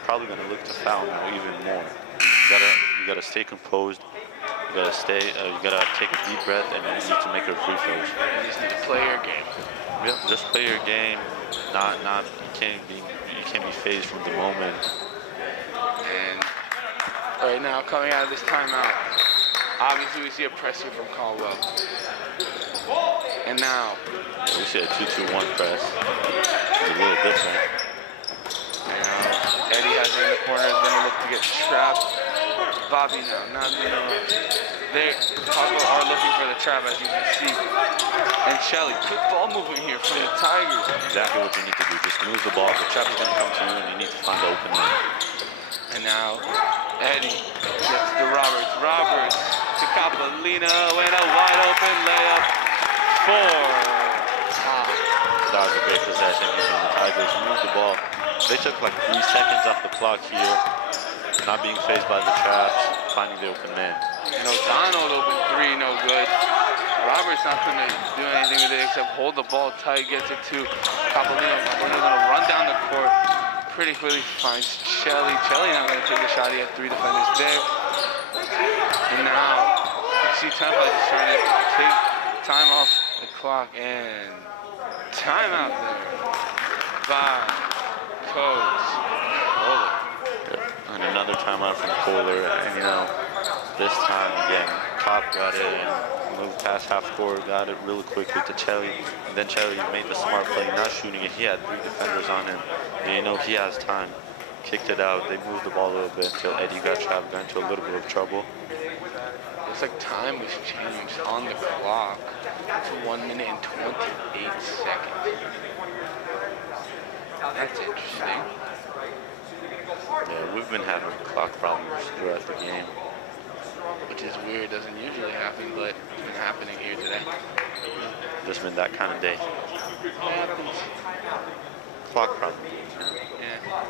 probably going to look to foul now even more. You gotta stay composed. You gotta take a deep breath, and you need to make your free throws. You just need to play your game. Yep, just play your game. You can't be phased from the moment. And right now, coming out of this timeout, obviously we see a press here from Caldwell. And now we see a 2-2-1 press. It's a little different. And now Eddie has it in the corner, is gonna look to get trapped. Bobby now, not doing it. They are looking for the trap, as you can see. And Chelly, good ball movement here from the Tigers. Exactly what you need to do. Just move the ball. The trap is going to come to you, and you need to find the open man. And now Eddie gets to Roberts. Roberts to Capolino, and a wide open layup for Top. That was a great possession from the Tigers. Move the ball. They took like 3 seconds off the clock here. Not being phased by the traps, finding the open man. And O'Donnell open three, no good. Roberts not going to do anything with it except hold the ball tight, gets it to Capolino. Capolino's going to run down the court. Pretty quickly finds Chelly. Chelly not going to take the shot. He had 3 defenders there. And now you see Tenafly just trying to take time off the clock, and timeout there by Coach Kohler. And another timeout from Kohler, and you know, this time again, Top got it and moved past half court, got it really quickly to Chelly, and then Chelly made the smart play, not shooting it. He had 3 defenders on him, and you know, he has time. Kicked it out, they moved the ball a little bit until Eddie got trapped, got into a little bit of trouble. Looks like time was changed on the clock to 1 minute and 28 seconds. That's interesting. Yeah, we've been having clock problems throughout the game. Which is weird, doesn't usually happen, but it's been happening here today. Just been that kind of day. It happens. Clock problems. Yeah.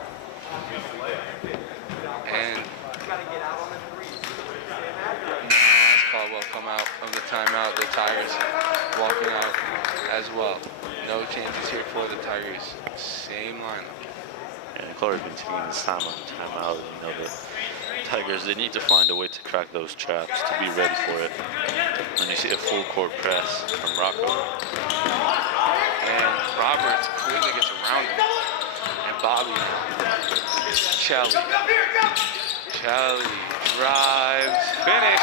And now as Caldwell come out of the timeout, the Tigers walking out as well. No chances here for the Tigers. Same lineup. And Kohler's been taking his time on the timeout. You know, the Tigers, they need to find a way to crack those traps to be ready for it. When you see a full court press from Rocco. And Roberts quickly gets around him. And Bobby, Chelly drives, finish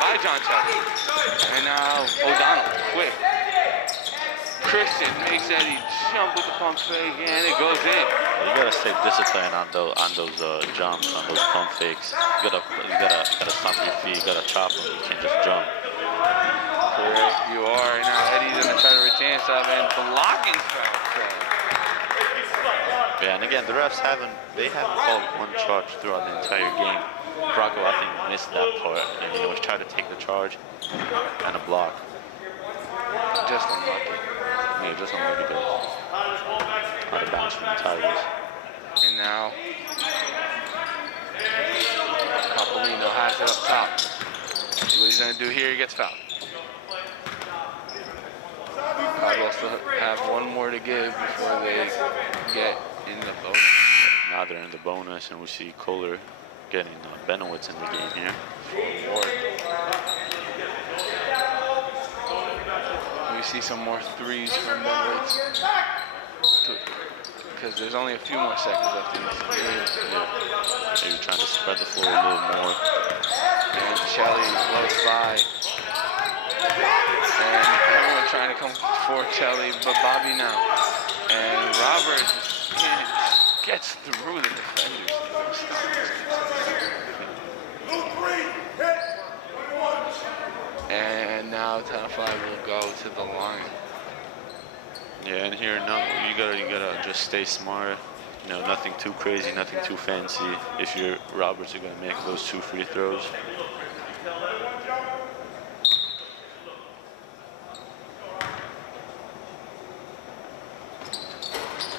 by John Chelly. And now O'Donnell, quick. Christian makes Eddie jump with the pump fake, and it goes in. You gotta stay disciplined on those jumps, on those pump fakes. You gotta stomp your feet. You gotta chop them. You can't just jump. Correct, you are. Now Eddie's gonna try to retain himself and blocking foul. Yeah, and again, the refs haven't called one charge throughout the entire game. Rocco, I think, missed that part, and he tried to take the charge and a block. Just unlucky. Yeah, just unlucky there. Out of bounds from the Tigers. And now, Capolino has it up top. See what he's gonna do here, he gets fouled. Caldwell still have one more to give before they get in the bonus. Now they're in the bonus, and we see Kohler getting Benowitz in the game here. We see some more threes from Benowitz. Because there's only a few more seconds left in this game. Maybe trying to spread the floor a little more. And Chelly blows by. And everyone trying to come for Chelly, but Bobby now. And Roberts gets through the defenders. And now Tenafly will go to the line. Yeah, and here you gotta just stay smart. Nothing too crazy, nothing too fancy. If you're Roberts, you're gonna make those 2 free throws.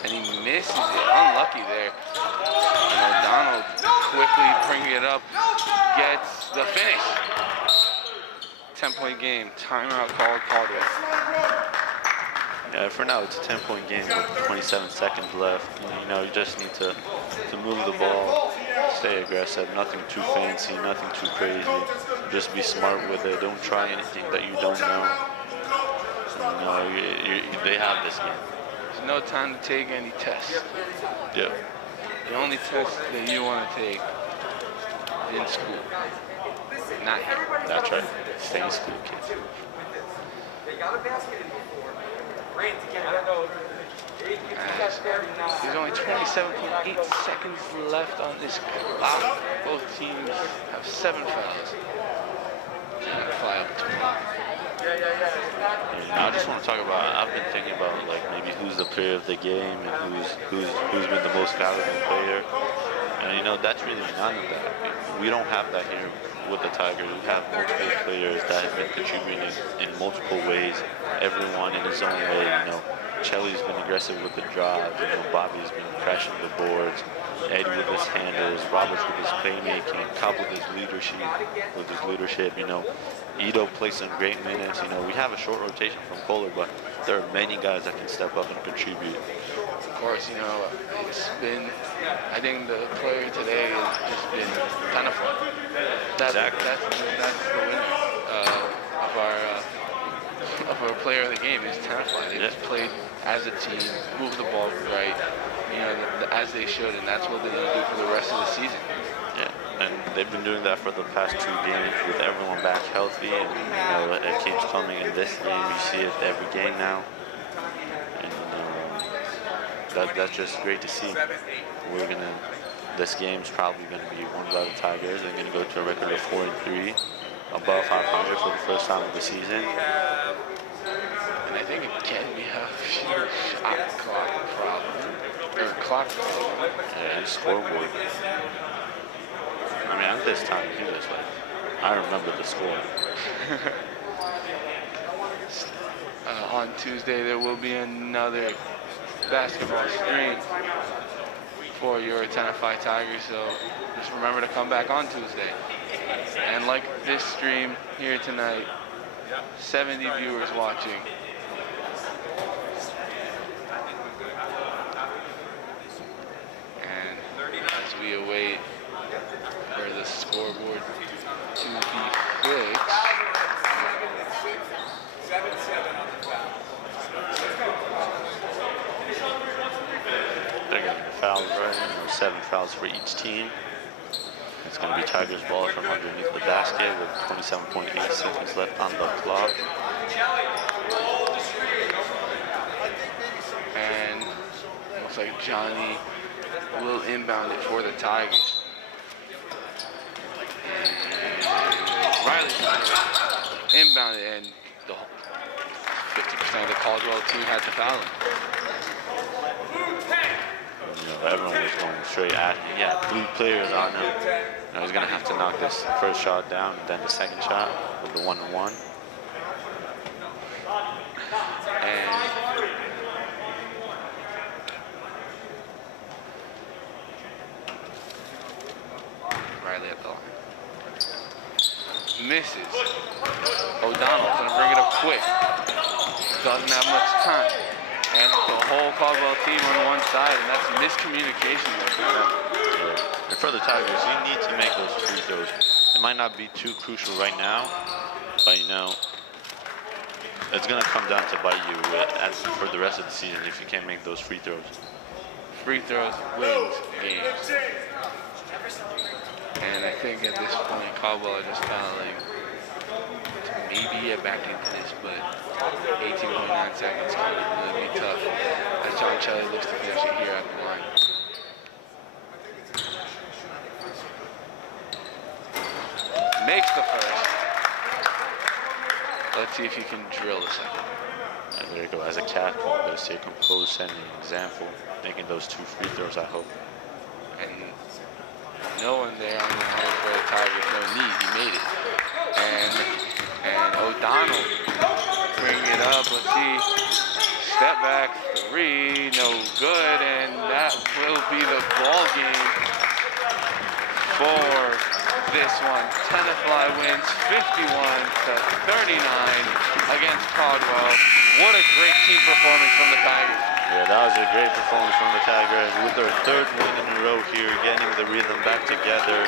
And he misses it. Unlucky there. And O'Donnell quickly bringing it up. Gets the finish. 10-point game. Timeout called Caldwell. Yeah, for now it's a 10-point game with 27 seconds left. You just need to move the ball, stay aggressive, nothing too fancy, nothing too crazy. Just be smart with it. Don't try anything that you don't know. They have this game. There's no time to take any tests. Yeah. The only test that you want to take is in school, not here. That's right. Stay in school, kids. There's only 27.8 seconds left on this clock. Both teams have 7 fouls. Fly up to 1. I just want to talk about, I've been thinking about maybe who's the player of the game and who's been the most valuable player. And that's really none of that. We don't have that here with the Tigers. We have multiple players that have been contributing in multiple ways, everyone in his own way. Chelly's been aggressive with the drive. Bobby's been crashing the boards. Eddie with his handles. Roberts with his playmaking. Cobb with his leadership. Ito plays some great minutes. We have a short rotation from Kohler, but there are many guys that can step up and contribute. Of course, it's been, I think the player today has just been Tenafly. Exactly. That's the winner of our player of the game is Tenafly. They just played as a team, moved the ball right, as they should, and that's what they're going to do for the rest of the season. Yeah, and they've been doing that for the past 2 games with everyone back healthy, and it keeps coming in this game. You see it every game now, and that's just great to see. This game's probably gonna be won by the Tigers. They're gonna go to a record of 4-3, above 500 for the first time of the season. And I think again we have a shot clock problem. And scoreboard. At this time, I remember the score. On Tuesday, there will be another basketball stream for your Tenafly Tigers, so just remember to come back on Tuesday. And like this stream here tonight, 70 viewers watching. And as we await 7 fouls for each team. It's going to be Tigers ball from underneath the basket with 27.8 seconds left on the clock. And looks like Johnny will inbound it for the Tigers. And Riley's inbound it, and the 50% of the Caldwell team had to foul him. You know, everyone was going straight at him. He had 3 players on him. You know, he's going to have to knock this first shot down and then the second shot with the 1-on-1. And Riley at the line. Misses. O'Donnell's going to bring it up quick. Doesn't have much time. And the whole Caldwell team on one side, and that's miscommunication there for them. And for the Tigers, you need to make those free throws. It might not be too crucial right now, but you know, it's going to come down to bite you for the rest of the season if you can't make those free throws. Free throws wins games. And I think at this point, Caldwell are just fouling to maybe get back into this, but 18.9 seconds is going to be tough as John Shelley looks to finish it here at the line. Makes the first. Let's see if he can drill the second. And there you go. As a captain, you better stay composed, setting an example, making those 2 free throws, I hope. And no one there on the line for the Tigers, no need, he made it. And O'Donnell bring it up, let's see, step back, 3, no good, and that will be the ball game for this one. Tenafly wins 51-39 against Caldwell. What a great team performance from the Tigers. Yeah, that was a great performance from the Tigers with their 3rd win in a row here, getting the rhythm back together.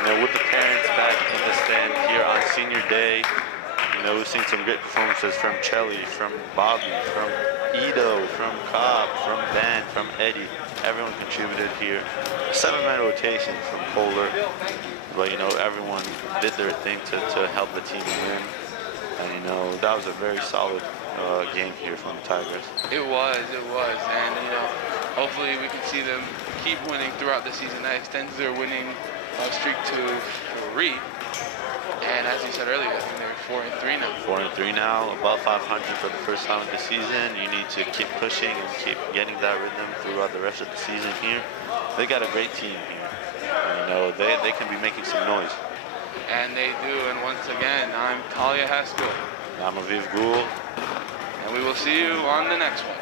You know, with the parents back in the stand here on senior day. You know, we've seen some great performances from Chelly, from Bobby, from Ito, from Cobb, from Ben, from Eddie. Everyone contributed here. A 7-man rotation from Kohler. But, you know, everyone did their thing to help the team win. And, you know, that was a very solid game here from the Tigers. It was. And, you know, hopefully we can see them keep winning throughout the season. That extends their winning streak to 3. And as you said earlier, I think they're 4-3 now. 4-3 now, above 500 for the first time of the season. You need to keep pushing and keep getting that rhythm throughout the rest of the season here. They got a great team here. And, you know, they can be making some noise. And they do. And once again, I'm Talia Haskell. I'm Aviv Gould. And we will see you on the next one.